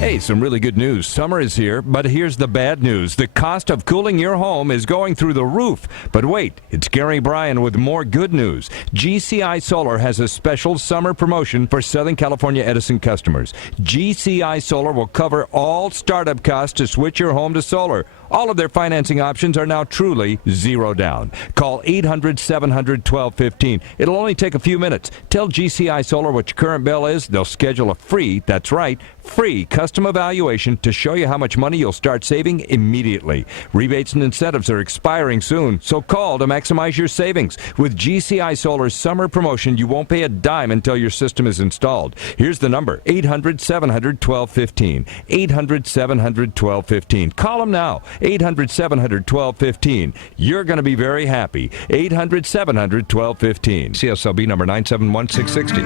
Hey, some really good news. Summer is here, but here's the bad news. The cost of cooling your home is going through the roof. But wait, it's Gary Bryan with more good news. GCI Solar has a special summer promotion for Southern California Edison customers. GCI Solar will cover all startup costs to switch your home to solar. All of their financing options are now truly zero down. Call 800-700-1215. It'll only take a few minutes. Tell GCI Solar what your current bill is. They'll schedule a free, that's right, free custom evaluation to show you how much money you'll start saving immediately. Rebates and incentives are expiring soon, so call to maximize your savings. With GCI Solar's summer promotion, you won't pay a dime until your system is installed. Here's the number, 800-700-1215. 800-700-1215. Call them now. 800-700-1215. You're going to be very happy. 800-700-1215. CSLB number 971660.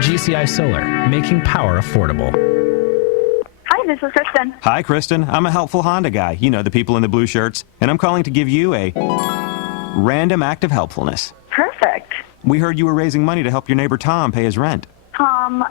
GCI Solar, making power affordable. Hi, this is Kristen. Hi, Kristen. I'm a helpful Honda guy. You know, the people in the blue shirts. And I'm calling to give you a random act of helpfulness. Perfect. We heard you were raising money to help your neighbor Tom pay his rent. Tom,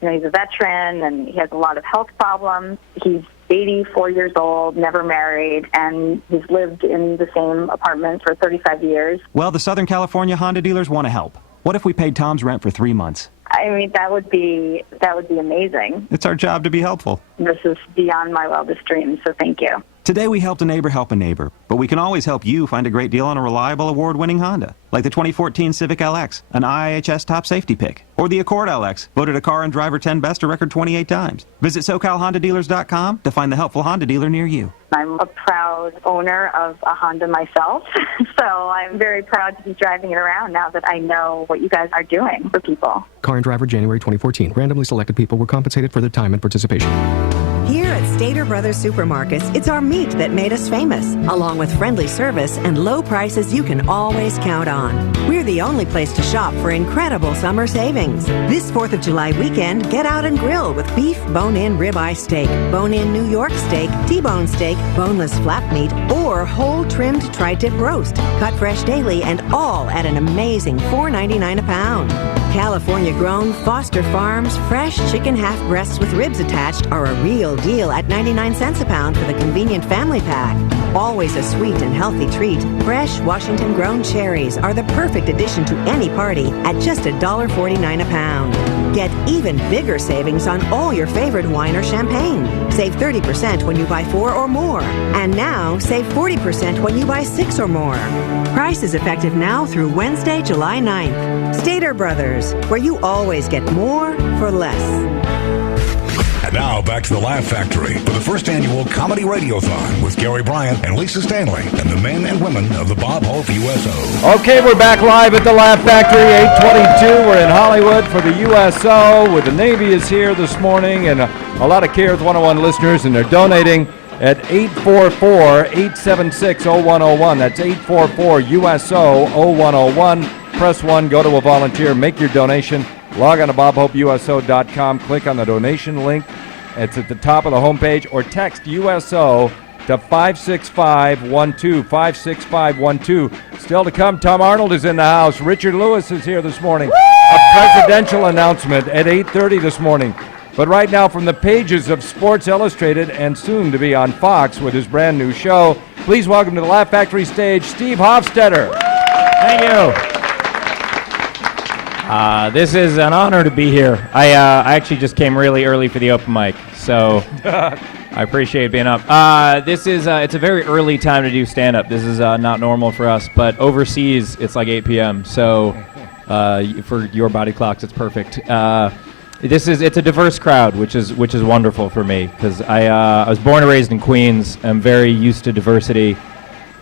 he's a veteran and he has a lot of health problems. He's 84 years old, never married, and he's lived in the same apartment for 35 years. Well, the Southern California Honda dealers want to help. What if we paid Tom's rent for 3 months? I mean, that would be amazing. It's our job to be helpful. This is beyond my wildest dreams, so thank you. Today we helped a neighbor, but we can always help you find a great deal on a reliable award-winning Honda, like the 2014 Civic LX, an IIHS top safety pick, or the Accord LX, voted a Car and Driver 10 Best a record 28 times. Visit SoCalHondaDealers.com to find the helpful Honda dealer near you. I'm a proud owner of a Honda myself, so I'm very proud to be driving it around now that I know what you guys are doing for people. Car and Driver, January 2014. Randomly selected people were compensated for their time and participation. Here at Stater Brothers Supermarkets, it's our meat that made us famous, along with friendly service and low prices you can always count on. We're the only place to shop for incredible summer savings. This 4th of July weekend, get out and grill with beef bone-in ribeye steak, bone-in New York steak, T-bone steak, boneless flap meat, or whole trimmed tri-tip roast. Cut fresh daily and all at an amazing $4.99 a pound. California-grown Foster Farms fresh chicken half breasts with ribs attached are a real deal at 99 cents a pound for the convenient family pack. Always a sweet and healthy treat, fresh Washington-grown cherries are the perfect addition to any party at just $1.49 a pound. Get even bigger savings on all your favorite wine or champagne. Save 30% when you buy 4 or more. And now, save 40% when you buy 6 or more. Price is effective now through Wednesday, July 9th. Stater Brothers, where you always get more for less. And now back to the Laugh Factory for the first annual Comedy Radiothon with Gary Bryan and Lisa Stanley and the men and women of the Bob Hope USO. Okay, we're back live at the Laugh Factory, 822. We're in Hollywood for the USO, where the Navy is here this morning, and a lot of Cares 101 listeners, and they're donating at 844-876-0101. That's 844-USO-0101. Press 1, go to a volunteer, make your donation. Log on to BobHopeUSO.com, click on the donation link. It's at the top of the homepage, or text USO to 56512, 56512. Still to come, Tom Arnold is in the house. Richard Lewis is here this morning. A presidential announcement at 8:30 this morning. But right now, from the pages of Sports Illustrated and soon to be on Fox with his brand new show, please welcome to the Laugh Factory stage, Steve Hofstetter. Thank you. This is an honor to be here. I actually just came really early for the open mic, so I appreciate being up. It's a very early time to do stand-up. This is not normal for us, but overseas it's like 8 p.m. So for your body clocks, it's perfect. It's a diverse crowd, which is wonderful for me, because I was born and raised in Queens. I'm very used to diversity.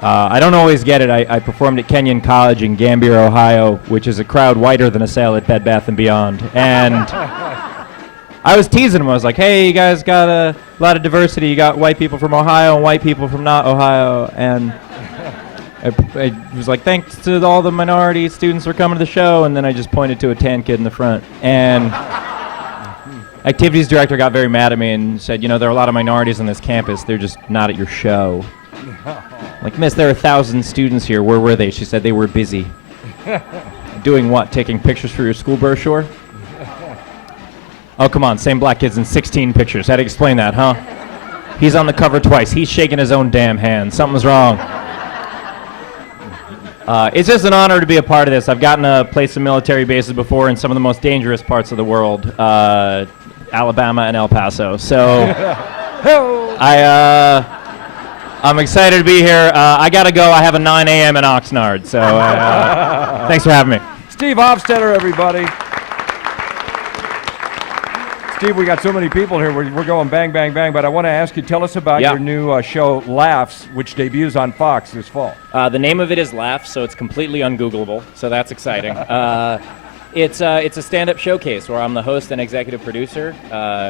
I don't always get it. I performed at Kenyon College in Gambier, Ohio, which is a crowd whiter than a sale at Bed Bath & Beyond. And I was teasing them. I was like, hey, you guys got a lot of diversity. You got white people from Ohio and white people from not Ohio. And I was like, thanks to all the minority students for coming to the show. And then I just pointed to a tan kid in the front. And activities director got very mad at me and said, there are a lot of minorities on this campus. They're just not at your show. Like, miss, there are 1,000 students here. Where were they? She said they were busy. Doing what? Taking pictures for your school brochure? Oh, come on. Same black kid's in 16 pictures. How to explain that, huh? He's on the cover twice. He's shaking his own damn hand. Something's wrong. It's just an honor to be a part of this. I've gotten to play some military bases before in some of the most dangerous parts of the world, Alabama and El Paso. So I'm excited to be here. I got to go. I have a 9 a.m. in Oxnard, so thanks for having me. Steve Hofstetter, everybody. Steve, we got so many people here. We're going bang, bang, bang, but I want to ask you, tell us about your new show, Laughs, which debuts on Fox this fall. The name of it is Laughs, so it's completely ungoogleable, so that's exciting. It's a stand-up showcase where I'm the host and executive producer,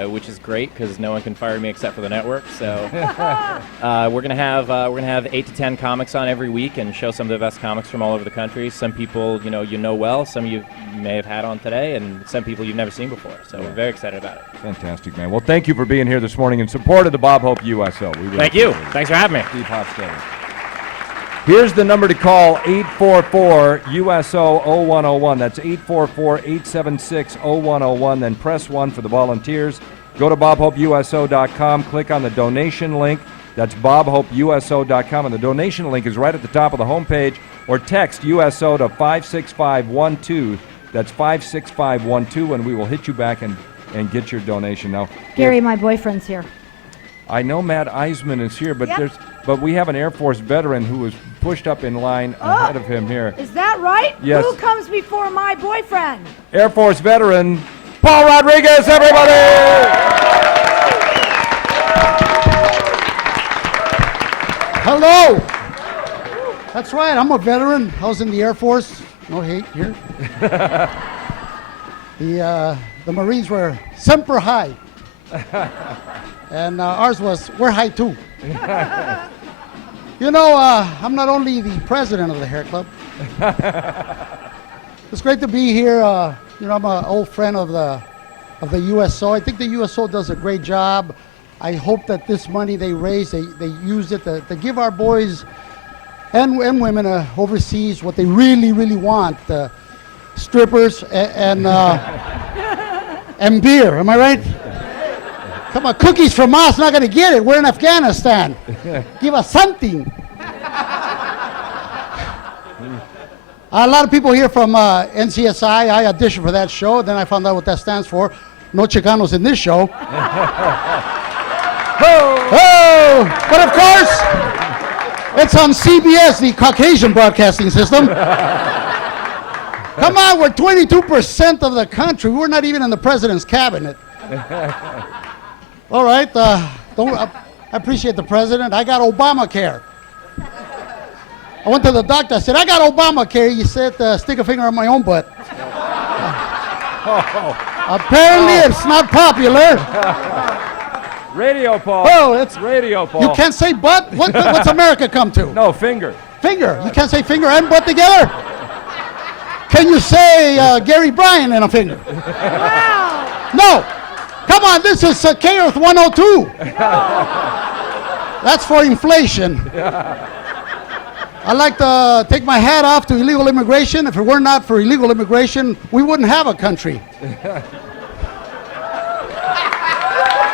which is great because no one can fire me except for the network. So we're gonna have 8 to 10 comics on every week and show some of the best comics from all over the country. Some people you know well, some you may have had on today, and some people you've never seen before. So we're very excited about it. Fantastic, man. Well, thank you for being here this morning in support of the Bob Hope USO. We really Thank you. appreciate it. Thanks for having me. Steve Hofstetter. Here's the number to call, 844-USO-0101. That's 844-876-0101. Then press 1 for the volunteers. Go to BobHopeUSO.com. Click on the donation link. That's BobHopeUSO.com. And the donation link is right at the top of the homepage. Or text USO to 56512. That's 56512, and we will hit you back and get your donation. Now, Gary, my boyfriend's here. I know Matt Eisman is here, but Yep. but we have an Air Force veteran who was pushed up in line ahead of him here. Is that right? Yes. Who comes before my boyfriend? Air Force veteran Paul Rodriguez, everybody! Hello. That's right. I'm a veteran. I was in the Air Force. No hate here. The Marines were semper high. And ours was, we're high too. You know, I'm not only the president of the Hair Club. It's great to be here. You know, I'm an old friend of the USO. I think the USO does a great job. I hope that this money they raise, they use it to give our boys and women overseas what they really, really want. Strippers and beer. Am I right? Come on, cookies from us, not going to get it. We're in Afghanistan. Give us something. A lot of people here from NCSI. I auditioned for that show. Then I found out what that stands for. No Chicanos in this show. Oh! But of course, it's on CBS, the Caucasian Broadcasting System. Come on, we're 22% of the country. We're not even in the president's cabinet. All right, I appreciate the president. I got Obamacare. I went to the doctor. I said, I got Obamacare. He said, stick a finger on my own butt. Apparently, it's not popular. Radio, Paul. Oh, it's Radio, Paul. You can't say butt? What's America come to? No, finger. Finger. You can't say finger and butt together? Can you say Gary Bryan and a finger? Wow. No. Come on, this is K-Earth 102. That's for inflation. I'd like to take my hat off to illegal immigration. If it were not for illegal immigration, we wouldn't have a country.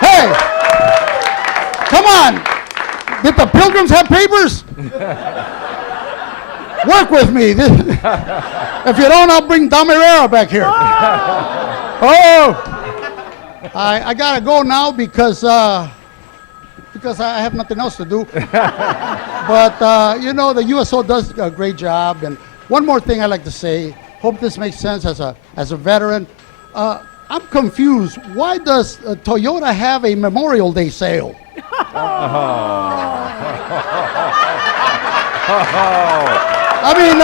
Hey, come on. Did the Pilgrims have papers? Work with me. If you don't, I'll bring Damirera back here. Oh, I gotta go now because I have nothing else to do. But you know, the USO does a great job. And one more thing I'd like to say. Hope this makes sense as a veteran. I'm confused. Why does Toyota have a Memorial Day sale? I mean,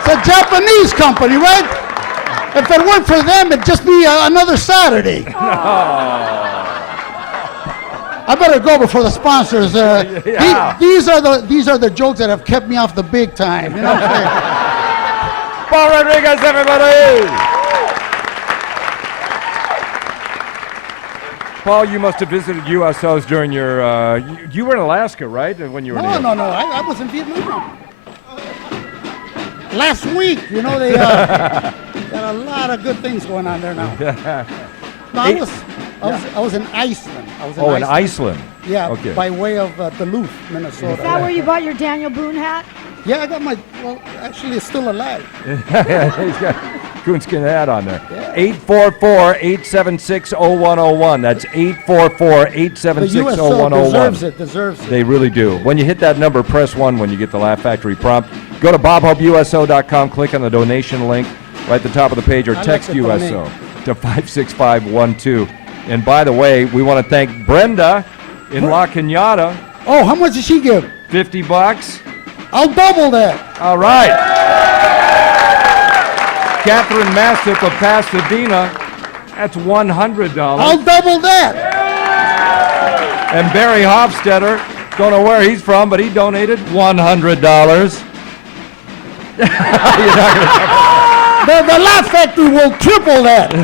it's a Japanese company, right? If it weren't for them, it'd just be another Saturday. I better go before the sponsors. These are the jokes that have kept me off the big time. You know what I'm saying? Paul Rodriguez, everybody! Paul, you must have visited USOs during your. You were in Alaska, right? When you were. No. I was in Vietnam. Last week, you know, they got a lot of good things going on there now. No, I was in Iceland. In Iceland. Yeah, okay. By way of Duluth, Minnesota. Is that where you bought your Daniel Boone hat? Yeah, I got my. Well, actually, it's still alive. He's got coonskin hat on there. 844-876-0101. That's 844-876-0101. Deserves it. They really do. When you hit that number, press 1 when you get the Laugh Factory prompt. Go to BobHopeUSO.com, click on the donation link right at the top of the page, or text USO to 56512. And by the way, we want to thank Brenda in La Cañada. Oh, how much did she give? $50. I'll double that. All right. Catherine Massip of Pasadena, that's $100. I'll double that. And Barry Hofstetter, don't know where he's from, but he donated $100. The Laugh Factory will triple that.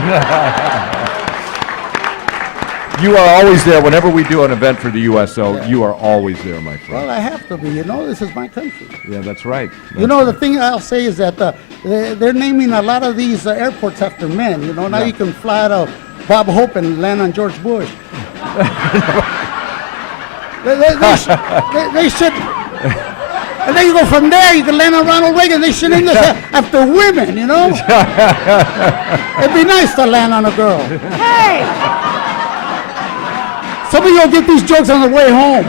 You are always there. Whenever we do an event for the USO, you are always there, my friend. Well, I have to be. You know, this is my country. Yeah, that's right. You know, the thing I'll say is that they're naming a lot of these airports after men. You know, now you can fly out of Bob Hope and land on George Bush. They should. And then you go from there, you can land on Ronald Reagan. They should name this after women, you know? It'd be nice to land on a girl. Hey! Some of you will get these jokes on the way home.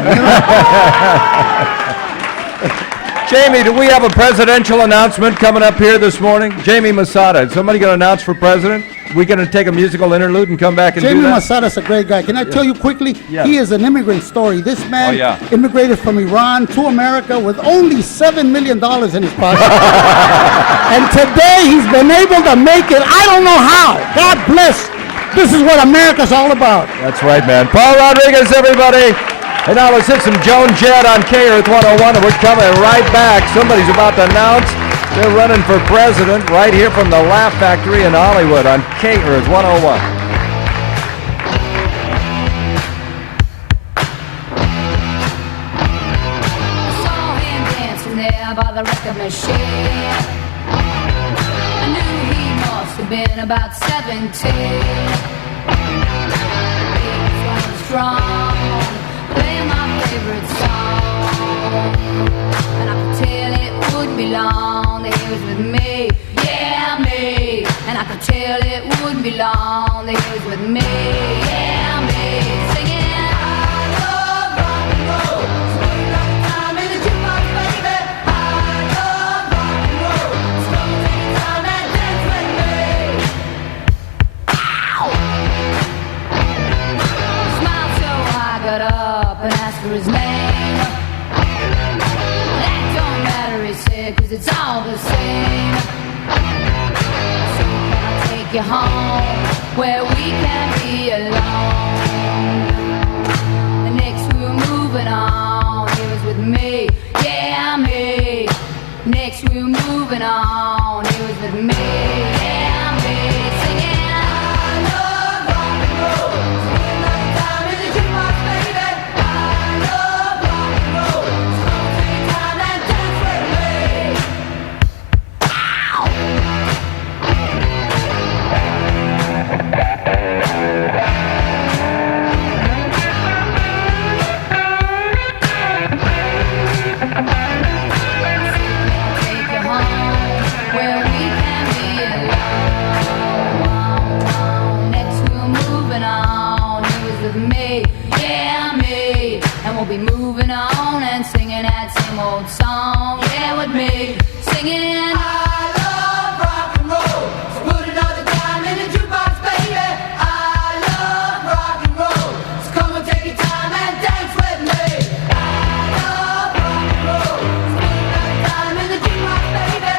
Jamie, do we have a presidential announcement coming up here this morning? Jamie Masada, is somebody going to announce for president? We going to take a musical interlude and come back and Jamie do that? Masada is a great guy. Can I tell you quickly? Yeah. He is an immigrant story. This man yeah. immigrated from Iran to America with only $7 million in his pocket. And today he's been able to make it. I don't know how. God bless. This is what America's all about. That's right, man. Paul Rodriguez, everybody. And now let's hit some Joan Jett on K-Earth 101, and we're coming right back. Somebody's about to announce they're running for president right here from the Laugh Factory in Hollywood on K-Earth 101. By the record machine, I knew he must have been about 17. He was running strong, playing my favorite song, and I could tell it wouldn't be long that he was with me, yeah, me. And I could tell it wouldn't be long that he was with me, yeah, me. Singing, I love rock and roll, so put it on time in the jukebox, baby. Got up and asked for his name. That don't matter, he said, 'cause it's all the same. So can I take you home where we can be alone? And next we were moving on. He was with me, yeah, me. Next we were moving on. He was with me, yeah, me. Singing, I love rock and roll. Spend another time in the jukebox, baby. I love rock and roll. So take time and dance with me. Take you home where we can be alone. Next we're moving on. He was with me, yeah, me. And we'll be moving on and singing that same old song, yeah, with me. Singing, I love rock and roll. So put another time in the jukebox, baby. I love rock and roll. So come and take your time and dance with me. I love rock and roll. So put another time in the jukebox, baby. I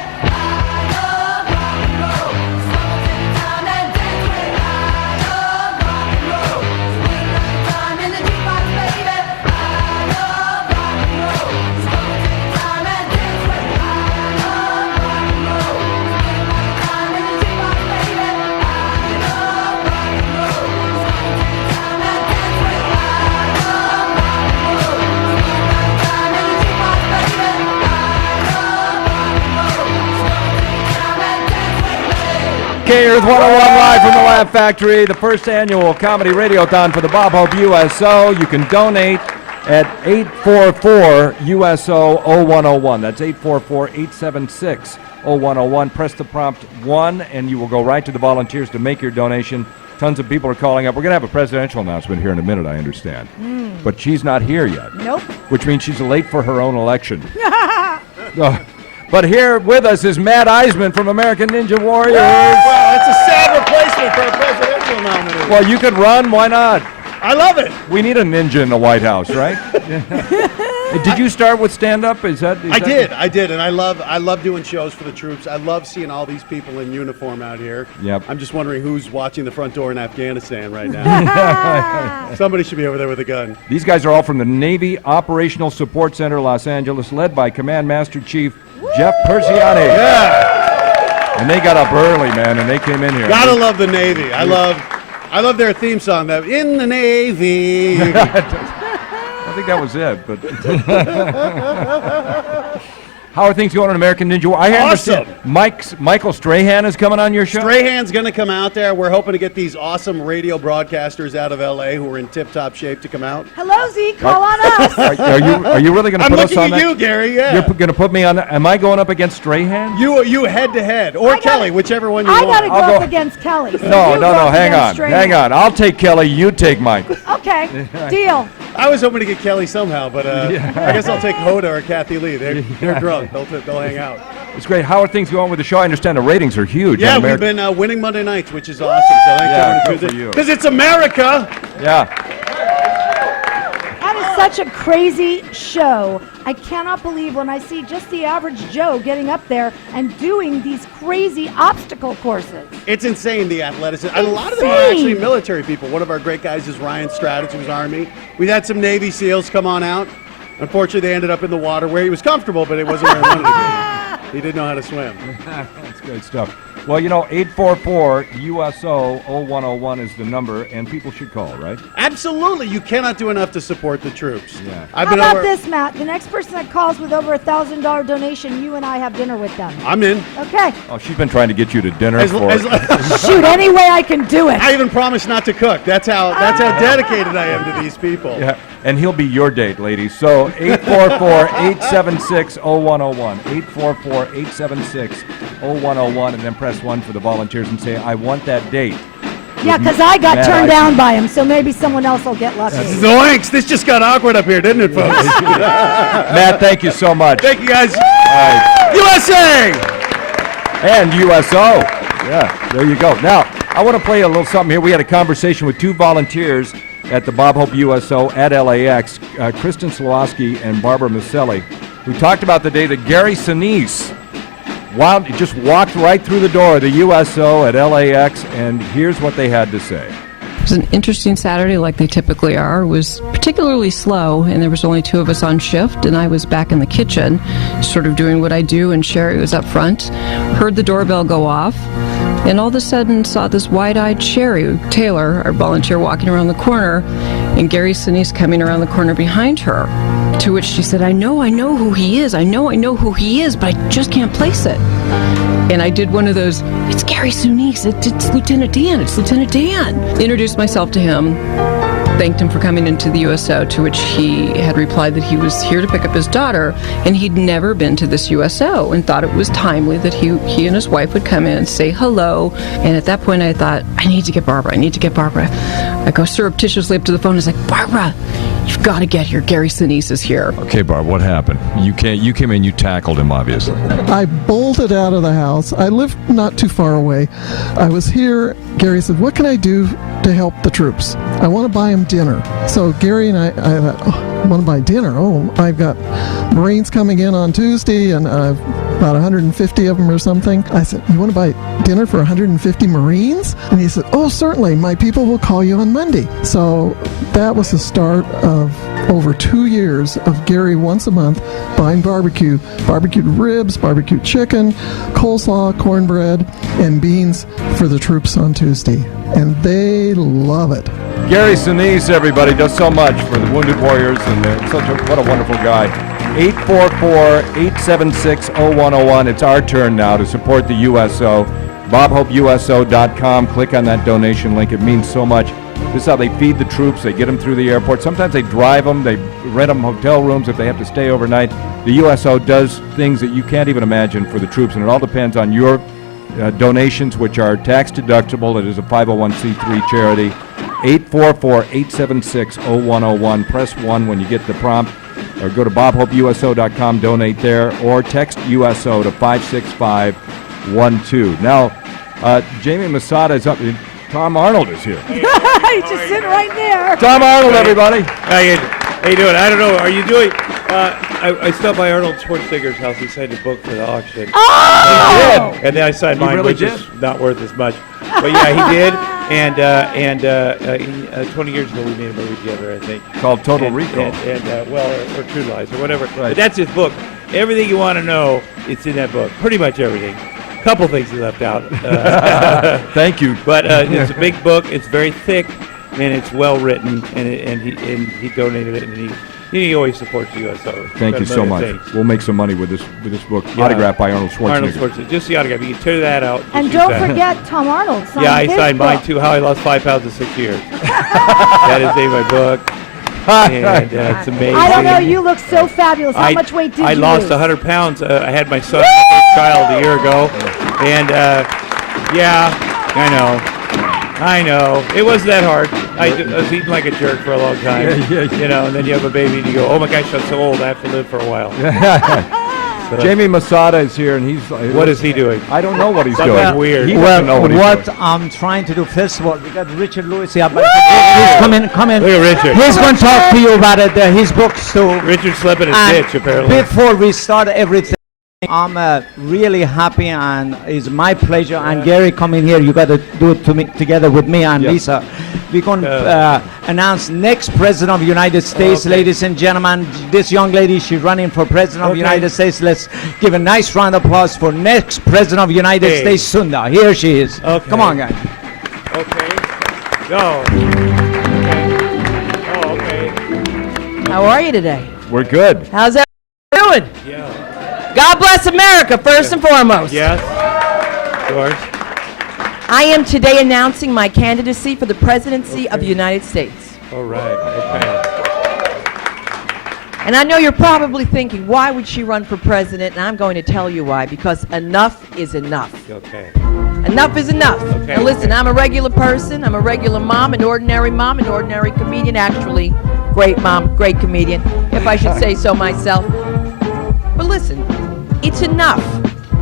love rock and roll. So come and take your time and dance with me. I love rock and roll. So put another time in the jukebox, baby. I love rock and roll. So come and take your time and dance with me. I love rock and roll. So put another time in the jukebox, baby. I love rock and roll. So come and take your time and dance with me. I love rock and roll. So put another time in the jukebox, baby. I love rock and roll. So come and take your time and dance with me. K-Earth 101 live from the Laugh Factory, the first annual comedy radiothon for the Bob Hope USO. You can donate at 844-USO-0101. That's 844-876-0101. Press the prompt 1, and you will go right to the volunteers to make your donation. Tons of people are calling up. We're going to have a presidential announcement here in a minute, I understand. But she's not here yet. Nope. Which means she's late for her own election. But here with us is Matt Eisman from American Ninja Warriors. Well, it's a sad replacement for a presidential nominee. Well, you could run. Why not? I love it. We need a ninja in the White House, right? Did you start with stand-up? I did, and I love doing shows for the troops. I love seeing all these people in uniform out here. Yep. I'm just wondering who's watching the front door in Afghanistan right now. Somebody should be over there with a gun. These guys are all from the Navy Operational Support Center, Los Angeles, led by Command Master Chief Jeff Persiani. Yeah. And they got up early, man, and they came in here. Gotta love the Navy. I love their theme song. That in the Navy. I think that was it, but How are things going on American Ninja? I understand Michael Strahan is coming on your show? Strahan's going to come out there. We're hoping to get these awesome radio broadcasters out of L.A. who are in tip-top shape to come out. Hello, Z. Call on us. Are you really going to put us on I'm looking at that? you, Gary, yeah. You're going to put me on that? Am I going up against Strahan? You head-to-head. Or Kelly, whichever one you I want. got to go up against Kelly. So No, you go up hang on. against Strahan. Hang on. I'll take Kelly, you take Michael. Okay, deal. I was hoping to get Kelly somehow, but I guess I'll take Hoda or Kathy Lee. They're drunk. They'll hang out. It's great. How are things going with the show? I understand the ratings are huge. Yeah, we've been winning Monday nights, which is awesome. So thanks for you. Because it's America. Yeah. That is such a crazy show. I cannot believe when I see just the average Joe getting up there and doing these crazy obstacle courses. It's insane, the athleticism. And a lot of them are actually military people. One of our great guys is Ryan Stratus, who's Army. We've had some Navy SEALs come on out. Unfortunately, they ended up in the water where he was comfortable, but it wasn't where he wanted to be. He didn't know how to swim. That's good stuff. Well, 844-USO-0101 is the number, and people should call, right? Absolutely. You cannot do enough to support the troops. Yeah. How about this, Matt? The next person that calls with over $1,000 donation, you and I have dinner with them. I'm in. Okay. Oh, she's been trying to get you to dinner Shoot, any way I can do it. I even promised not to cook. That's how dedicated I am to these people. Yeah, and he'll be your date, ladies. So 844-876-0101. 844-876-0101, and then press 1 for the volunteers and say, I want that date. Yeah, because I got turned down by him, so maybe someone else will get lucky. Zoinks! This just got awkward up here, didn't it, folks? Matt, thank you so much. Thank you, guys. All right. USA! And USO. Yeah, there you go. Now, I want to play a little something here. We had a conversation with two volunteers at the Bob Hope USO at LAX, Kristen Slawski and Barbara Maselli, who talked about the day that Gary Sinise just walked right through the door of the USO at LAX, and here's what they had to say. It was an interesting Saturday like they typically are. It was particularly slow, and there was only 2 of us on shift, and I was back in the kitchen sort of doing what I do, and Sherry was up front. Heard the doorbell go off, and all of a sudden saw this wide-eyed Sherry Taylor, our volunteer, walking around the corner, and Gary Sinise coming around the corner behind her. To which she said, I know who he is. I know who he is, but I just can't place it. And I did one of those, it's Gary Sinise, it's Lieutenant Dan, it's Lieutenant Dan. Introduced myself to him, thanked him for coming into the USO, to which he had replied that he was here to pick up his daughter, and he'd never been to this USO, and thought it was timely that he and his wife would come in and say hello. And at that point I thought, I need to get Barbara. I go surreptitiously up to the phone and I was like, Barbara, you've got to get here. Gary Sinise is here. Okay, Barb, what happened? You came in, you tackled him, obviously. I bolted out of the house. I live not too far away. I was here. Gary said, what can I do to help the troops? I want to buy them dinner. So Gary and I thought, I want to buy dinner. Oh, I've got Marines coming in on Tuesday, and about 150 of them or something. I said, you want to buy dinner for 150 Marines? And he said, oh, certainly. My people will call you on Monday. So that was the start of over 2 years of Gary once a month buying barbecued ribs, barbecued chicken, coleslaw, cornbread, and beans for the troops on Tuesday. And they love it. Gary Sinise, everybody, does so much for the Wounded Warriors, and what a wonderful guy. 844-876-0101. It's our turn now to support the USO. BobHopeUSO.com. Click on that donation link. It means so much. This is how they feed the troops. They get them through the airport. Sometimes they drive them. They rent them hotel rooms if they have to stay overnight. The USO does things that you can't even imagine for the troops, and it all depends on your donations, which are tax deductible. It is a 501c3 charity. 844-876-0101. Press 1 when you get the prompt, or go to BobHopeUSO.com, donate there, or text USO to 56512. Now, Jamie Masada is up. Tom Arnold is here. He's just sitting right there. Tom Arnold, everybody. How you doing? I don't know. Are you doing? I stopped by Arnold Schwarzenegger's house. He signed a book for the auction. Oh! And then I signed mine, really which is not worth as much. But yeah, he did. And 20 years ago, we made a movie together, I think. Called Total Recall. Or True Lies, or whatever. Right. But that's his book. Everything you want to know, it's in that book. Pretty much everything. A couple things he left out. Thank you. But it's a big book. It's very thick, and it's well written. And he donated it, and He always supports the USO. Thank you so much. We'll make some money with this book, autographed by Arnold Schwarzenegger. Arnold Schwarzenegger. Just the autograph. You can tear that out. And Just don't use that. forget Tom Arnold signed Yeah, I his signed mine book. too. How I Lost 5 Pounds in 6 years. That is in my book. And it's amazing. I don't know. You look so fabulous. How much weight did you I lost lose? 100 pounds. I had my son, my first child, a year ago. And, yeah, I know. It wasn't that hard. I was eating like a jerk for a long time. You know, and then you have a baby and you go, oh my gosh, I'm so old. I have to live for a while. Jamie Masada is here, and he's. What is he doing? I don't know what he's Something doing. weird. He doesn't know what he's doing. I'm trying to do, first of all, we got Richard Lewis here. But please come in. Look at Richard. He's going to talk to you about it, his books too. Richard slept in his And ditch, apparently. Before we start everything, I'm really happy, and it's my pleasure. And Gary, come in here. You got to do it together with me and Lisa. We're going to announce next president of the United States, ladies and gentlemen. This young lady, she's running for president of the United States. Let's give a nice round of applause for next president of the United States, Sunda. Here she is. Come on, guys. Okay. Go. Okay. How are you today? We're good. How's everyone doing? Yeah. God bless America, first and foremost. Yes. George. I am today announcing my candidacy for the presidency of the United States. All right. Okay. And I know you're probably thinking, why would she run for president? And I'm going to tell you why. Because enough is enough. Okay. Enough is enough. Okay. Now listen, I'm a regular person. I'm a regular mom, an ordinary comedian, actually. Great mom, great comedian, if I should say so myself. But listen, it's enough.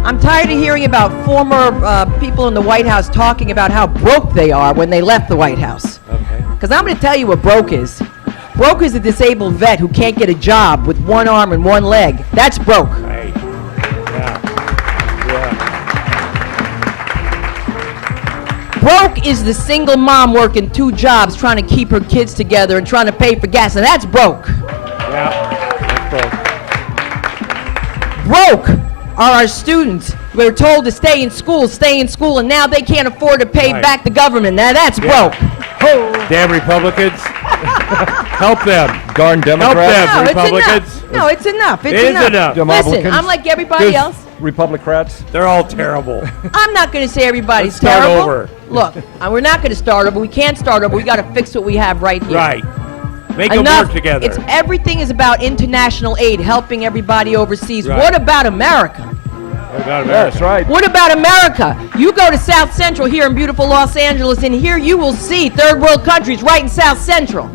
I'm tired of hearing about former people in the White House talking about how broke they are when they left the White House. Okay. Because I'm going to tell you what broke is. Broke is a disabled vet who can't get a job with one arm and one leg. That's broke. Right. Yeah. Broke is the single mom working 2 jobs trying to keep her kids together and trying to pay for gas. And that's broke. Yeah. That's Broke are our students. We were told to stay in school, and now they can't afford to pay back the government. Now that's broke. Damn Republicans. Help them. Darn Democrats. Help them, Republicans. No, it's enough. It is enough. Listen, I'm like everybody else. Republicrats. They're all terrible. I'm not going to say everybody's Let's start terrible. over. Look, we're not going to start over. We can't start over. We got to fix what we have right here. Right. Make them Enough. work together. Everything is about international aid, helping everybody overseas. Right. What about America? What about America? That's right. What about America? You go to South Central here in beautiful Los Angeles, and here you will see third world countries right in South Central.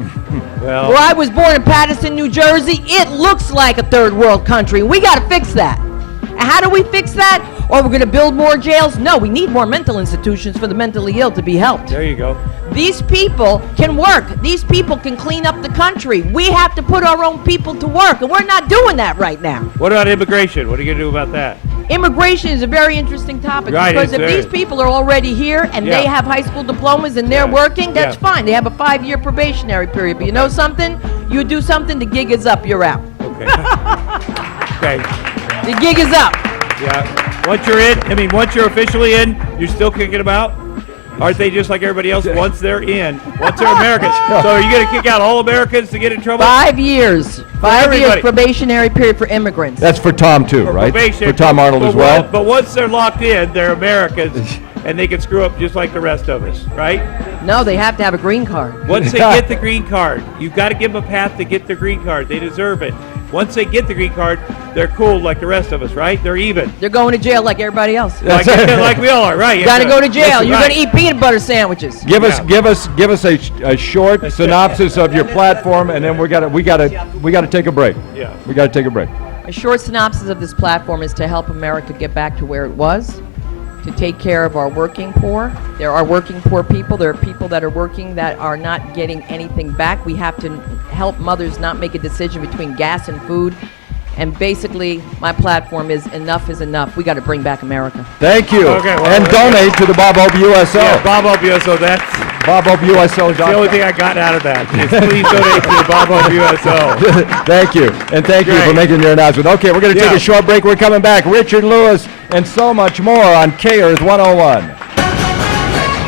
Well, Where I was born in Paterson, New Jersey, it looks like a third world country. We got to fix that. And how do we fix that? Or we're going to build more jails? No, we need more mental institutions for the mentally ill to be helped. there you go. These people can work. These people can clean up the country. We have to put our own people to work, and we're not doing that right now. What about immigration? What are you going to do about that? Immigration is a very interesting topic, Right, because it if these is. people are already here and Yeah. they have high school diplomas and they're working, that's Yeah. fine. They have a 5-year probationary period. But you know something? You do something, the gig is up, you're out. Okay. Okay. The gig is up. Yeah. Once you're in, once you're officially in, you're still kicking them out? Aren't they just like everybody else? Once they're in, once they're Americans. So are you going to kick out all Americans to get in trouble? 5 years. 5 years everybody. probationary period for immigrants. That's for Tom too, right? Probation. For Tom Arnold as well. But once they're locked in, they're Americans, and they can screw up just like the rest of us, right? No, they have to have a green card. Once they get the green card, you've got to give them a path to get their green card. They deserve it. Once they get the green card, they're cool like the rest of us, right? They're even. They're going to jail like everybody else. Like we all are, right? You got to go to jail. Listen, You're right. going to eat peanut butter sandwiches. Give us a short synopsis of your platform, and then we got to take a break. Yeah. We got to take a break. A short synopsis of this platform is to help America get back to where it was, to take care of our working poor. There are working poor people. There are people that are working that are not getting anything back. We have to help mothers not make a decision between gas and food. And basically, my platform is enough is enough. We got to bring back America. Thank you. Okay, well, and donate to the Bob Hope USO. Yeah, Bob Hope USO. That's BobHopeUSO. the only thing I got out of that. Is please donate to the Bob Hope USO. Thank you. And thank you for Great. making your announcement. Okay, we're going to take Yeah. a short break. We're coming back. Richard Lewis and so much more on K-Earth 101.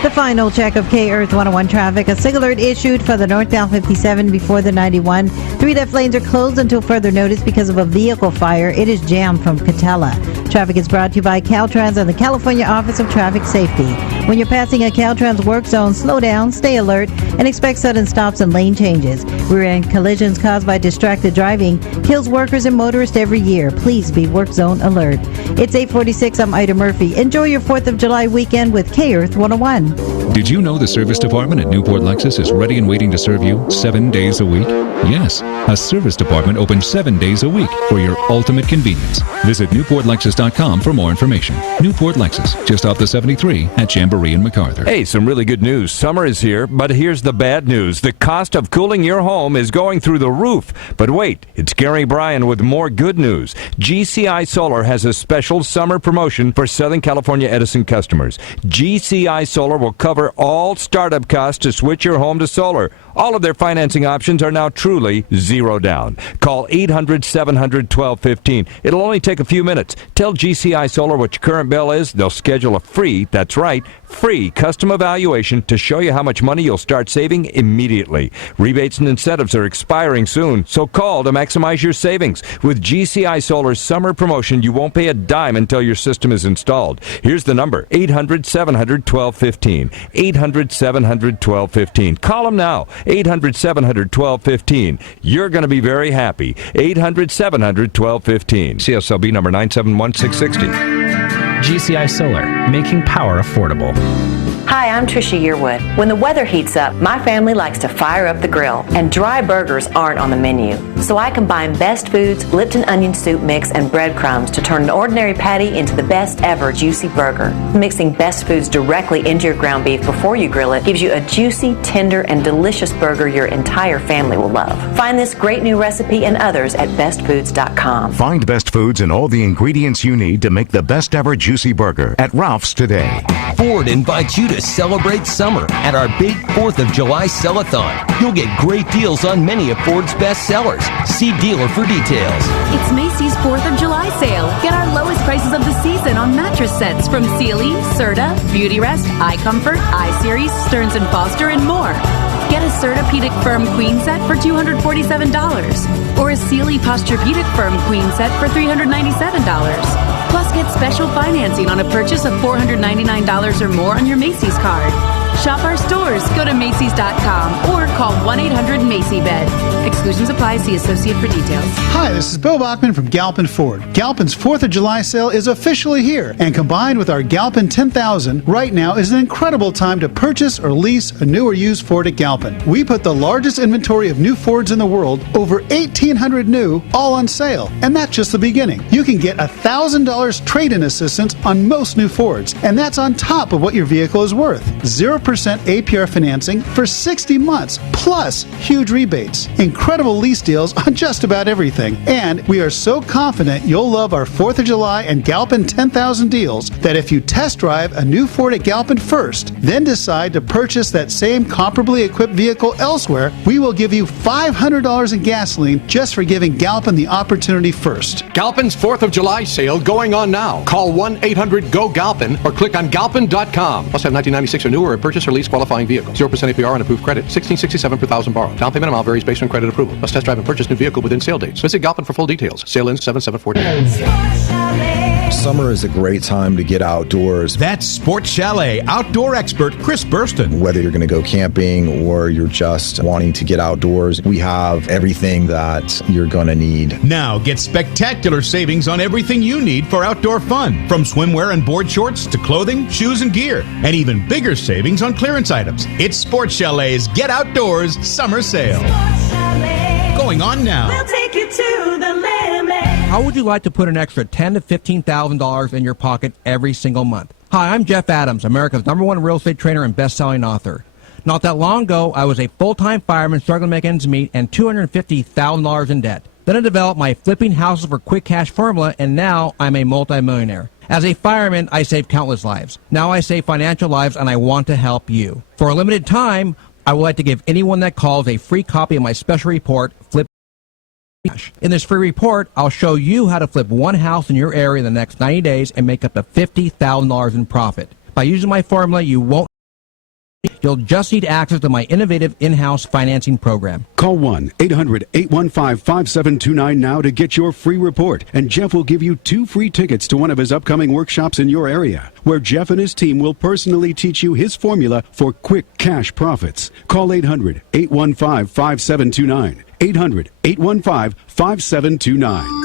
The final check of K-Earth 101 traffic. A SIG alert issued for the northbound 57 before the 91. 3 left lanes are closed until further notice because of a vehicle fire. It is jammed from Catella. Traffic is brought to you by Caltrans and the California Office of Traffic Safety. When you're passing a Caltrans work zone, slow down, stay alert, and expect sudden stops and lane changes. Rear-end collisions caused by distracted driving kills workers and motorists every year. Please be work zone alert. It's 8:46. I'm Ida Murphy. Enjoy your 4th of July weekend with K-Earth 101. Did you know the service department at Newport Lexus is ready and waiting to serve you 7 days a week? Yes, a service department open 7 days a week for your ultimate convenience. Visit NewportLexus.com for more information. Newport Lexus, just off the 73 at Jamboree and MacArthur. Hey, some really good news. Summer is here, but here's the bad news. The cost of cooling your home is going through the roof. But wait, it's Gary Bryan with more good news. GCI Solar has a special summer promotion for Southern California Edison customers. GCI Solar will cover all startup costs to switch your home to solar. All of their financing options are now truly zero down. Call 800-700-1215. It'll only take a few minutes. Tell GCI Solar what your current bill is. They'll schedule a free, that's right, free custom evaluation to show you how much money you'll start saving immediately. Rebates and incentives are expiring soon, so call to maximize your savings. With GCI Solar's summer promotion, you won't pay a dime until your system is installed. Here's the number, 800-700-1215. 800-700-1215. Call them now, 800-700-1215. You're going to be very happy. 800-700-1215. CSLB number 971660. GCI Solar, making power affordable. Hi, I'm Tricia Yearwood. When the weather heats up, my family likes to fire up the grill, and dry burgers aren't on the menu. So I combine Best Foods, Lipton onion soup mix, and breadcrumbs to turn an ordinary patty into the best ever juicy burger. Mixing Best Foods directly into your ground beef before you grill it gives you a juicy, tender, and delicious burger your entire family will love. Find this great new recipe and others at bestfoods.com. Find Best Foods and all the ingredients you need to make the best ever juicy burger at Ralph's today. Ford invites you to celebrate summer at our big 4th of July Sell-a-thon. You'll get great deals on many of Ford's best sellers. See dealer for details. It's Macy's 4th of July sale. Get our lowest prices of the season on mattress sets from Sealy, Serta, Beautyrest, iComfort, iSeries, Stearns & Foster, and more. Get a Sertapedic Firm Queen set for $247 or a Sealy Posturepedic Firm Queen set for $397. Plus, get special financing on a purchase of $499 or more on your Macy's card. Shop our stores, go to Macys.com or call 1-800-MACY-BED. Exclusions apply. See associate for details. Hi, this is Bill Bachman from Galpin Ford. Galpin's 4th of July sale is officially here, and combined with our Galpin 10,000, right now is an incredible time to purchase or lease a new or used Ford at Galpin. We put the largest inventory of new Fords in the world, over 1,800 new, all on sale. And that's just the beginning. You can get $1,000 trade-in assistance on most new Fords, and that's on top of what your vehicle is worth. 0% APR financing for 60 months, plus huge rebates. Incredible lease deals on just about everything. And we are so confident you'll love our 4th of July and Galpin 10,000 deals that if you test drive a new Ford at Galpin first, then decide to purchase that same comparably equipped vehicle elsewhere, we will give you $500 in gasoline just for giving Galpin the opportunity first. Galpin's 4th of July sale going on now. Call 1-800-GO-GALPIN or click on galpin.com. Must have 1996 or newer or purchase or lease qualifying vehicle. 0% APR on approved credit. $16.67 per thousand borrowed. Down payment amount varies based on credit approval. Must test drive and purchase new vehicle within sale dates. Visit Galpin for full details. Sale ends 7/7/14. Summer is a great time to get outdoors. That's Sports Chalet outdoor expert Chris Burston. Whether you're going to go camping or you're just wanting to get outdoors, we have everything that you're going to need. Now get spectacular savings on everything you need for outdoor fun. From swimwear and board shorts to clothing, shoes, and gear. And even bigger savings on clearance items. It's Sports Chalet's Get Outdoors Summer Sale. Going on now. We'll take you to the limit. How would you like to put an extra $10,000 to $15,000 in your pocket every single month? Hi, I'm Jeff Adams, America's #1 real estate trainer and best-selling author. Not that long ago, I was a full-time fireman struggling to make ends meet and $250,000 in debt. Then I developed my flipping houses for quick cash formula, and now I'm a multimillionaire. As a fireman, I saved countless lives. Now I save financial lives, and I want to help you. For a limited time, I would like to give anyone that calls a free copy of my special report, Flip Cash. In this free report, I'll show you how to flip one house in your area in the next 90 days and make up to $50,000 in profit. By using my formula, you won't You'll just need access to my innovative in-house financing program. Call 1-800-815-5729 now to get your free report, and Jeff will give you 2 free tickets to one of his upcoming workshops in your area, where Jeff and his team will personally teach you his formula for quick cash profits. Call 800-815-5729. 800-815-5729.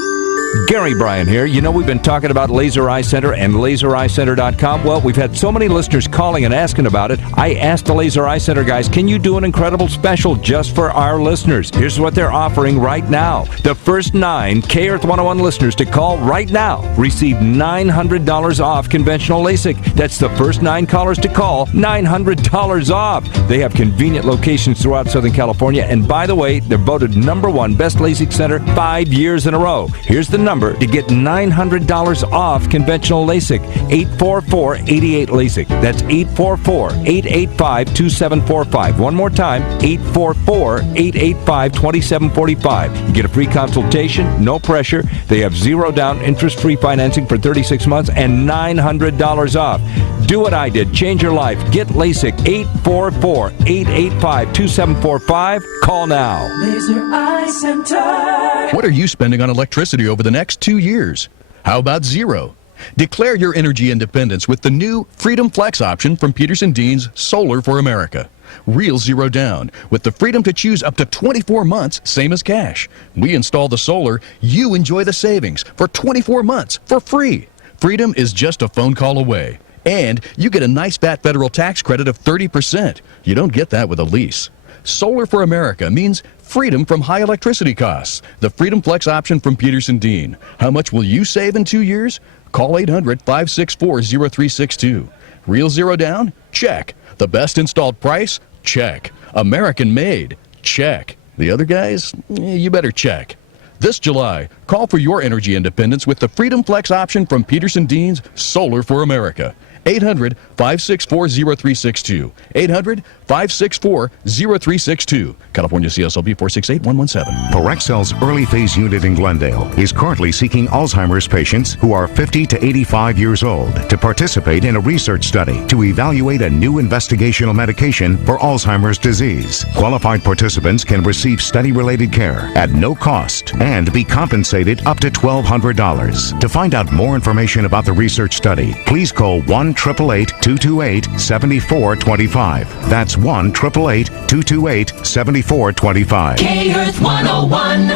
Gary Bryan here. You know, we've been talking about Laser Eye Center and lasereyecenter.com. Well, we've had so many listeners calling and asking about it. I asked the Laser Eye Center guys, can you do an incredible special just for our listeners? Here's what they're offering right now. The first 9 K-Earth 101 listeners to call right now receive $900 off conventional LASIK. That's the first 9 callers to call, $900 off. They have convenient locations throughout Southern California. And by the way, they're voted #1 best LASIK center 5 years in a row. Here's the number to get $900 off conventional LASIK. 844-88-LASIK. That's 844-885-2745. One more time, 844-885-2745. You get a free consultation, no pressure. They have 0 down, interest-free financing for 36 months and $900 off. Do what I did. Change your life. Get LASIK. 844-885-2745. Call now. Laser Eye Center. What are you spending on electricity over the next 2 years? How about zero? Declare your energy independence with the new Freedom Flex option from Peterson-Dean's Solar for America. Real zero down, with the freedom to choose up to 24 months, same as cash. We install the solar, you enjoy the savings for 24 months for free. Freedom is just a phone call away. And you get a nice fat federal tax credit of 30%. You don't get that with a lease. Solar for America means freedom from high electricity costs. The Freedom Flex option from Peterson-Dean. How much will you save in 2 years? Call 800-564-0362. Real zero down? Check. The best installed price? Check. American made? Check. The other guys? You better check. This July, call for your energy independence with the Freedom Flex option from Peterson-Dean's Solar for America. 800-564-0362. 800-564-0362. California CSLB 468117. Parexel's early phase unit in Glendale is currently seeking Alzheimer's patients who are 50 to 85 years old to participate in a research study to evaluate a new investigational medication for Alzheimer's disease. Qualified participants can receive study-related care at no cost and be compensated up to $1,200. To find out more information about the research study, please call 1-888-228-7425. That's 1-888-228-7425. K-Earth 101.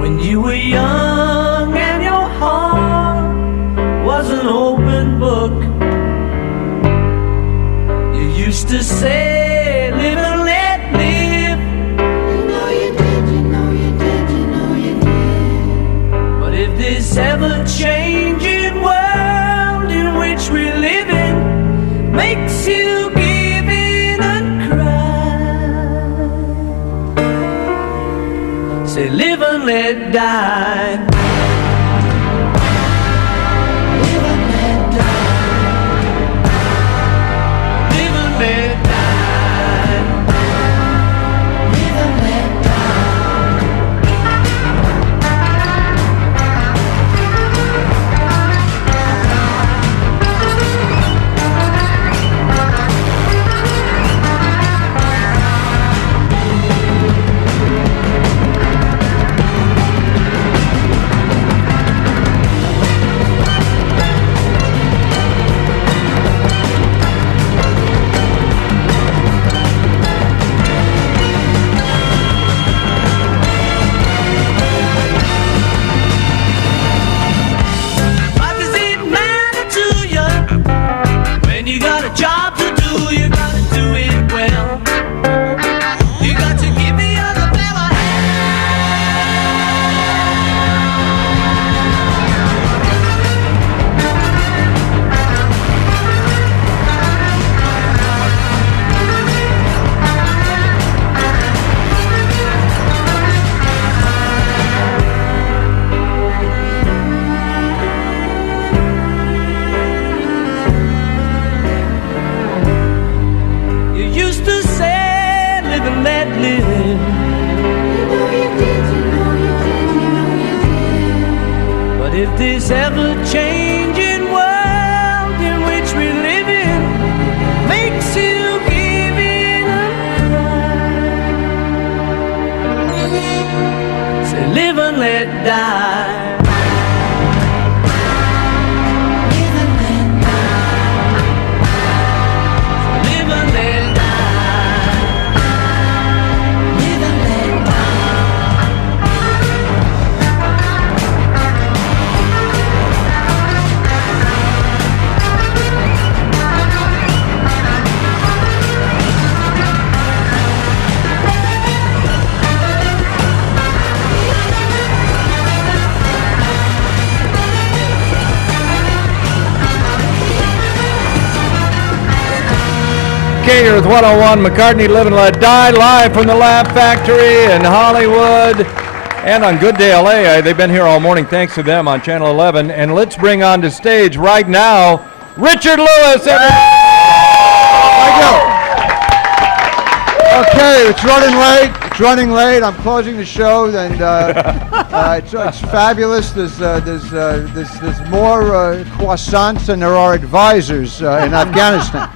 When you were young and your heart was an open book, you used to say, live and let live. You know you did, you know you did, you know you did. But if this ever-changing world in which we live in makes you give in and cry, say live and let die. Live and let die. Live and let die. Live and let this ever-changing world in which we live in makes you live and let die. Okay, Earth 101, McCartney Live and Let Die, live from the Laugh Factory in Hollywood and on Good Day LA. They've been here all morning, thanks to them on Channel 11. And let's bring on to stage right now, Richard Lewis. Thank you. Okay, it's running late. I'm closing the show, and it's fabulous. There's more croissants than there are advisors in Afghanistan.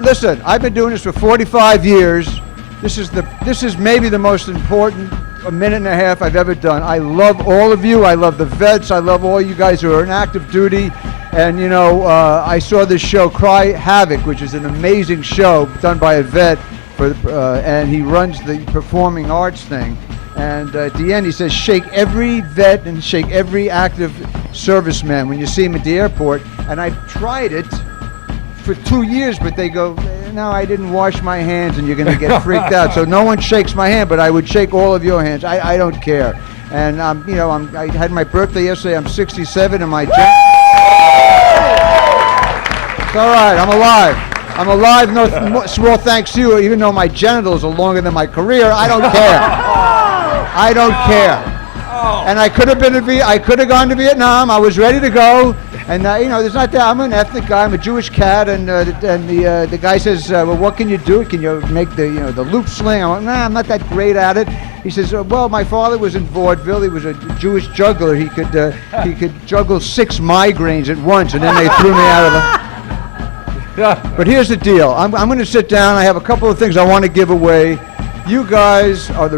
Listen, I've been doing this for 45 years. This is maybe the most important minute and a half I've ever done. I love all of you. I love the vets. I love all you guys who are in active duty. And I saw this show, Cry Havoc, which is an amazing show done by a vet, and he runs the performing arts thing. And at the end, he says, shake every vet and shake every active serviceman when you see him at the airport. And I've tried it for 2 years, but they go, no, I didn't wash my hands, and you're going to get freaked out. So no one shakes my hand, but I would shake all of your hands. I don't care. And I had my birthday yesterday. I'm 67, and it's all right. I'm alive. I'm alive. No small thanks to you. Even though my genitals are longer than my career, I don't care. I don't care. And I could have gone to Vietnam. I was ready to go. And there's not that. I'm an ethnic guy. I'm a Jewish cat. And the guy says, well, what can you do? Can you make the loop sling? I'm like, nah, I'm not that great at it. He says, well, my father was in vaudeville. He was a Jewish juggler. He could juggle 6 migraines at once, and then they threw me out of the. But here's the deal. I'm going to sit down. I have a couple of things I want to give away. You guys are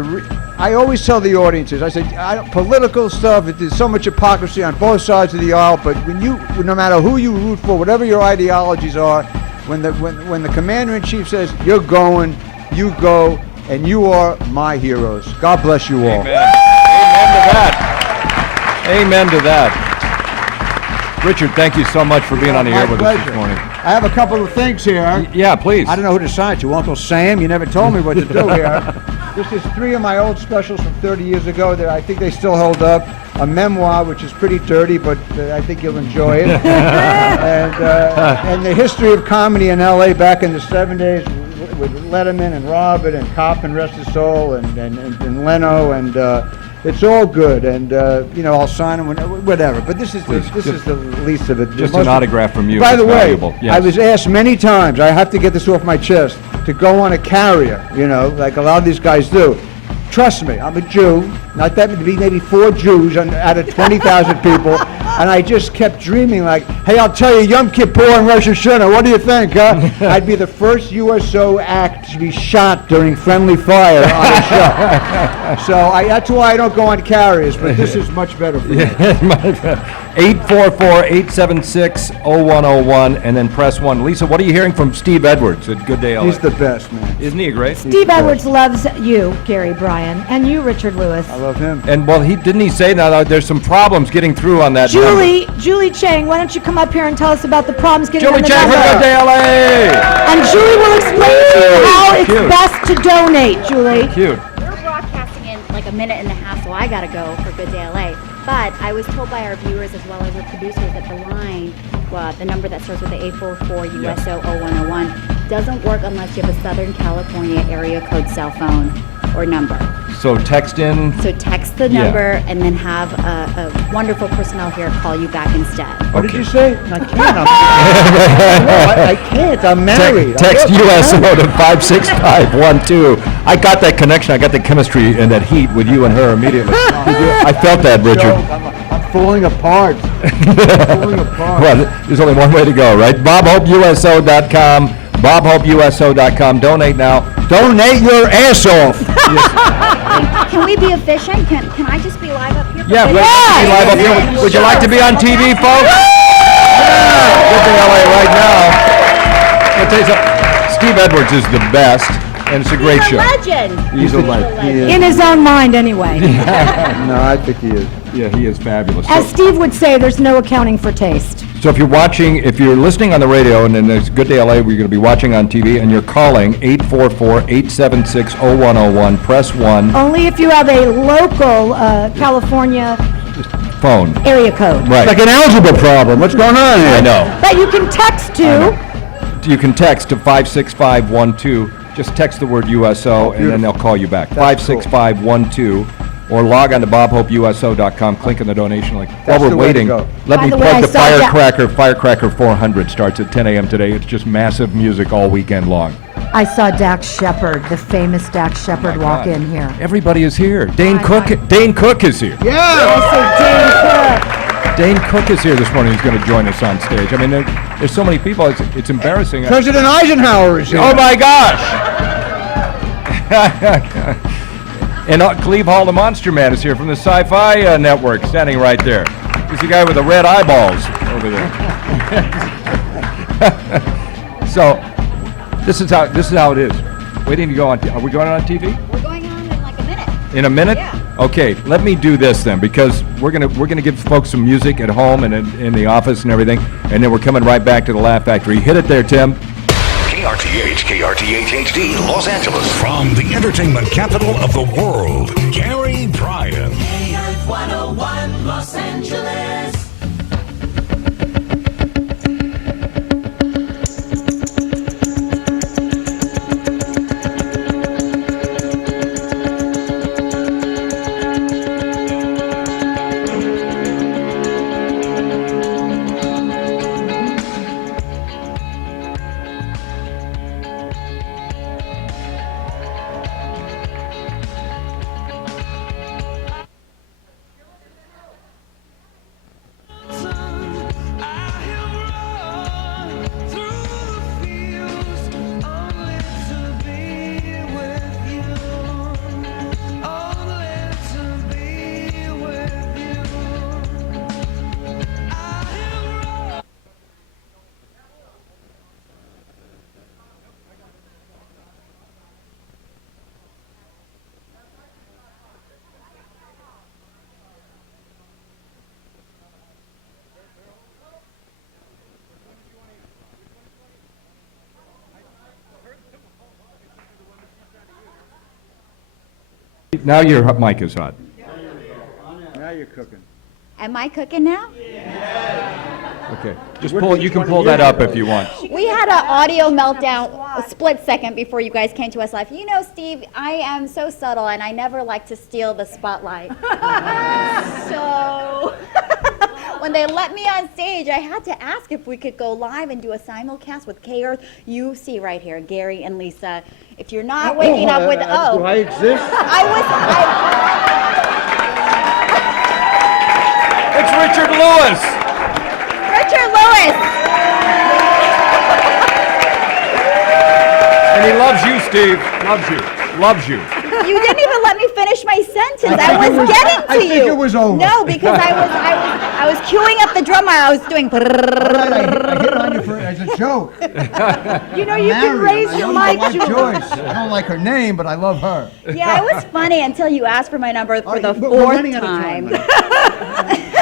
I always tell the audiences, I say, political stuff, there's so much hypocrisy on both sides of the aisle, but no matter who you root for, whatever your ideologies are, when the commander-in-chief says, you're going, you go, and you are my heroes. God bless you all. Amen. Amen to that. Amen to that. Richard, thank you so much for being on the air with us this morning. I have a couple of things here. Yeah, please. I don't know who to sign to. Uncle Sam, you never told me what to do here. This is 3 of my old specials from 30 years ago that I think they still hold up. A memoir, which is pretty dirty, but I think you'll enjoy it. and the history of comedy in L.A. back in the 70s with Letterman and Robert and Coppin, rest his soul, and Leno, and it's all good. And I'll sign them whatever. But this is the least of it. Just an autograph from you. By the way, yes. I was asked many times. I have to get this off my chest to go on a carrier. Like a lot of these guys do. Trust me, I'm a Jew. Not that many, maybe 4 Jews out of 20,000 people. And I just kept dreaming like, hey, I'll tell you, Yom Kippur and Rosh Hashanah, what do you think, huh? I'd be the first USO act to be shot during friendly fire on a show. So that's why I don't go on carriers, but this is much better for me. 844-876-0101, and then press 1. Lisa, what are you hearing from Steve Edwards at Good Day LA? He's the best, man. Isn't he great? Steve Edwards loves you, Gary Bryan, and you, Richard Lewis. I love him. And didn't he say now there's some problems getting through on that Julie Chang, why don't you come up here and tell us about the problems getting on the Julie Chang from Good Day LA! And Julie will explain to you how it's best to donate, Julie. Cute. We're broadcasting in like a minute and a half, so I gotta go for Good Day LA. But I was told by our viewers as well as our producers that the line, the number that starts with the 844 USO 0101, doesn't work unless you have a Southern California area code cell phone or number. So text in. So text the number and then have a wonderful personnel here call you back instead. What did you say? I can't. I can't. I'm married. Text USO to 56512. I got that connection. I got the chemistry and that heat with you and her immediately. I felt that, Richard. I'm falling apart. Well, there's only one way to go, right? BobHopeUSO.com. BobHopeUSO.com. Donate now. Donate your ass off. Can we be efficient? Can I just be live up here? Yeah, we'd like to be live up here. Would you like to be on TV, folks? Yeah. Good day, LA right now. I'll tell you something. Steve Edwards is the best, and it's a great show. Legend. He's a legend. In his own mind, anyway. No, I think he is. Yeah, he is fabulous. As Steve would say, there's no accounting for taste. So if you're listening on the radio, and then there's Good Day LA, we're going to be watching on TV, and you're calling 844-876-0101, press 1. Only if you have a local California Phone. area code. Right. Like an algebra problem. What's going on here? I know. That you can text to. You can text to 56512. Just text the word USO, and then they'll call you back. 56512. Or log on to bobhopeuso.com, click on the donation link. While we're waiting, let me plug the Firecracker. Firecracker 400 starts at 10 a.m. today. It's just massive music all weekend long. I saw Dax Shepard, the famous Dax Shepard, walk in here. Everybody is here. Dane Cook is here. Yeah! Dane Cook is here this morning. He's going to join us on stage. I mean, there's so many people. It's embarrassing. President Eisenhower is here. Oh my gosh! And Cleve Hall, the Monster Man, is here from the Sci-Fi Network, standing right there. He's the guy with the red eyeballs over there. So, this is how it is. Waiting to go on. Are we going on TV? We're going on in like a minute. In a minute? Yeah. Okay, let me do this then, because we're gonna give folks some music at home and in the office and everything, and then we're coming right back to the Laugh Factory. Hit it there, Tim. KRTH HD, Los Angeles. From the entertainment capital of the world, Gary Bryan. KF 101 Los Angeles. Now your mic is hot. Now you're cooking. Am I cooking now? Okay. Just pull. You can pull that up if you want. We had an audio meltdown a split second before you guys came to us live. You know, Steve, I am so subtle and I never like to steal the spotlight. So when they let me on stage, I had to ask if we could go live and do a simulcast with K-Earth. You see right here, Gary and Lisa. If you're not waking up with, do I exist? It's Richard Lewis. Richard Lewis. And he loves you, Steve. Loves you. Loves you. You didn't even let me finish my sentence. I was getting to you. I think it was over. No, because I was queuing up the drum. I was doing. I hit on you as a joke. You know, you can raise your mic, Joyce. I don't like her name, but I love her. Yeah, it was funny until you asked for my number for the fourth time.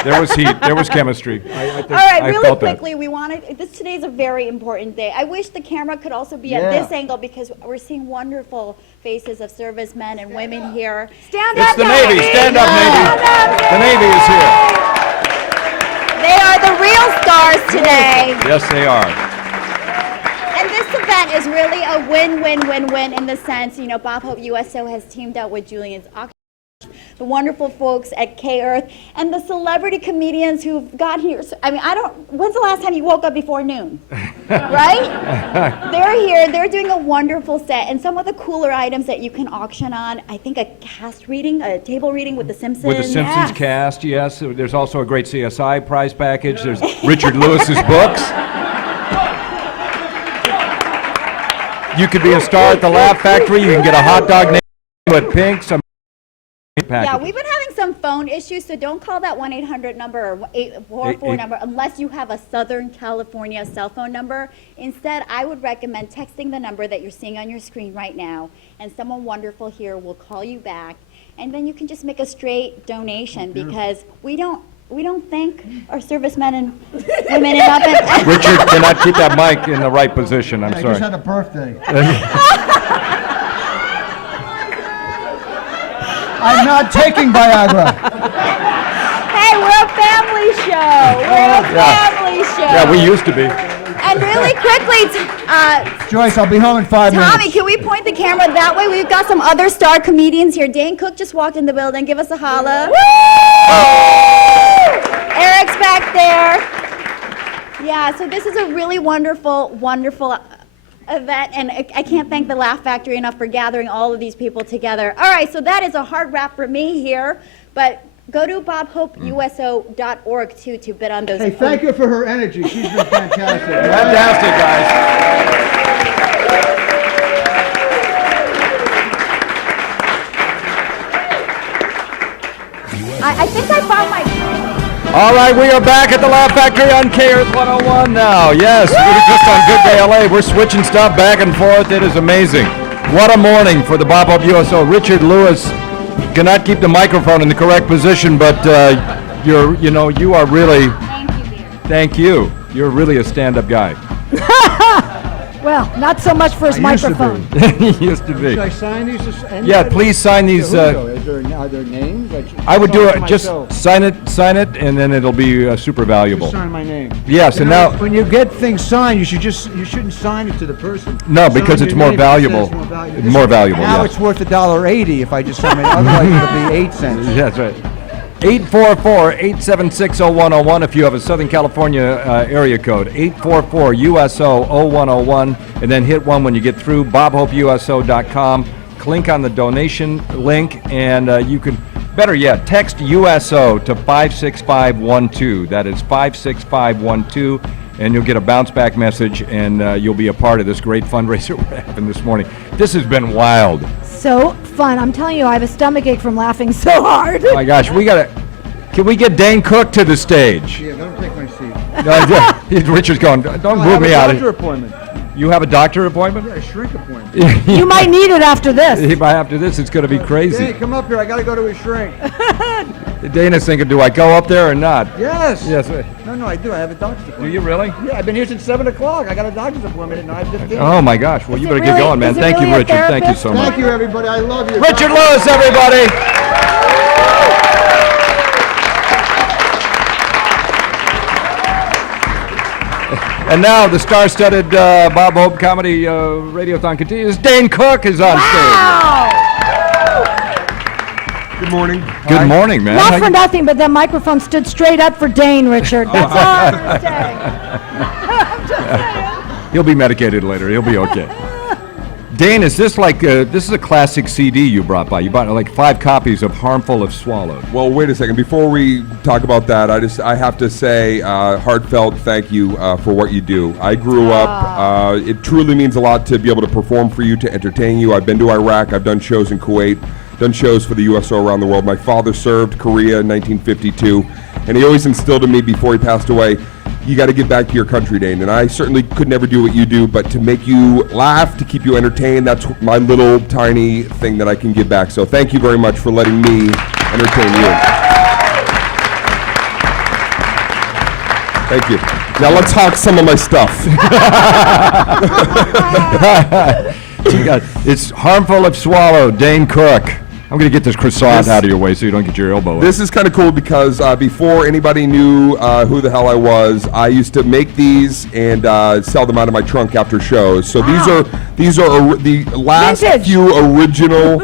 There was heat. There was chemistry. All right, really quickly, we wanted. Today's a very important day. I wish the camera could also be at this angle because we're seeing wonderful faces of servicemen and women here. Stand up, the Navy. Stand up, Navy. The Navy is here. They are the real stars today. Yes, they are. And this event is really a win-win-win-win in the sense, you know, Bob Hope USO has teamed up with Julian's Auction, the wonderful folks at K-Earth, and the celebrity comedians who've got here. I mean, when's the last time you woke up before noon? Right? They're here, they're doing a wonderful set, and some of the cooler items that you can auction on, I think a cast reading, a table reading with the Simpsons. With the Simpsons cast, yes. There's also a great CSI prize package. There's Richard Lewis's books. You could be a star at the Laugh Factory. You can get a hot dog named with Pinks. package. Yeah, we've been having some phone issues, so don't call that 1-800 number or 844 number unless you have a Southern California cell phone number. Instead, I would recommend texting the number that you're seeing on your screen right now, and someone wonderful here will call you back, and then you can just make a straight donation because we don't thank our servicemen and women enough. Richard cannot keep that mic in the right position. I'm I sorry. just had a birthday. I'm not taking Viagra. Hey, we're a family show. We're a family show. Yeah, we used to be. And really quickly, Joyce, I'll be home in 5 minutes. Tommy, can we point the camera that way? We've got some other star comedians here. Dane Cook just walked in the building. Give us a holla. Eric's back there. Yeah, so this is a really wonderful, wonderful event, and I can't thank the Laugh Factory enough for gathering all of these people together. All right, so that is a hard wrap for me here, but go to bobhopeuso.org too to bid on those. Hey, thank you for her energy. She's been fantastic. Fantastic, guys. I think I found my... All right, we are back at the Laugh Factory on K-Earth 101 now. Yes, we're just on Good Day LA. We're switching stuff back and forth. It is amazing. What a morning for the Bob Hope USO. Richard Lewis cannot keep the microphone in the correct position, but you are really... Thank you. You're really a stand-up guy. Well, not so much for his microphone. He used to be. Should I sign these? Yeah, please sign these. Are there names? I would do it. Just sign it, and then it'll be super valuable. Just sign my name. Yes, You and know, now when you get things signed, you shouldn't sign it to the person. No, Sign because your it's more name because valuable. it's valuable. More valuable. Now Yes. it's worth $1.80 if I just sign it. Otherwise, it'll be 8 cents. That's right. 844-876-0101 if you have a Southern California area code. 844-USO-0101, and then hit 1 when you get through. BobHopeUSO.com. Click on the donation link, and you can, better yet, text USO to 56512. That is 56512, and you'll get a bounce back message, and you'll be a part of this great fundraiser we're having this morning. This has been wild. So fun. I'm telling you, I have a stomachache from laughing so hard. Oh my gosh, can we get Dane Cook to the stage? Yeah, let him take my seat. Richard's going, don't I move have me a out doctor of appointment. You have a doctor appointment? Yeah, a shrink appointment. You might need it after this. After this, it's going to be crazy. Hey, come up here. I got to go to a shrink. Dana's thinking, do I go up there or not? Yes. Yes. No, I do. I have a doctor's appointment. Do you really? Yeah, I've been here since 7 o'clock. I got a doctor's appointment at 9:15. Oh, my gosh. Well, you better get going, man. Thank you, Richard. Thank you so much. Thank you, everybody. I love you. Richard Lewis, everybody. And now the star-studded Bob Hope Comedy Radiothon continues. Dane Cook is on stage. Good morning. Good morning, man. Not for nothing, but that microphone stood straight up for Dane, Richard. That's all I'm going to say. He'll be medicated later. He'll be okay. Dane, is this like, this is a classic CD you brought by. You bought like 5 copies of Harmful If Swallowed. Well, wait a second. Before we talk about that, I have to say heartfelt thank you for what you do. I grew up. It truly means a lot to be able to perform for you, to entertain you. I've been to Iraq. I've done shows in Kuwait, done shows for the USO around the world. My father served Korea in 1952, and he always instilled in me before he passed away, you got to give back to your country, Dane. And I certainly could never do what you do, but to make you laugh, to keep you entertained, that's my little tiny thing that I can give back. So thank you very much for letting me entertain you. Thank you. Now let's talk some of my stuff. It's Harmful If Swallowed, Dane Cook. I'm going to get this croissant out of your way so you don't get your elbow up. This is kind of cool because before anybody knew who the hell I was, I used to make these and sell them out of my trunk after shows. So these are the last few original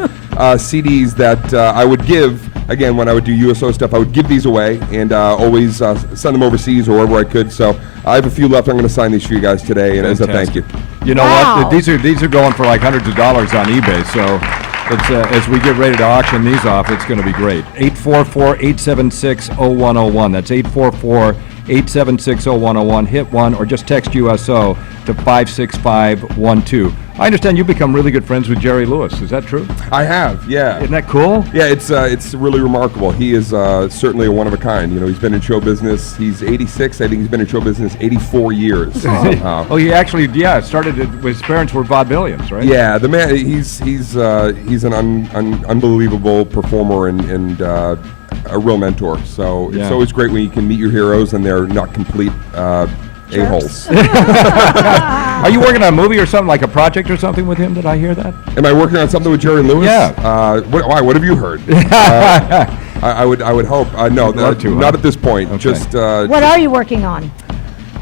CDs that I would give. Again, when I would do USO stuff, I would give these away and always send them overseas or wherever I could. So I have a few left. I'm going to sign these for you guys today, and as a thank you. You know what? These are going for like hundreds of dollars on eBay. So it's, as we get ready to auction these off, it's going to be great. 844-876-0101. That's 844-876-0101. Hit 1 or just text USO to 56512. I understand you've become really good friends with Jerry Lewis. Is that true? I have, yeah. Isn't that cool? Yeah, it's really remarkable. He is certainly a one of a kind. You know, he's been in show business. He's 86. I think he's been in show business 84 years. Oh, he actually, started his parents were vaudevillians, right? Yeah, the man. He's an unbelievable performer and a real mentor. So it's always great when you can meet your heroes and they're not complete a-holes. Are you working on a movie or something, like a project or something with him? Did I hear that? Am I working on something with Jerry Lewis? Yeah. What have you heard? I would hope. No, not at this point. Okay. Just. What are you working on?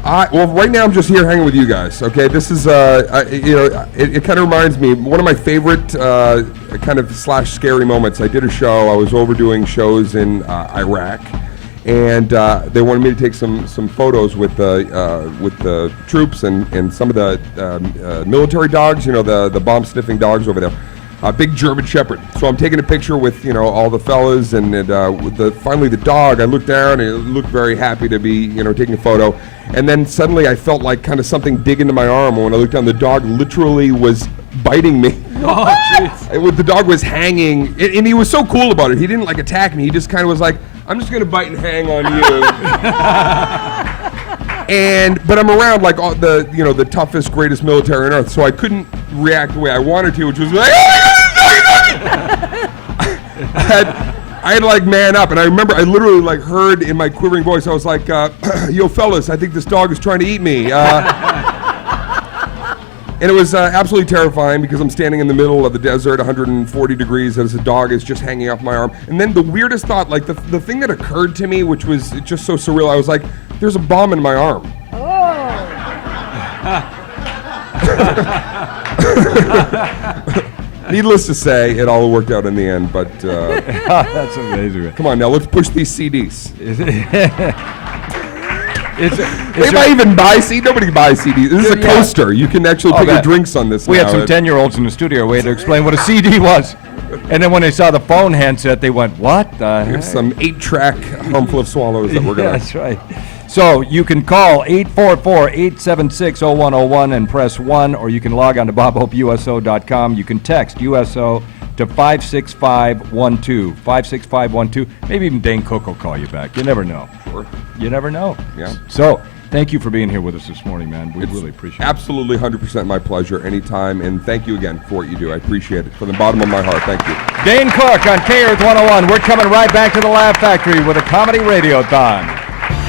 Well, right now I'm just here hanging with you guys. Okay, this is it kind of reminds me one of my favorite kind of / scary moments. I did a show. I was overdoing shows in Iraq. And they wanted me to take some photos with the troops and some of the military dogs, the bomb sniffing dogs over there. A big German Shepherd. So I'm taking a picture with all the fellas and finally the dog. I looked down and it looked very happy to be taking a photo. And then suddenly I felt like kind of something dig into my arm. And when I looked down, the dog literally was biting me. Oh, jeez. The dog was hanging, and he was so cool about it. He didn't attack me. He just kind of was like, I'm just gonna bite and hang on you. But I'm around all the toughest, greatest military on earth, so I couldn't react the way I wanted to, which was like, I had to man up, and I remember I literally heard in my quivering voice, I was like, yo fellas, I think this dog is trying to eat me. And it was absolutely terrifying because I'm standing in the middle of the desert, 140 degrees, as a dog is just hanging off my arm. And then the weirdest thought, the thing that occurred to me, which was just so surreal, I was like, there's a bomb in my arm. Needless to say, it all worked out in the end, but... That's amazing. Come on, now, let's push these CDs. Anybody even buy CDs? Nobody buys CDs. This is a coaster. You can actually put your drinks on this. We had some 10-year-olds in the studio. We had to explain what a CD was. And then when they saw the phone handset, they went, what the heck? Some 8-track Humful of Swallows that we're going to... That's right. So you can call 844-876-0101 and press 1, or you can log on to bobhopeuso.com. You can text USO to 56512. 56512. Maybe even Dane Cook will call you back. You never know. Sure. You never know. Yeah. So thank you for being here with us this morning, man. We really appreciate it. Absolutely 100% my pleasure anytime. And thank you again for what you do. I appreciate it. From the bottom of my heart, thank you. Dane Cook on K-Earth 101. We're coming right back to the Laugh Factory with a comedy radiothon.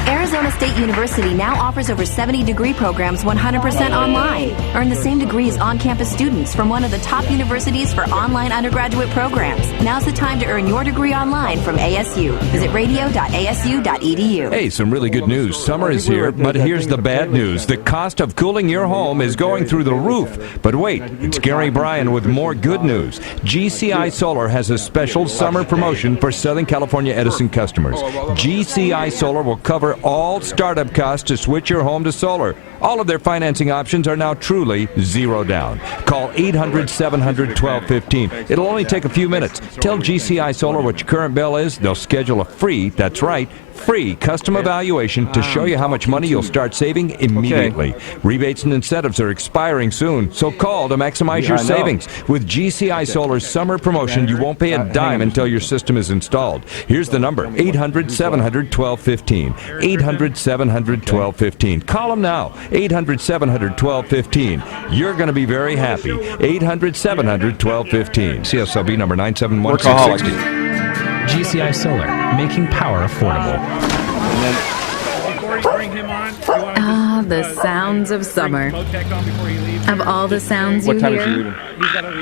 Arizona State University now offers over 70 degree programs 100% online. Earn the same degree as on-campus students from one of the top universities for online undergraduate programs. Now's the time to earn your degree online from ASU. Visit radio.asu.edu. Hey, some really good news. Summer is here, but here's the bad news. The cost of cooling your home is going through the roof. But wait, it's Gary Bryan with more good news. GCI Solar has a special summer promotion for Southern California Edison customers. GCI Solar will cover all startup costs to switch your home to solar. All of their financing options are now truly zero down. Call 800-700-1215. It'll only take a few minutes. Tell GCI Solar what your current bill is. They'll schedule a free, that's right, free custom evaluation to show you how much money you'll start saving immediately. Rebates and incentives are expiring soon, so call to maximize your savings. With GCI Solar's summer promotion, you won't pay a dime until your system is installed. Here's the number, 800-700-1215. 800-700-1215. Call them now, 800-700-1215. You're going to be very happy. 800-700-1215. CSLB number 971-660. GCI Solar, making power affordable. Ah, the sounds of summer. Of all the sounds you hear,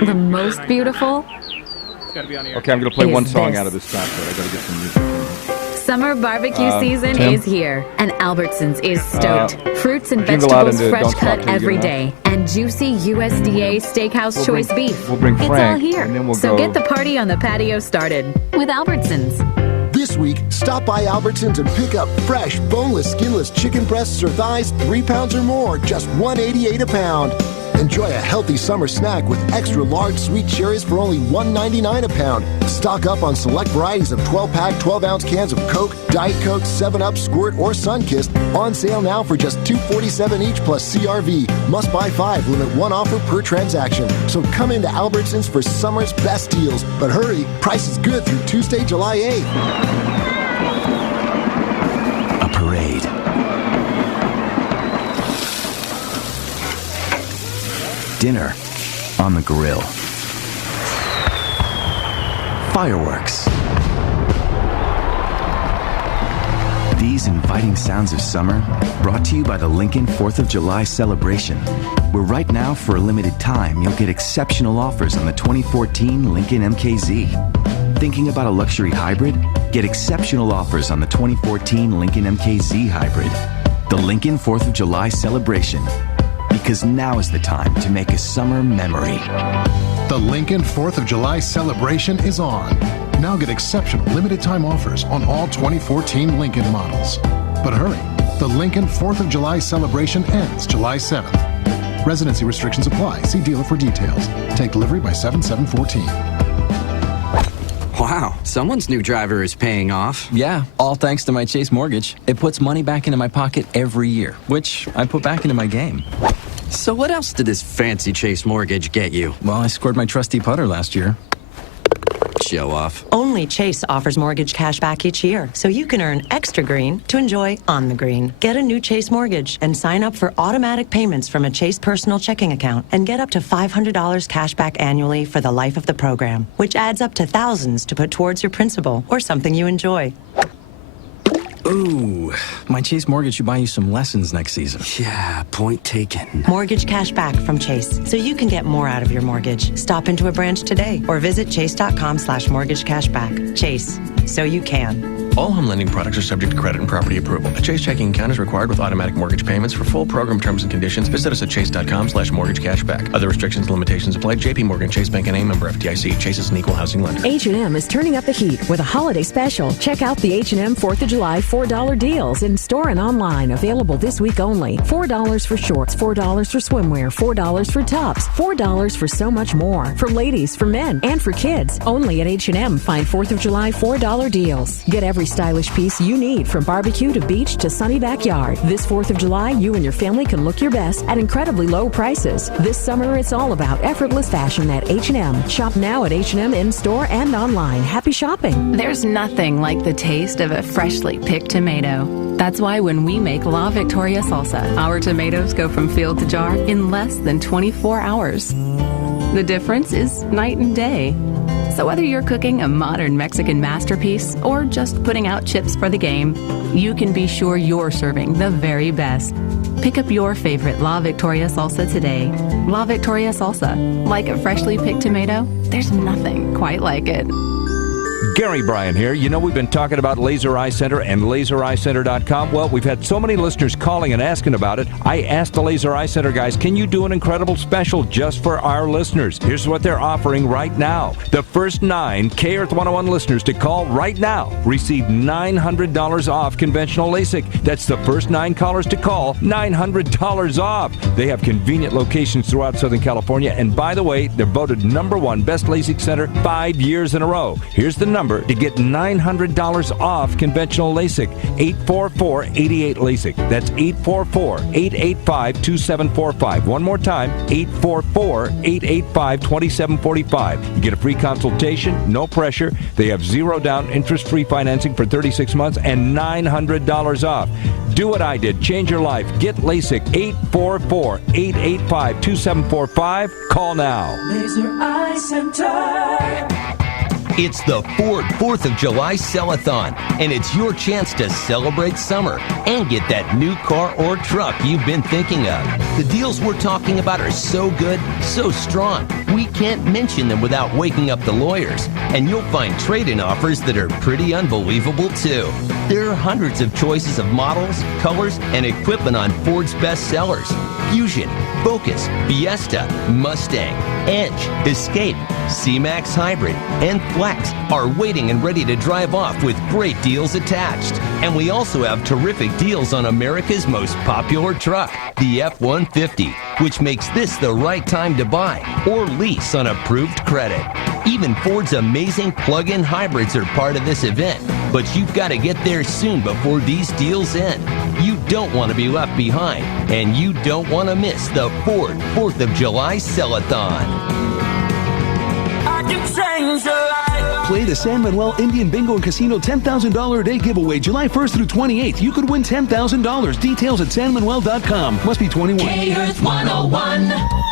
the most beautiful. Okay, I'm going to play one song out of this stop, but I got to get some music. Summer barbecue season Tim? is here, and Albertsons is stoked. Fruits and jingle out vegetables into fresh Don't Stop cut Till You every Get day, and juicy USDA Steakhouse Choice beef. We'll bring It's Frank, all here, and then we'll so go- get the party on the patio started with Albertsons. This week, stop by Albertsons and pick up fresh, boneless, skinless chicken breasts or thighs, 3 pounds or more, just $1.88 a pound. Enjoy a healthy summer snack with extra large sweet cherries for only $1.99 a pound. Stock up on select varieties of 12-pack, 12-ounce cans of Coke, Diet Coke, 7-Up, Squirt, or Sunkist. On sale now for just $2.47 each plus CRV. Must buy 5. Limit 1 offer per transaction. So come into Albertsons for summer's best deals. But hurry, price is good through Tuesday, July 8th. A parade. Dinner on the grill. Fireworks. These inviting sounds of summer brought to you by the Lincoln 4th of July celebration, where right now for a limited time you'll get exceptional offers on the 2014 Lincoln MKZ. Thinking about a luxury hybrid? Get exceptional offers on the 2014 Lincoln MKZ hybrid. The Lincoln 4th of July celebration. Because now is the time to make a summer memory. The Lincoln 4th of July celebration is on. Now get exceptional limited time offers on all 2014 Lincoln models. But hurry, the Lincoln 4th of July celebration ends July 7th. Residency restrictions apply. See dealer for details. Take delivery by 7/7/14. Wow, someone's new driver is paying off. Yeah, all thanks to my Chase mortgage. It puts money back into my pocket every year, which I put back into my game. So what else did this fancy Chase mortgage get you? Well, I scored my trusty putter last year. Show off. Only Chase offers mortgage cash back each year, so you can earn extra green to enjoy on the green. Get a new Chase mortgage and sign up for automatic payments from a Chase personal checking account and get up to $500 cash back annually for the life of the program, which adds up to thousands to put towards your principal or something you enjoy. Ooh, my Chase mortgage should buy you some lessons next season. Yeah, point taken. Mortgage cash back from Chase, so you can get more out of your mortgage. Stop into a branch today or visit chase.com/mortgage cashback. Chase, so you can. All home lending products are subject to credit and property approval. A Chase checking account is required with automatic mortgage payments. For full program terms and conditions, visit us at chase.com/mortgage cashback. Other restrictions and limitations apply. JP Morgan Chase Bank and a member FDIC. Chase is an equal housing lender. H&M is turning up the heat with a holiday special. Check out the H&M 4th of July $4 deals in store and online. Available this week only. $4 for shorts, $4 for swimwear, $4 for tops, $4 for so much more. For ladies, for men, and for kids. Only at H&M. Find 4th of July $4 deals. Get every stylish piece you need, from barbecue to beach to sunny backyard. This 4th of July, you and your family can look your best at incredibly low prices. This summer, it's all about effortless fashion at H&M. Shop now at H&M in-store and online. Happy shopping. There's nothing like the taste of a freshly picked tomato. That's why when we make La Victoria salsa, our tomatoes go from field to jar in less than 24 hours. The difference is night and day. So whether you're cooking a modern Mexican masterpiece or just putting out chips for the game, you can be sure you're serving the very best. Pick up your favorite La Victoria salsa today. La Victoria salsa. Like a freshly picked tomato, there's nothing quite like it. Gary Bryan here. You know, we've been talking about Laser Eye Center and lasereyecenter.com. Well, we've had so many listeners calling and asking about it. I asked the Laser Eye Center guys, can you do an incredible special just for our listeners? Here's what they're offering right now. The first 9 K-Earth 101 listeners to call right now receive $900 off conventional LASIK. That's the first 9 callers to call, $900 off. They have convenient locations throughout Southern California. And by the way, they're voted #1 best LASIK center 5 years in a row. Here's the number to get $900 off conventional LASIK. 844-88-LASIK. That's 844-885-2745. One more time, 844-885-2745. You get a free consultation, no pressure. They have 0 down, interest-free financing for 36 months and $900 off. Do what I did. Change your life. Get LASIK. 844-885-2745. Call now. Laser Eye Center. It's the Ford 4th of July Sell-a-thon, and it's your chance to celebrate summer and get that new car or truck you've been thinking of. The deals we're talking about are so good, so strong, we can't mention them without waking up the lawyers. And you'll find trade-in offers that are pretty unbelievable, too. There are hundreds of choices of models, colors, and equipment on Ford's best sellers: Fusion, Focus, Fiesta, Mustang, Edge, Escape, C-Max Hybrid, and Flex Flex are waiting and ready to drive off with great deals attached. And we also have terrific deals on America's most popular truck, the F-150, which makes this the right time to buy or lease on approved credit. Even Ford's amazing plug-in hybrids are part of this event, but you've got to get there soon before these deals end. You don't want to be left behind, and you don't want to miss the Ford 4th of July Sell-a-thon. Play the San Manuel Indian Bingo and Casino $10,000 a day giveaway July 1st through 28th. You could win $10,000. Details at sanmanuel.com. Must be 21. K-Earth 101.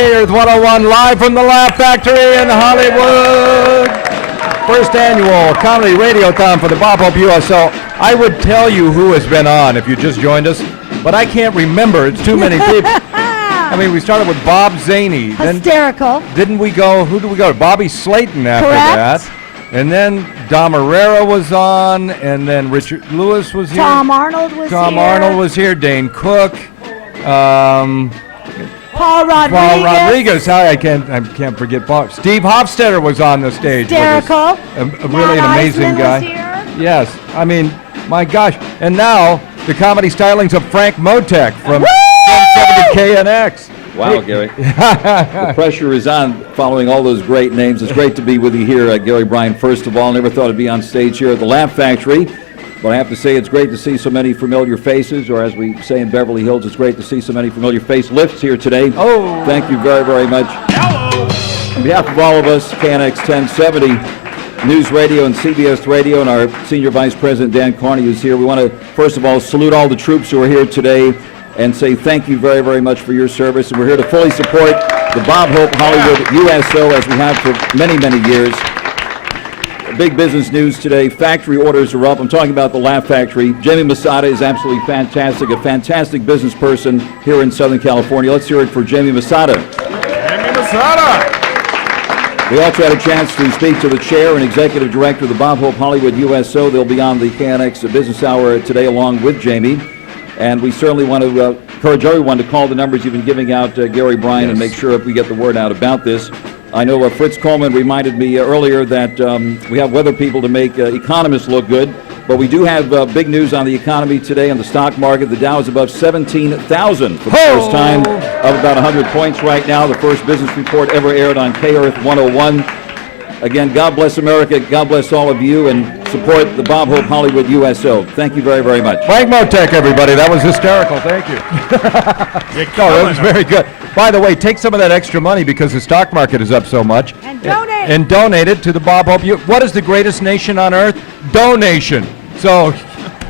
K-Earth 101, live from the Laugh Factory in Hollywood. First annual comedy radiothon for the Bob Hope USO. I would tell you who has been on if you just joined us, but I can't remember. It's too many people. I mean, we started with Bob Zaney. Hysterical. Didn't we go, who did we go to? Bobby Slayton after Correct. that. And then Dom Herrera was on, and then Richard Lewis was here. Tom Arnold was here. Tom Arnold was here. Dane Cook. Paul Rodriguez. Paul Rodriguez. I can't forget Paul. Steve Hofstetter was on the stage. Hysterical. With us. Really an amazing Eisman guy. was here. Yes. I mean, my gosh. And now the comedy stylings of Frank Motek from 1070 KNX. Wow, Gary. The pressure is on following all those great names. It's great to be with you here, Gary Bryan. First of all, never thought I'd be on stage here at the Laugh Factory. But I have to say it's great to see so many familiar faces, or as we say in Beverly Hills, it's great to see so many familiar facelifts here today. Oh. Thank you very, very much. Hello. On behalf of all of us, KNX 1070, News Radio and CBS Radio, and our Senior Vice President, Dan Carney, who's here, we want to, first of all, salute all the troops who are here today and say thank you very, very much for your service. And we're here to fully support the Bob Hope Hollywood USO, as we have for many, many years. Big business news today. Factory orders are up. I'm talking about the Laugh Factory. Jamie Masada is absolutely fantastic, a fantastic business person here in Southern California. Let's hear it for Jamie Masada. Jamie Masada! We also had a chance to speak to the chair and executive director of the Bob Hope Hollywood USO. They'll be on the KNX Business Hour today along with Jamie. And we certainly want to encourage everyone to call the numbers you've been giving out, Gary Bryan, and make sure we get the word out about this. I know Fritz Coleman reminded me earlier that we have weather people to make economists look good, but we do have big news on the economy today on the stock market. The Dow is above 17,000 for the first time, up about 100 points right now. The first business report ever aired on K-Earth 101. Again, God bless America. God bless all of you, and support the Bob Hope Hollywood USO. Thank you very, very much. Frank Motek, everybody. That was hysterical. Thank you. No, that was very good. By the way, take some of that extra money because the stock market is up so much. And donate. And donate it to the Bob Hope. What is the greatest nation on earth? Donation. So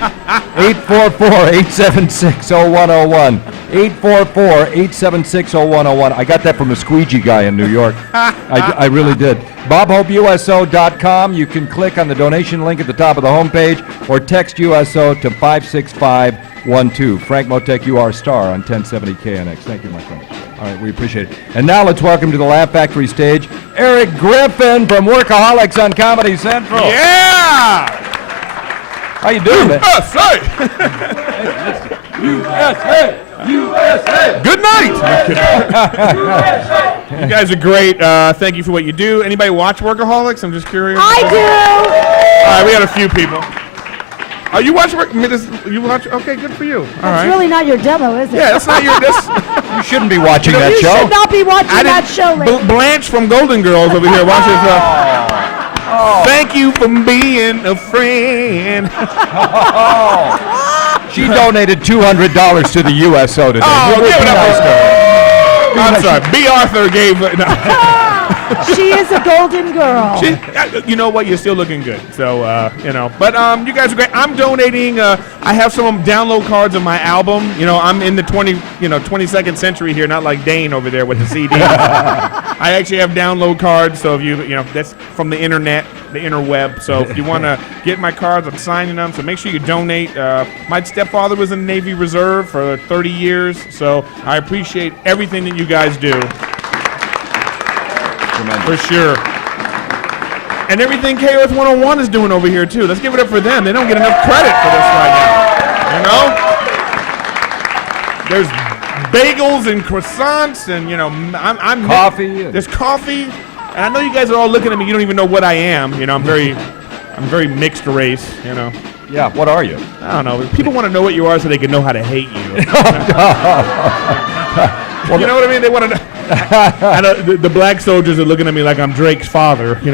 844-876-0101. 844-876-0101. I got that from a squeegee guy in New York. I really did. BobHopeUSO.com. You can click on the donation link at the top of the homepage or text USO to 56512. Frank Motek, you are a star on 1070 KNX. Thank you, my friend. All right, we appreciate it. And now let's welcome to the Laugh Factory stage Eric Griffin from Workaholics on Comedy Central. Yeah! How you doing, man? USA! USA! USA! Good night! You guys are great. Thank you for what you do. Anybody watch Workaholics? I'm just curious. I do! All right, we had a few people. Oh, you watch You watch? Okay, good for you. All That's right. really not your demo, is it? Yeah, that's not your. You shouldn't be watching that You show. should not be watching that show, lady. Blanche from Golden Girls over here watches. Thank you for being a friend. She donated $200 to the USO today. Oh, Really give it up nice for to her. I'm sorry. B. Arthur gave. No. She is a golden girl. You know what? You're still looking good. So, But you guys are great. I'm donating. I have some download cards of my album. I'm in the 22nd century here, not like Dane over there with the CD. I actually have download cards. So if that's from the internet, the interweb. So if you want to get my cards, I'm signing them. So make sure you donate. My stepfather was in the Navy Reserve for 30 years. So I appreciate everything that you guys do. For sure. And everything K-Earth 101 is doing over here, too. Let's give it up for them. They don't get enough credit for this right now. There's bagels and croissants and, I'm coffee. There's coffee. And I know you guys are all looking at me. You don't even know what I am. I'm very mixed race, Yeah, what are you? I don't know. People want to know what you are so they can know how to hate you. Well, you know what I mean? They want to know. I know the black soldiers are looking at me like I'm Drake's father. The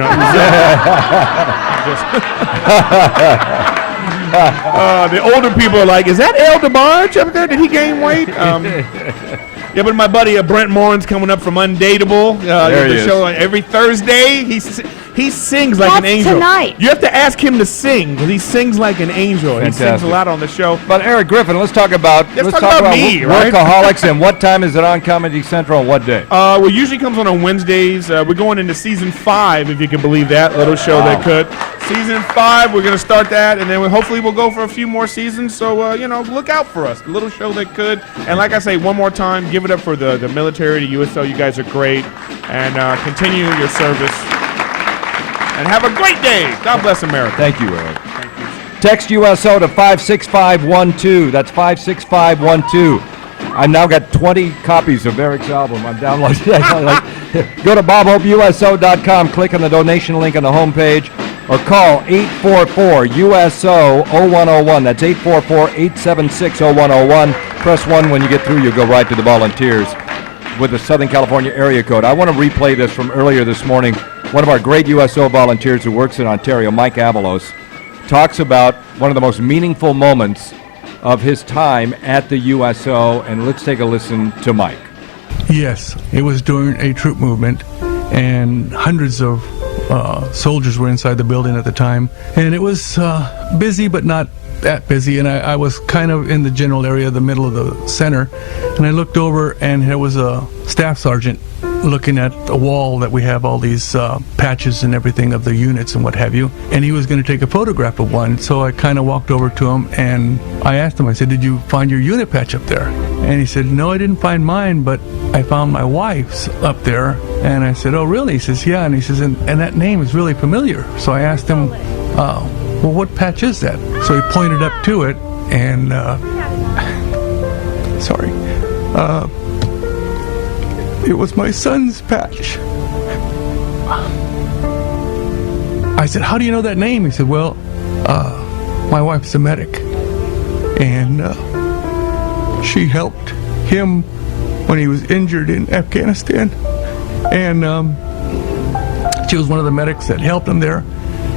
older people are like, is that El DeBarge up there? Did he gain weight? Yeah, but my buddy Brent Morin's coming up from Undateable. There he the is. show every Thursday. He sings like an That's angel. tonight. You have to ask him to sing because he sings like an angel. He sings Fantastic. a lot on the show. But Eric Griffin, let's talk about Let's talk about me, right? Workaholics and what time is it on Comedy Central and what day? Well, usually comes on Wednesdays. We're going into season 5, if you can believe that. Little show that could. Season 5, we're going to start that, and then hopefully we'll go for a few more seasons. So, look out for us. A little show that could. And like I say, one more time, give it up for the military, the USO. You guys are great. And continue your service. And have a great day. God bless America. Thank you, Eric. Text USO to 56512. That's 56512. I've now got 20 copies of Eric's album. I'm downloading. Go to BobHopeUSO.com, click on the donation link on the homepage, or call 844-USO-0101. That's 844-876-0101. Press 1 when you get through. You'll go right to the volunteers with the Southern California area code. I want to replay this from earlier this morning. One of our great USO volunteers who works in Ontario, Mike Avalos, talks about one of the most meaningful moments of his time at the USO, and let's take a listen to Mike. Yes, it was during a troop movement, and hundreds of soldiers were inside the building at the time, and it was busy but not that busy, and I was kind of in the general area, the middle of the center, and I looked over and there was a staff sergeant looking at a wall that we have all these patches and everything of the units and what have you, and he was going to take a photograph of one. So I kind of walked over to him and I asked him, I said, "Did you find your unit patch up there?" And he said, "No, I didn't find mine, but I found my wife's up there." And I said, "Oh, really?" He says, "Yeah." And he says, and that name is really familiar. So I asked him, well, what patch is that? So he pointed up to it, and sorry, it was my son's patch. I said, "How do you know that name?" He said, "Well, my wife's a medic, and she helped him when he was injured in Afghanistan, and she was one of the medics that helped him there,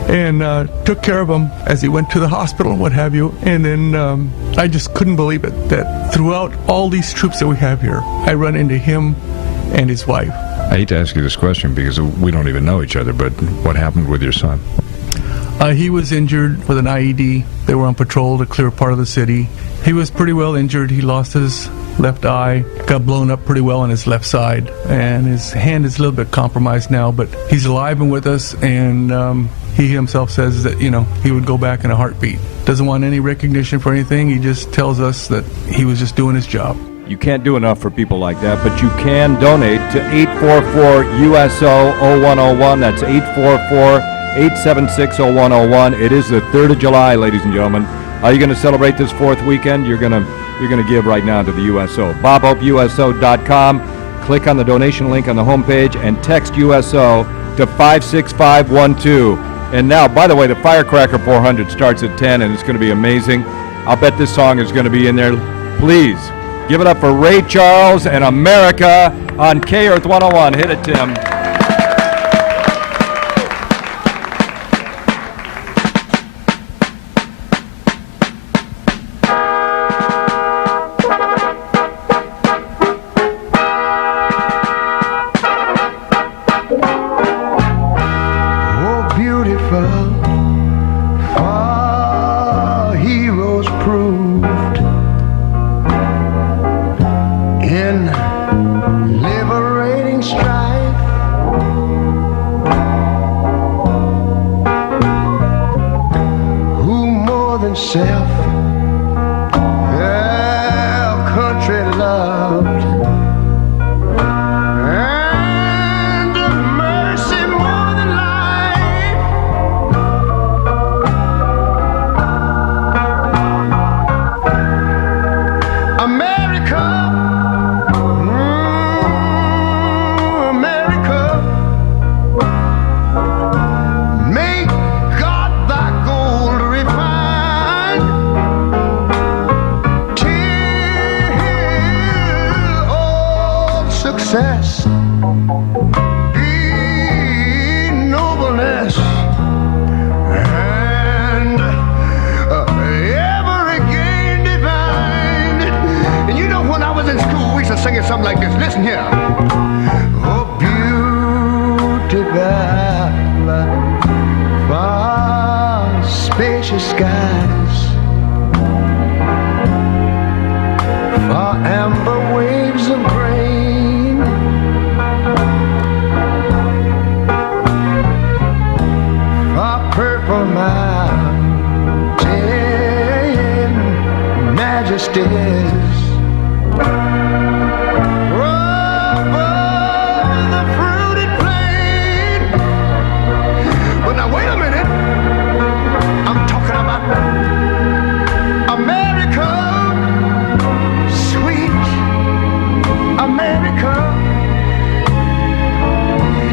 and took care of him as he went to the hospital and what have you." And then I just couldn't believe it, that throughout all these troops that we have here, I run into him and his wife. I hate to ask you this question because we don't even know each other, but what happened with your son? He was injured with an IED. They were on patrol to clear part of the city. He was pretty well injured. He lost his left eye, got blown up pretty well on his left side, and his hand is a little bit compromised now, but he's alive and with us, and he himself says that, he would go back in a heartbeat. Doesn't want any recognition for anything. He just tells us that he was just doing his job. You can't do enough for people like that, but you can donate to 844-USO-0101. That's 844-876-0101. It is the 3rd of July, ladies and gentlemen. Are you going to celebrate this 4th weekend? You're going to give right now to the USO. BobHopeUSO.com. Click on the donation link on the homepage and text USO to 56512. And now, by the way, the Firecracker 400 starts at 10, and it's going to be amazing. I'll bet this song is going to be in there. Please give it up for Ray Charles and America on K-Earth 101. Hit it, Tim. Success, nobleness, and ever again divine. And you know, when I was in school, we used to sing it something like this. Listen here. Oh, beautiful. skies, for amber waves of grain, for purple mountain majesties. Wait a minute. I'm talking about America, sweet America.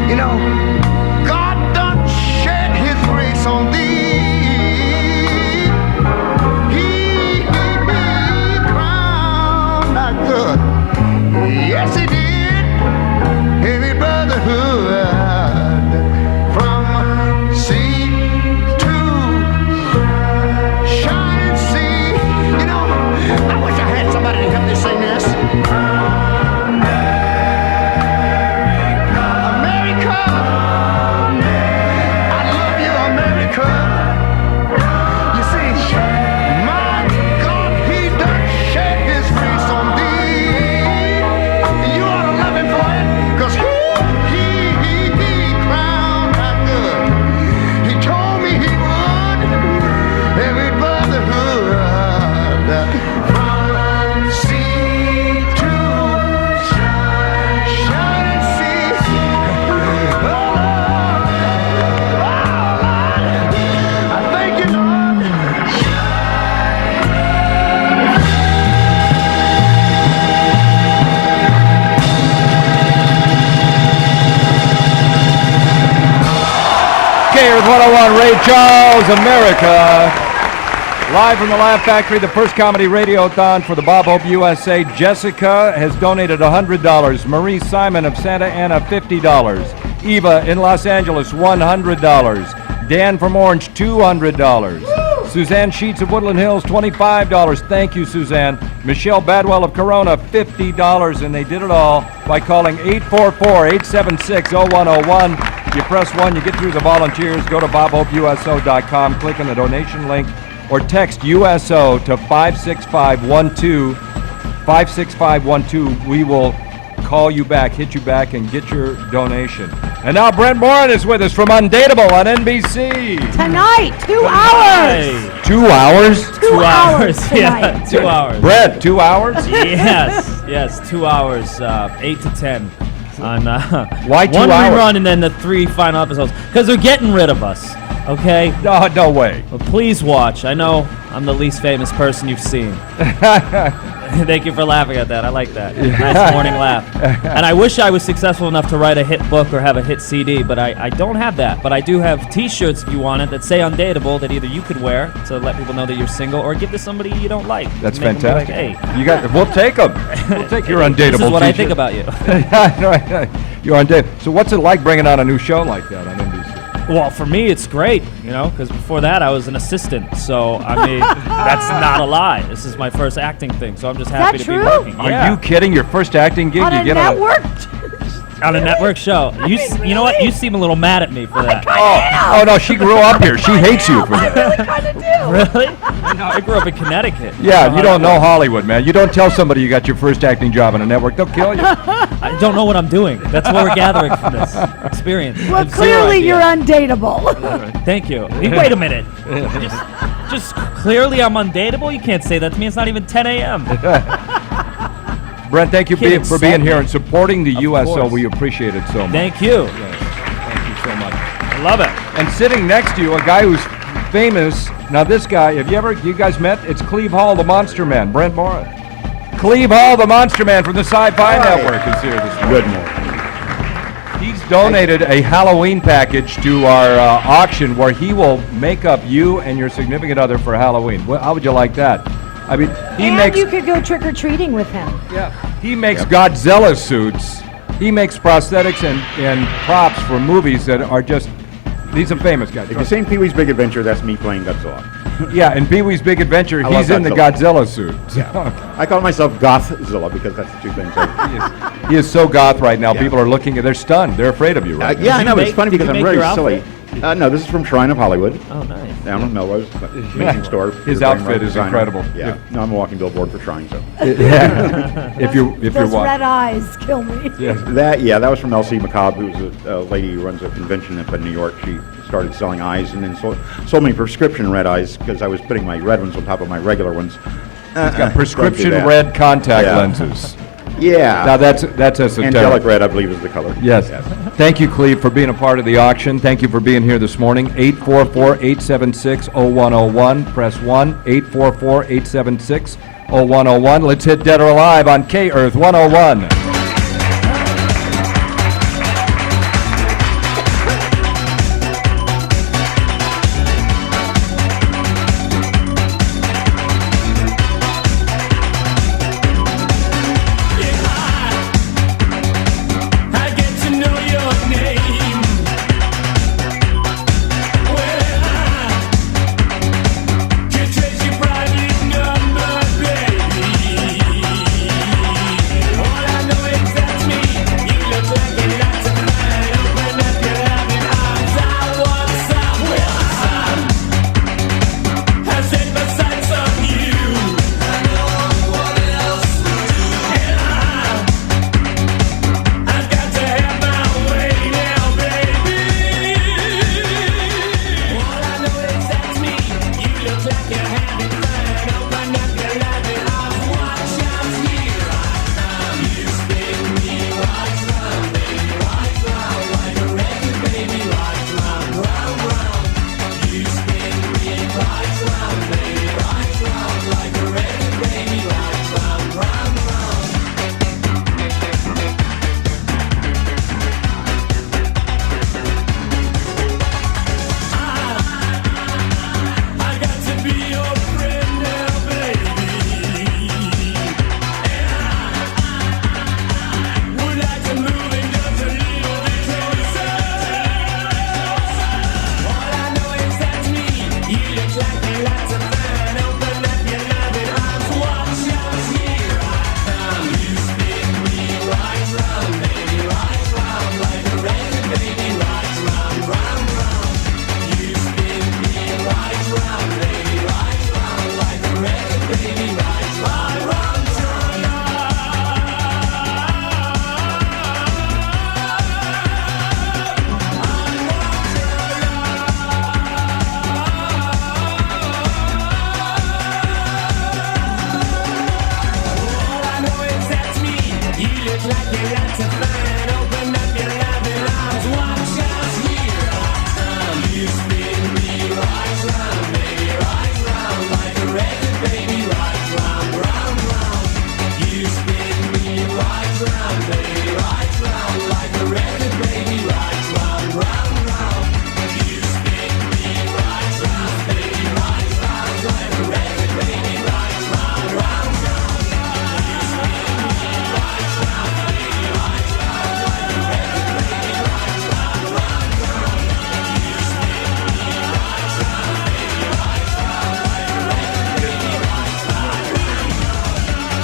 You know, God done shed his grace on thee. He crowned thy good. Yes, he did. Every brotherhood. Sing this. America, I love you, America. You see, my God, he done shed his grace on thee. And you ought to love him for it, because he crowned thy good. He told me he would. Every brotherhood. Here's 101 Ray Charles, America. Live from the Laugh Factory, the first comedy radiothon for the Bob Hope USA. Jessica has donated $100. Marie Simon of Santa Ana, $50. Eva in Los Angeles, $100. Dan from Orange, $200. Suzanne Sheets of Woodland Hills, $25. Thank you, Suzanne. Michelle Badwell of Corona, $50. And they did it all by calling 844-876-0101. You press 1, you get through the volunteers. Go to bobhopeuso.com, click on the donation link, or text USO to 56512. 56512. We will call you back, hit you back, and get your donation. And now Brent Morin is with us from Undateable on NBC. Tonight, 2 hours. 2 hours? 2 hours Yeah, tonight. 2 hours. Brent, 2 hours? Yes, 2 hours, 8 to 10. On Why 2 one hours? rerun and then the 3 final episodes. Because they're getting rid of us, okay? No way. But please watch. I know I'm the least famous person you've seen. Thank you for laughing at that. I like that. Nice morning laugh. And I wish I was successful enough to write a hit book or have a hit CD, but I don't have that. But I do have T-shirts, if you want it, that say Undateable, that either you could wear to let people know that you're single, or give to somebody you don't like. That's Make them be fantastic. like, hey. You got. We'll take them. We'll take your Undateable This is what I T-shirt. think about you. You're Undateable. So what's it like bringing on a new show like that on NBC? Well, for me, it's great, because before that, I was an assistant. So, I mean, that's not a lie. This is my first acting thing, so I'm just happy to be working. Are you kidding? Your first acting gig? On you a get network? On a network show. You know what? You seem a little mad at me for that. Oh, no, she grew up here. She hates you for that. really kind of do. Really? No, I grew up in Connecticut. Yeah, you don't know Hollywood, man. You don't tell somebody you got your first acting job on a network. They'll kill you. I don't know what I'm doing. That's what we're gathering from this experience. Well, clearly you're undateable. Thank you. Wait a minute. Just clearly I'm undateable? You can't say that to me. It's not even 10 a.m. Brent, thank you Can't for being insult here me. and supporting the Of USO. course. We appreciate it so much. Thank you. Yes, thank you so much. I love it. And sitting next to you, a guy who's famous. Now, this guy, you guys met? It's Cleve Hall, the Monster Man, Brent Morin. Cleve Hall, the Monster Man from the Sci-Fi Network is here this morning. Good morning. He's donated a Halloween package to our auction where he will make up you and your significant other for Halloween. Well, how would you like that? I mean, You could go trick-or-treating with him. Yeah. He makes Godzilla suits. He makes prosthetics and props for movies that are just. He's a famous guy. If you've seen Pee-wee's Big Adventure, that's me playing Godzilla. Yeah, in Pee-wee's Big Adventure, I he's love in the Godzilla. Godzilla suit. Yeah. I call myself Gothzilla because that's the two things. He is so goth right now. People are looking. They're stunned. They're afraid of you right now. Yeah, I know. It's funny because I'm very silly. No, this is from Shrine of Hollywood. Oh, nice. Down in Melrose. Amazing store. His outfit is incredible. Yeah. No, I'm a walking billboard for Shrine, so. If you're Those watching. red eyes kill me. That was from Elsie McCobb, who's a lady who runs a convention up in New York. She started selling eyes and then sold me prescription red eyes because I was putting my red ones on top of my regular ones. It's got prescription red contact lenses. Yeah. Now that's esoteric. Angelic red, I believe, is the color. Yes. Thank you, Cleve, for being a part of the auction. Thank you for being here this morning. 844-876-0101. Press 1. 844-876-0101. Let's hit Dead or Alive on K-Earth 101.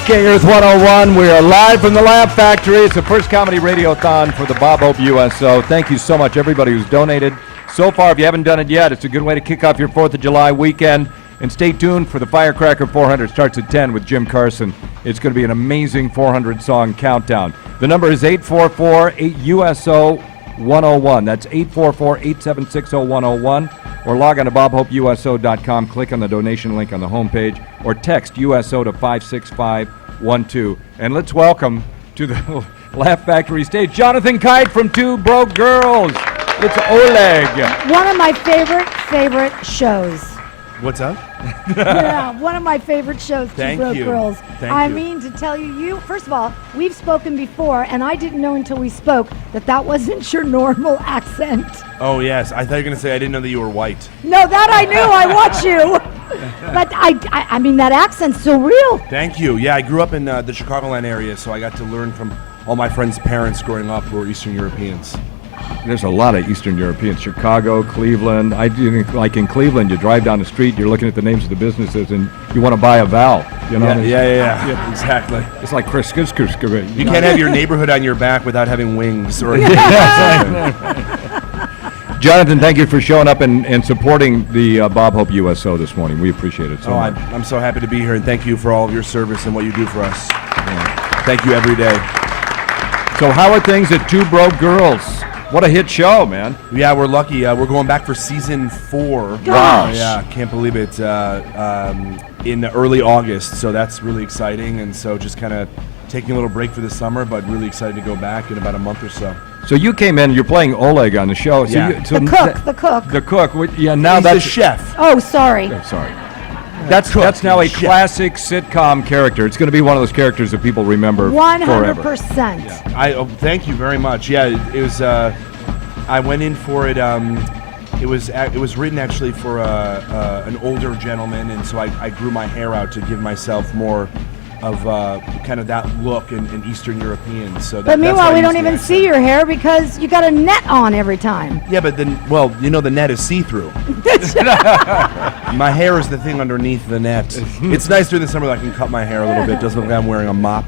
K-Earth 101. We are live from the Laugh Factory. It's the first comedy radiothon for the Bob Hope USO. Thank you so much, everybody who's donated so far. If you haven't done it yet, it's a good way to kick off your 4th of July weekend. And stay tuned for the Firecracker 400. Starts at 10 with Jim Carson. It's going to be an amazing 400-song countdown. The number is 844-USO-101. That's 844-876-0101. Or log on to bobhopeuso.com, click on the donation link on the homepage, or text USO to 56512. And let's welcome to the Laugh Factory stage Jonathan Kite from Two Broke Girls. It's Oleg. One of my favorite shows. What's up? Yeah, one of my favorite shows, Two Broke Girls. I you. mean to tell you, first of all, we've spoken before, and I didn't know until we spoke that wasn't your normal accent. Oh, yes. I thought you were going to say I didn't know that you were white. No, that I knew. I watch you. But I mean, that accent's so real. Thank you. Yeah, I grew up in the Chicagoland area, so I got to learn from all my friends' parents growing up who were Eastern Europeans. There's a lot of Eastern Europeans. Chicago, Cleveland. Like in Cleveland, you drive down the street, you're looking at the names of the businesses, and you want to buy a vowel. You know? Yeah, exactly. It's like Chris. You can't have your neighborhood on your back without having wings. Or Jonathan, thank you for showing up and supporting the Bob Hope USO this morning. We appreciate it so much. I'm so happy to be here, and thank you for all of your service and what you do for us. Yeah. Thank you every day. So how are things at Two Broke Girls? What a hit show, man. Yeah, we're lucky. We're going back for season 4. Wow. Yeah, can't believe it. In early August, so that's really exciting. And so just kind of taking a little break for the summer, but really excited to go back in about a month or so. So you came in, you're playing Oleg on the show. So Yeah. so The cook. The cook. Yeah, now He's that's the chef. Oh, sorry. Oh, sorry. That's now a classic sitcom character. It's going to be one of those characters that people remember forever. 100%. Thank you very much. Yeah, it was. I went in for it. It was written actually for an older gentleman, and so I grew my hair out to give myself more of kind of that look in Eastern European. So But meanwhile, we don't even see your hair because you got a net on every time. Yeah, but then, well, the net is see-through. My hair is the thing underneath the net. It's nice during the summer that I can cut my hair a little bit. Doesn't look like I'm wearing a mop.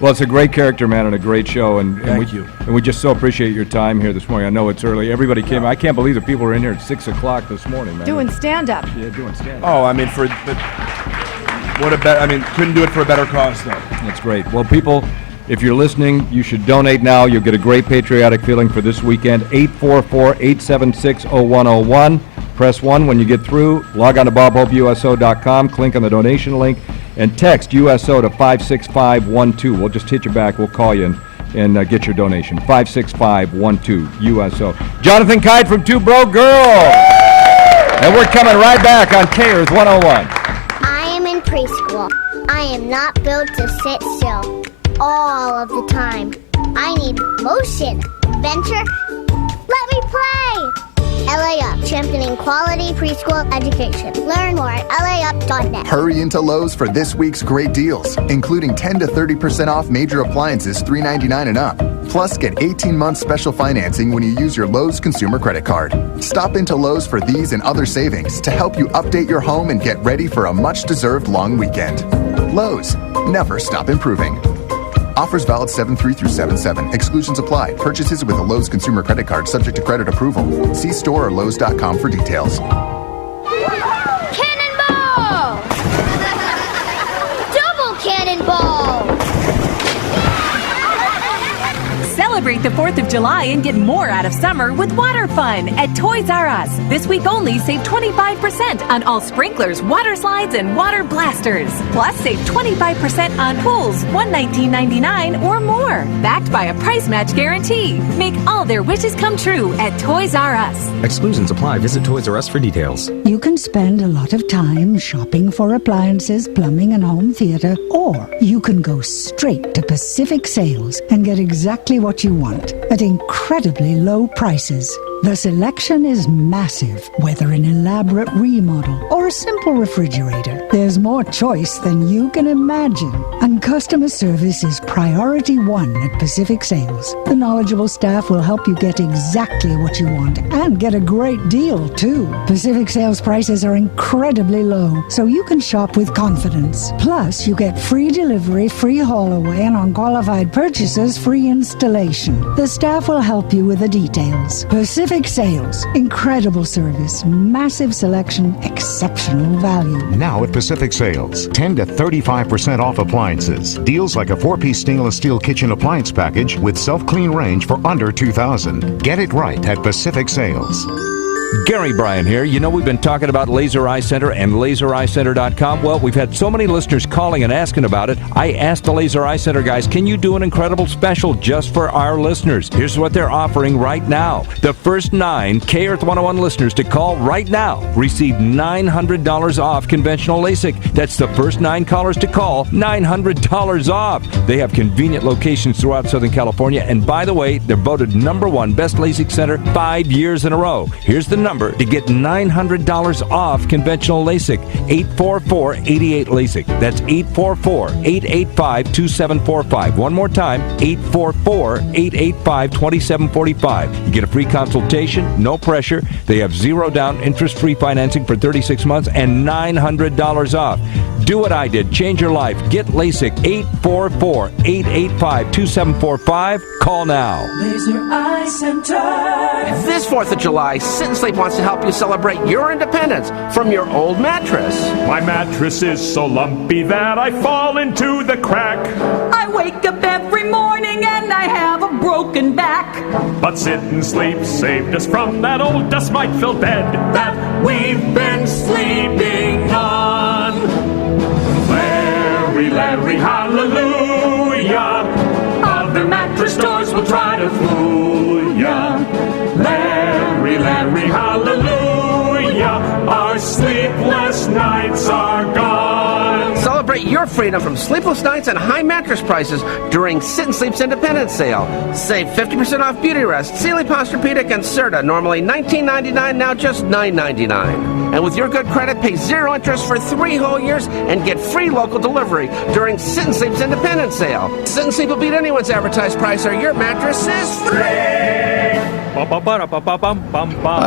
Well, it's a great character, man, and a great show. And Thank you. And we just so appreciate your time here this morning. I know it's early. Everybody came. I can't believe that people were in here at 6 o'clock this morning, man. Doing stand-up. Yeah, doing stand-up. Oh, I mean, couldn't do it for a better cause, though. That's great. Well, people, if you're listening, you should donate now. You'll get a great patriotic feeling for this weekend. 844-876-0101. Press 1 when you get through. Log on to bobhopeuso.com. Click on the donation link and text USO to 56512. We'll just hit you back. We'll call you and get your donation. 56512 USO. Jonathan Kite from Two Broke Girls. And we're coming right back on KERS 101. I am in preschool. I am not built to sit still all of the time. I need motion. Venture, let me play. LA Up, championing quality preschool education. Learn more at laup.net. Hurry into Lowe's for this week's great deals, including 10 to 30% off major appliances $3.99 and up. Plus, get 18-month special financing when you use your Lowe's consumer credit card. Stop into Lowe's for these and other savings to help you update your home and get ready for a much-deserved long weekend. Lowe's, never stop improving. Offers valid 7/3 through 7/7. Exclusions apply. Purchases with a Lowe's consumer credit card subject to credit approval. See store or Lowe's.com for details. Cannonball! Double cannonball! Celebrate the 4th of July and get more out of summer with water fun at Toys R Us. This week only, save 25% on all sprinklers, water slides, and water blasters. Plus, save 25% on pools, $119.99 or more. Backed by a price match guarantee. Make all their wishes come true at Toys R Us. Exclusions apply. Visit Toys R Us for details. You can spend a lot of time shopping for appliances, plumbing, and home theater, or you can go straight to Pacific Sales and get exactly what you want at incredibly low prices. The selection is massive, whether an elaborate remodel or a simple refrigerator. There's more choice than you can imagine. And customer service is priority one at Pacific Sales. The knowledgeable staff will help you get exactly what you want and get a great deal, too. Pacific Sales prices are incredibly low, so you can shop with confidence. Plus, you get free delivery, free haul away, and on qualified purchases, free installation. The staff will help you with the details. Pacific Sales. Incredible service, massive selection, exceptional value. Now at Pacific Sales, 10 to 35% off appliances. Deals like a 4-piece stainless steel kitchen appliance package with self-clean range for under $2,000. Get it right at Pacific Sales. Gary Bryan here. You know, we've been talking about Laser Eye Center and lasereyecenter.com. Well, we've had so many listeners calling and asking about it. I asked the Laser Eye Center guys, can you do an incredible special just for our listeners? Here's what they're offering right now. The first 9 KERS 101 listeners to call right now receive $900 off conventional LASIK. That's the first 9 callers to call, $900 off. They have convenient locations throughout Southern California. And by the way, they're voted #1 best LASIK center 5 years in a row. Here's the number to get $900 off conventional LASIK. 844-88-LASIK. That's 844-885-2745. One more time, 844-885-2745. You get a free consultation, no pressure. They have 0 down, interest-free financing for 36 months and $900 off. Do what I did. Change your life. Get LASIK. 844-885-2745. Call now. Laser Eye Center. This 4th of July, Sit and Sleep wants to help you celebrate your independence from your old mattress. My mattress is so lumpy that I fall into the crack. I wake up every morning and I have a broken back. But Sit and Sleep saved us from that old dust mite-filled bed that we've been sleeping on. Larry, Larry, hallelujah. Other mattress stores will try to fool ya. Larry, Larry, hallelujah. Our sleepless nights are gone. Celebrate your freedom from sleepless nights and high mattress prices during Sit and Sleep's Independence Sale. Save 50% off Beauty Rest, Sealy Posturepedic, and Serta, normally $19.99, now just $9.99. And with your good credit, pay 0 interest for 3 whole years and get free local delivery during Sit and Sleep's Independence Sale. Sit and Sleep will beat anyone's advertised price, or your mattress is free.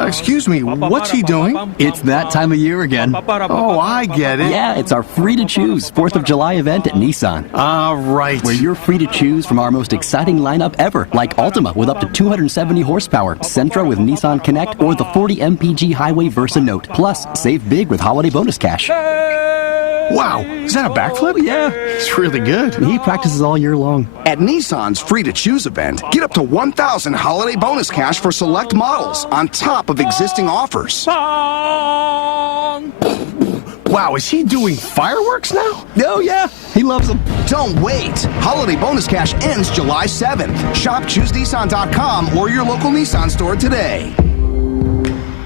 Excuse me, what's he doing? It's that time of year again. Oh, I get it. Yeah, it's our Free to Choose 4th of July event at Nissan. Right. Where you're free to choose from our most exciting lineup ever, like Altima with up to 270 horsepower, Sentra with Nissan Connect, or the 40 MPG Highway Versa Note. Plus, save big with holiday bonus cash. Wow, is that a backflip? Yeah. It's really good. He practices all year long. At Nissan's Free to Choose event, get up to $1,000 holiday bonus cash for select models on top of existing offers. Wow, is he doing fireworks now? Oh, yeah. He loves them. Don't wait. Holiday bonus cash ends July 7th. Shop ChooseNissan.com or your local Nissan store today.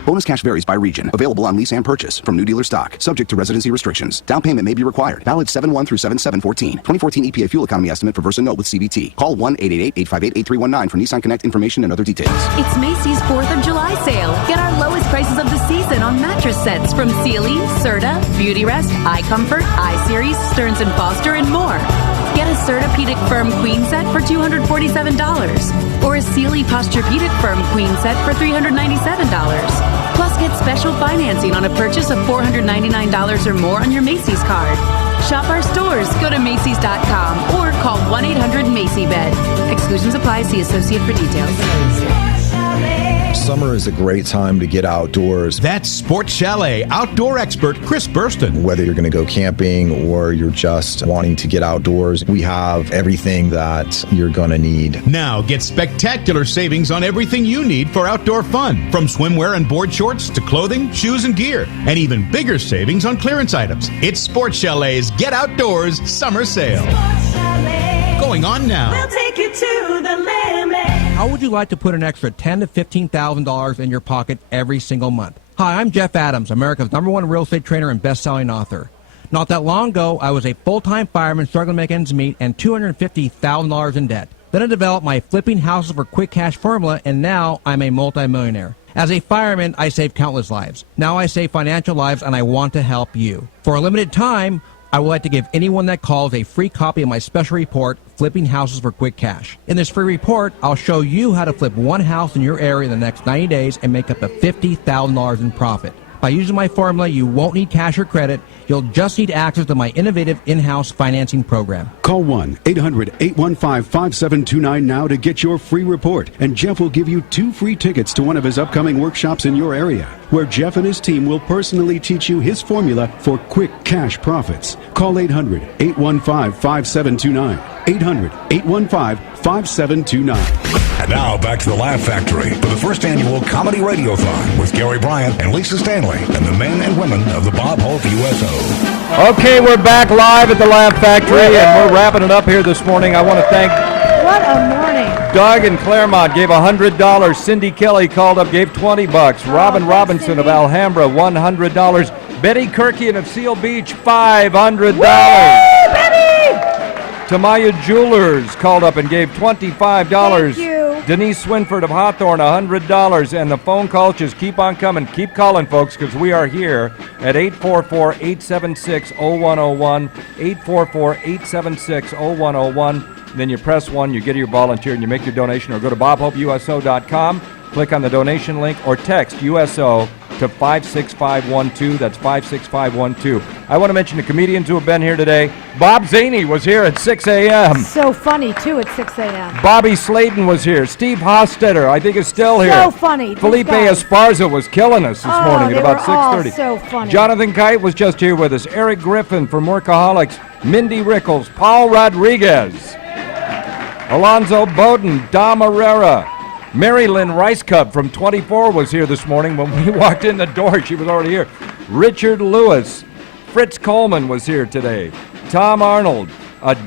Bonus cash varies by region. Available on lease and purchase from new dealer stock. Subject to residency restrictions. Down payment may be required. Valid 7/1 through 7/7/14. 2014 EPA fuel economy estimate for Versa Note with CVT. Call 1-888-858-8319 for Nissan Connect information and other details. It's Macy's 4th of July sale. Get our lowest prices of the season on mattress sets from Sealy, Serta, Beauty Rest, iComfort, iSeries, Stearns & Foster, and more. Get a Sertapedic Firm Queen set for $247 or a Sealy Posturepedic Firm Queen set for $397. Plus, get special financing on a purchase of $499 or more on your Macy's card. Shop our stores. Go to Macy's.com or call 1-800-MACY-BED. Exclusions apply. See associate for details. Summer is a great time to get outdoors. That's Sports Chalet outdoor expert Chris Burston. Whether you're going to go camping or you're just wanting to get outdoors, we have everything that you're going to need. Now get spectacular savings on everything you need for outdoor fun, from swimwear and board shorts to clothing, shoes, and gear, and even bigger savings on clearance items. It's Sports Chalet's Get Outdoors Summer Sale. Going on now. We'll take you to the limit. How would you like to put an extra $10,000 to $15,000 in your pocket every single month? Hi, I'm Jeff Adams, America's #1 real estate trainer and best-selling author. Not that long ago, I was a full-time fireman struggling to make ends meet and $250,000 in debt. Then I developed my flipping houses for quick cash formula, and now I'm a multimillionaire. As a fireman, I saved countless lives. Now I save financial lives, and I want to help you. For a limited time, I would like to give anyone that calls a free copy of my special report, Flipping Houses for Quick Cash. In this free report, I'll show you how to flip one house in your area in the next 90 days and make up to $50,000 in profit. By using my formula, you won't need cash or credit. You'll just need access to my innovative in-house financing program. Call 1-800-815-5729 now to get your free report, and Jeff will give you 2 free tickets to one of his upcoming workshops in your area, where Jeff and his team will personally teach you his formula for quick cash profits. Call 800-815-5729. 800-815-5729. And now back to the Laugh Factory for the first annual Comedy Radiothon with Gary Bryan and Lisa Stanley and the men and women of the Bob Hope USO. Okay, we're back live at the Laugh Factory, and we're wrapping it up here this morning. I want to thank What a morning. Doug in Claremont gave $100. Cindy Kelly called up, gave $20. Robin Robinson of Alhambra, $100. Betty Kirkian of Seal Beach, $500. Betty! Tamaya Jewelers called up and gave $25. Thank you. Denise Swinford of Hawthorne, $100. And the phone calls just keep on coming. Keep calling, folks, because we are here at 844-876-0101, 844-876-0101. Then you press 1, you get your volunteer, and you make your donation, or go to bobhopeuso.com, click on the donation link, or text USO to to 56512. That's 56512. I want to mention the comedians who have been here today. Bob Zaney was here at 6 a.m. So funny, too, at 6 a.m. Bobby Slayton was here. Steve Hostetter, I think, is still here. So funny. Felipe Esparza was killing us this morning at about 6:30. So funny. Jonathan Kite was just here with us. Eric Griffin from Workaholics. Mindy Rickles. Paul Rodriguez. Alonzo Bowden. Dom Herrera. Mary Lynn Ricecub from 24 was here this morning. When we walked in the door, she was already here. Richard Lewis. Fritz Coleman was here today. Tom Arnold.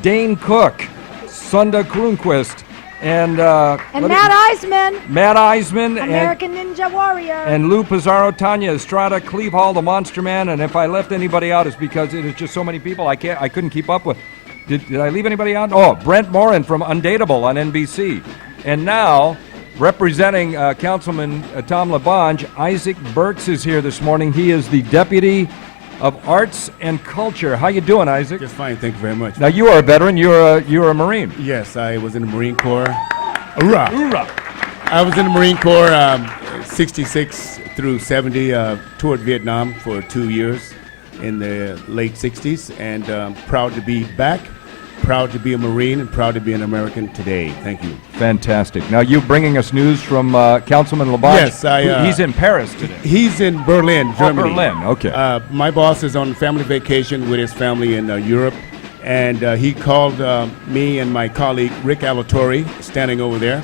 Dane Cook. Sunda Kronquist. And Matt Eisman. Matt Eisman. American Ninja Warrior. And Lou Pizarro, Tanya Estrada, Cleve Hall, the Monster Man. And if I left anybody out, it's because it is just so many people I couldn't keep up with. Did I leave anybody out? Oh, Brent Morin from Undateable on NBC. And now, representing Councilman Tom LaBonge, Isaac Burks is here this morning. He is the Deputy of Arts and Culture. How you doing, Isaac? Just fine, thank you very much. Now, you are a veteran. You're a Marine. Yes, I was in the Marine Corps. Hoorah! Hoorah! I was in the Marine Corps 66 through 70, toured Vietnam for 2 years in the late 60s, and proud to be back. Proud to be a Marine and proud to be an American today. Thank you. Fantastic. Now, you bringing us news from Councilman LaBonge? Yes, he's in Paris today. He's in Berlin, Germany. Oh, Berlin, okay. My boss is on family vacation with his family in Europe, and he called me and my colleague Rick Alatorre, standing over there,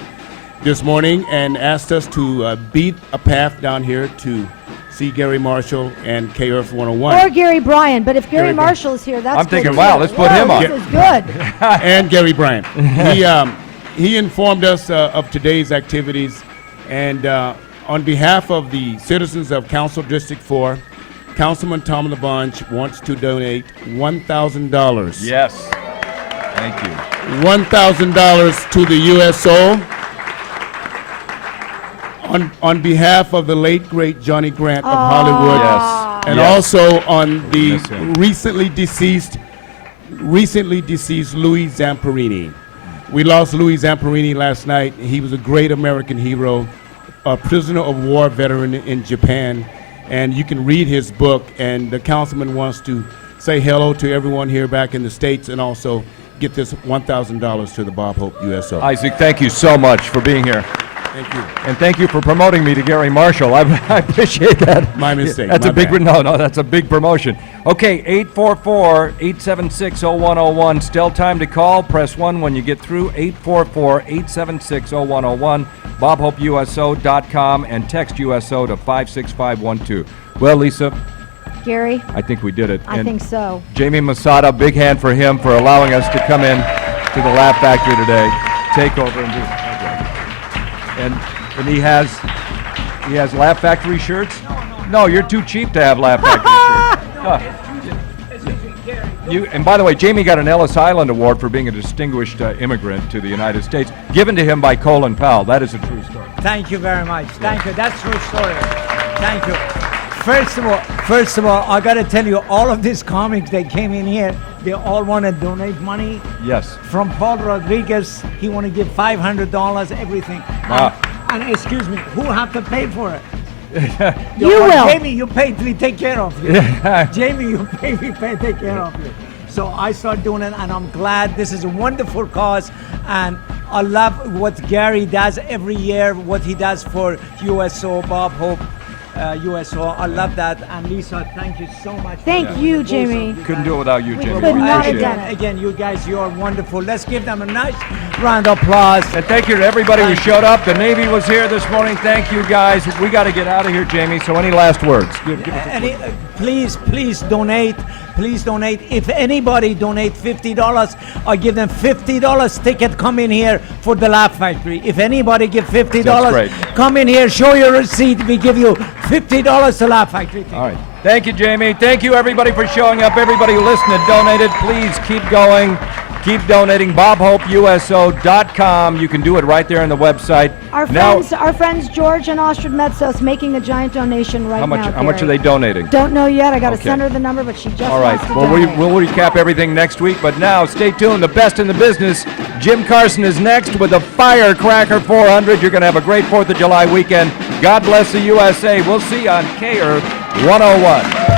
this morning, and asked us to beat a path down here to see Gary Marshall and KEarth 101. Or Gary Bryan, but if Gary Marshall is here, that's I'm good thinking, too. wow, let's put him on. This is good. And Gary Bryan. He informed us of today's activities, and on behalf of the citizens of Council District 4, Councilman Tom LaBonge wants to donate $1,000. Yes. Thank you. $1,000 to the USO. On behalf of the late, great Johnny Grant of Hollywood, yes. and also on the recently deceased Louis Zamperini. We lost Louis Zamperini last night. He was a great American hero, a prisoner of war veteran in Japan, and you can read his book, and the councilman wants to say hello to everyone here back in the States and also get this $1,000 to the Bob Hope USO. Isaac, thank you so much for being here. Thank you. And thank you for promoting me to Gary Marshall. I appreciate that. My mistake. That's My a big bad. no, that's a big promotion. Okay, 844-876-0101. Still time to call. Press 1 when you get through. 844-876-0101. BobHopeUSO.com and text USO to 56512. Well, Lisa, Gary? I think we did it. I think so. Jamie Masada, big hand for him for allowing us to come in to the Laugh Factory today. Take over and do. And he has Laugh Factory shirts? No, you're too cheap to have Laugh Factory shirts. And by the way, Jamie got an Ellis Island Award for being a distinguished immigrant to the United States, given to him by Colin Powell. That is a true story. Thank you very much. Thank you. That's true story. Thank you. First of all, I got to tell you, all of these comics that came in here, they all want to donate money. Yes. From Paul Rodriguez, he want to give $500, everything. And excuse me, who have to pay for it? You will. Jamie, you pay me, take care of you. Jamie, you pay me, take care of you. So I started doing it, and I'm glad. This is a wonderful cause, and I love what Gary does every year, what he does for USO, Bob Hope USO. I love that. And Lisa, thank you so much. Thank you, Jamie. Couldn't do it without you, Jamie. could not have done it. Again, you guys, you are wonderful. Let's give them a nice round of applause. And thank you to everybody who showed up. The Navy was here this morning. Thank you, guys. We got to get out of here, Jamie. So any last words? Give us Please donate. Please donate. If anybody donate $50, I give them $50 ticket. Come in here for the Laugh Factory. If anybody give $50, come in here, show your receipt. We give you $50 to Laugh Factory. All right. Thank you, Jamie. Thank you, everybody, for showing up. Everybody who listened and donated, please keep going. Keep donating. BobHopeUSO.com. You can do it right there on the website. Our friends George and Ostrad Metsos making a giant donation right now. How much are they donating? Don't know yet. I got to Okay. send her the number, but she just All right. wants to Well, donate. we'll recap everything next week, but now stay tuned. The best in the business. Jim Carson is next with the Firecracker 400. You're going to have a great 4th of July weekend. God bless the USA. We'll see you on K-Earth 101.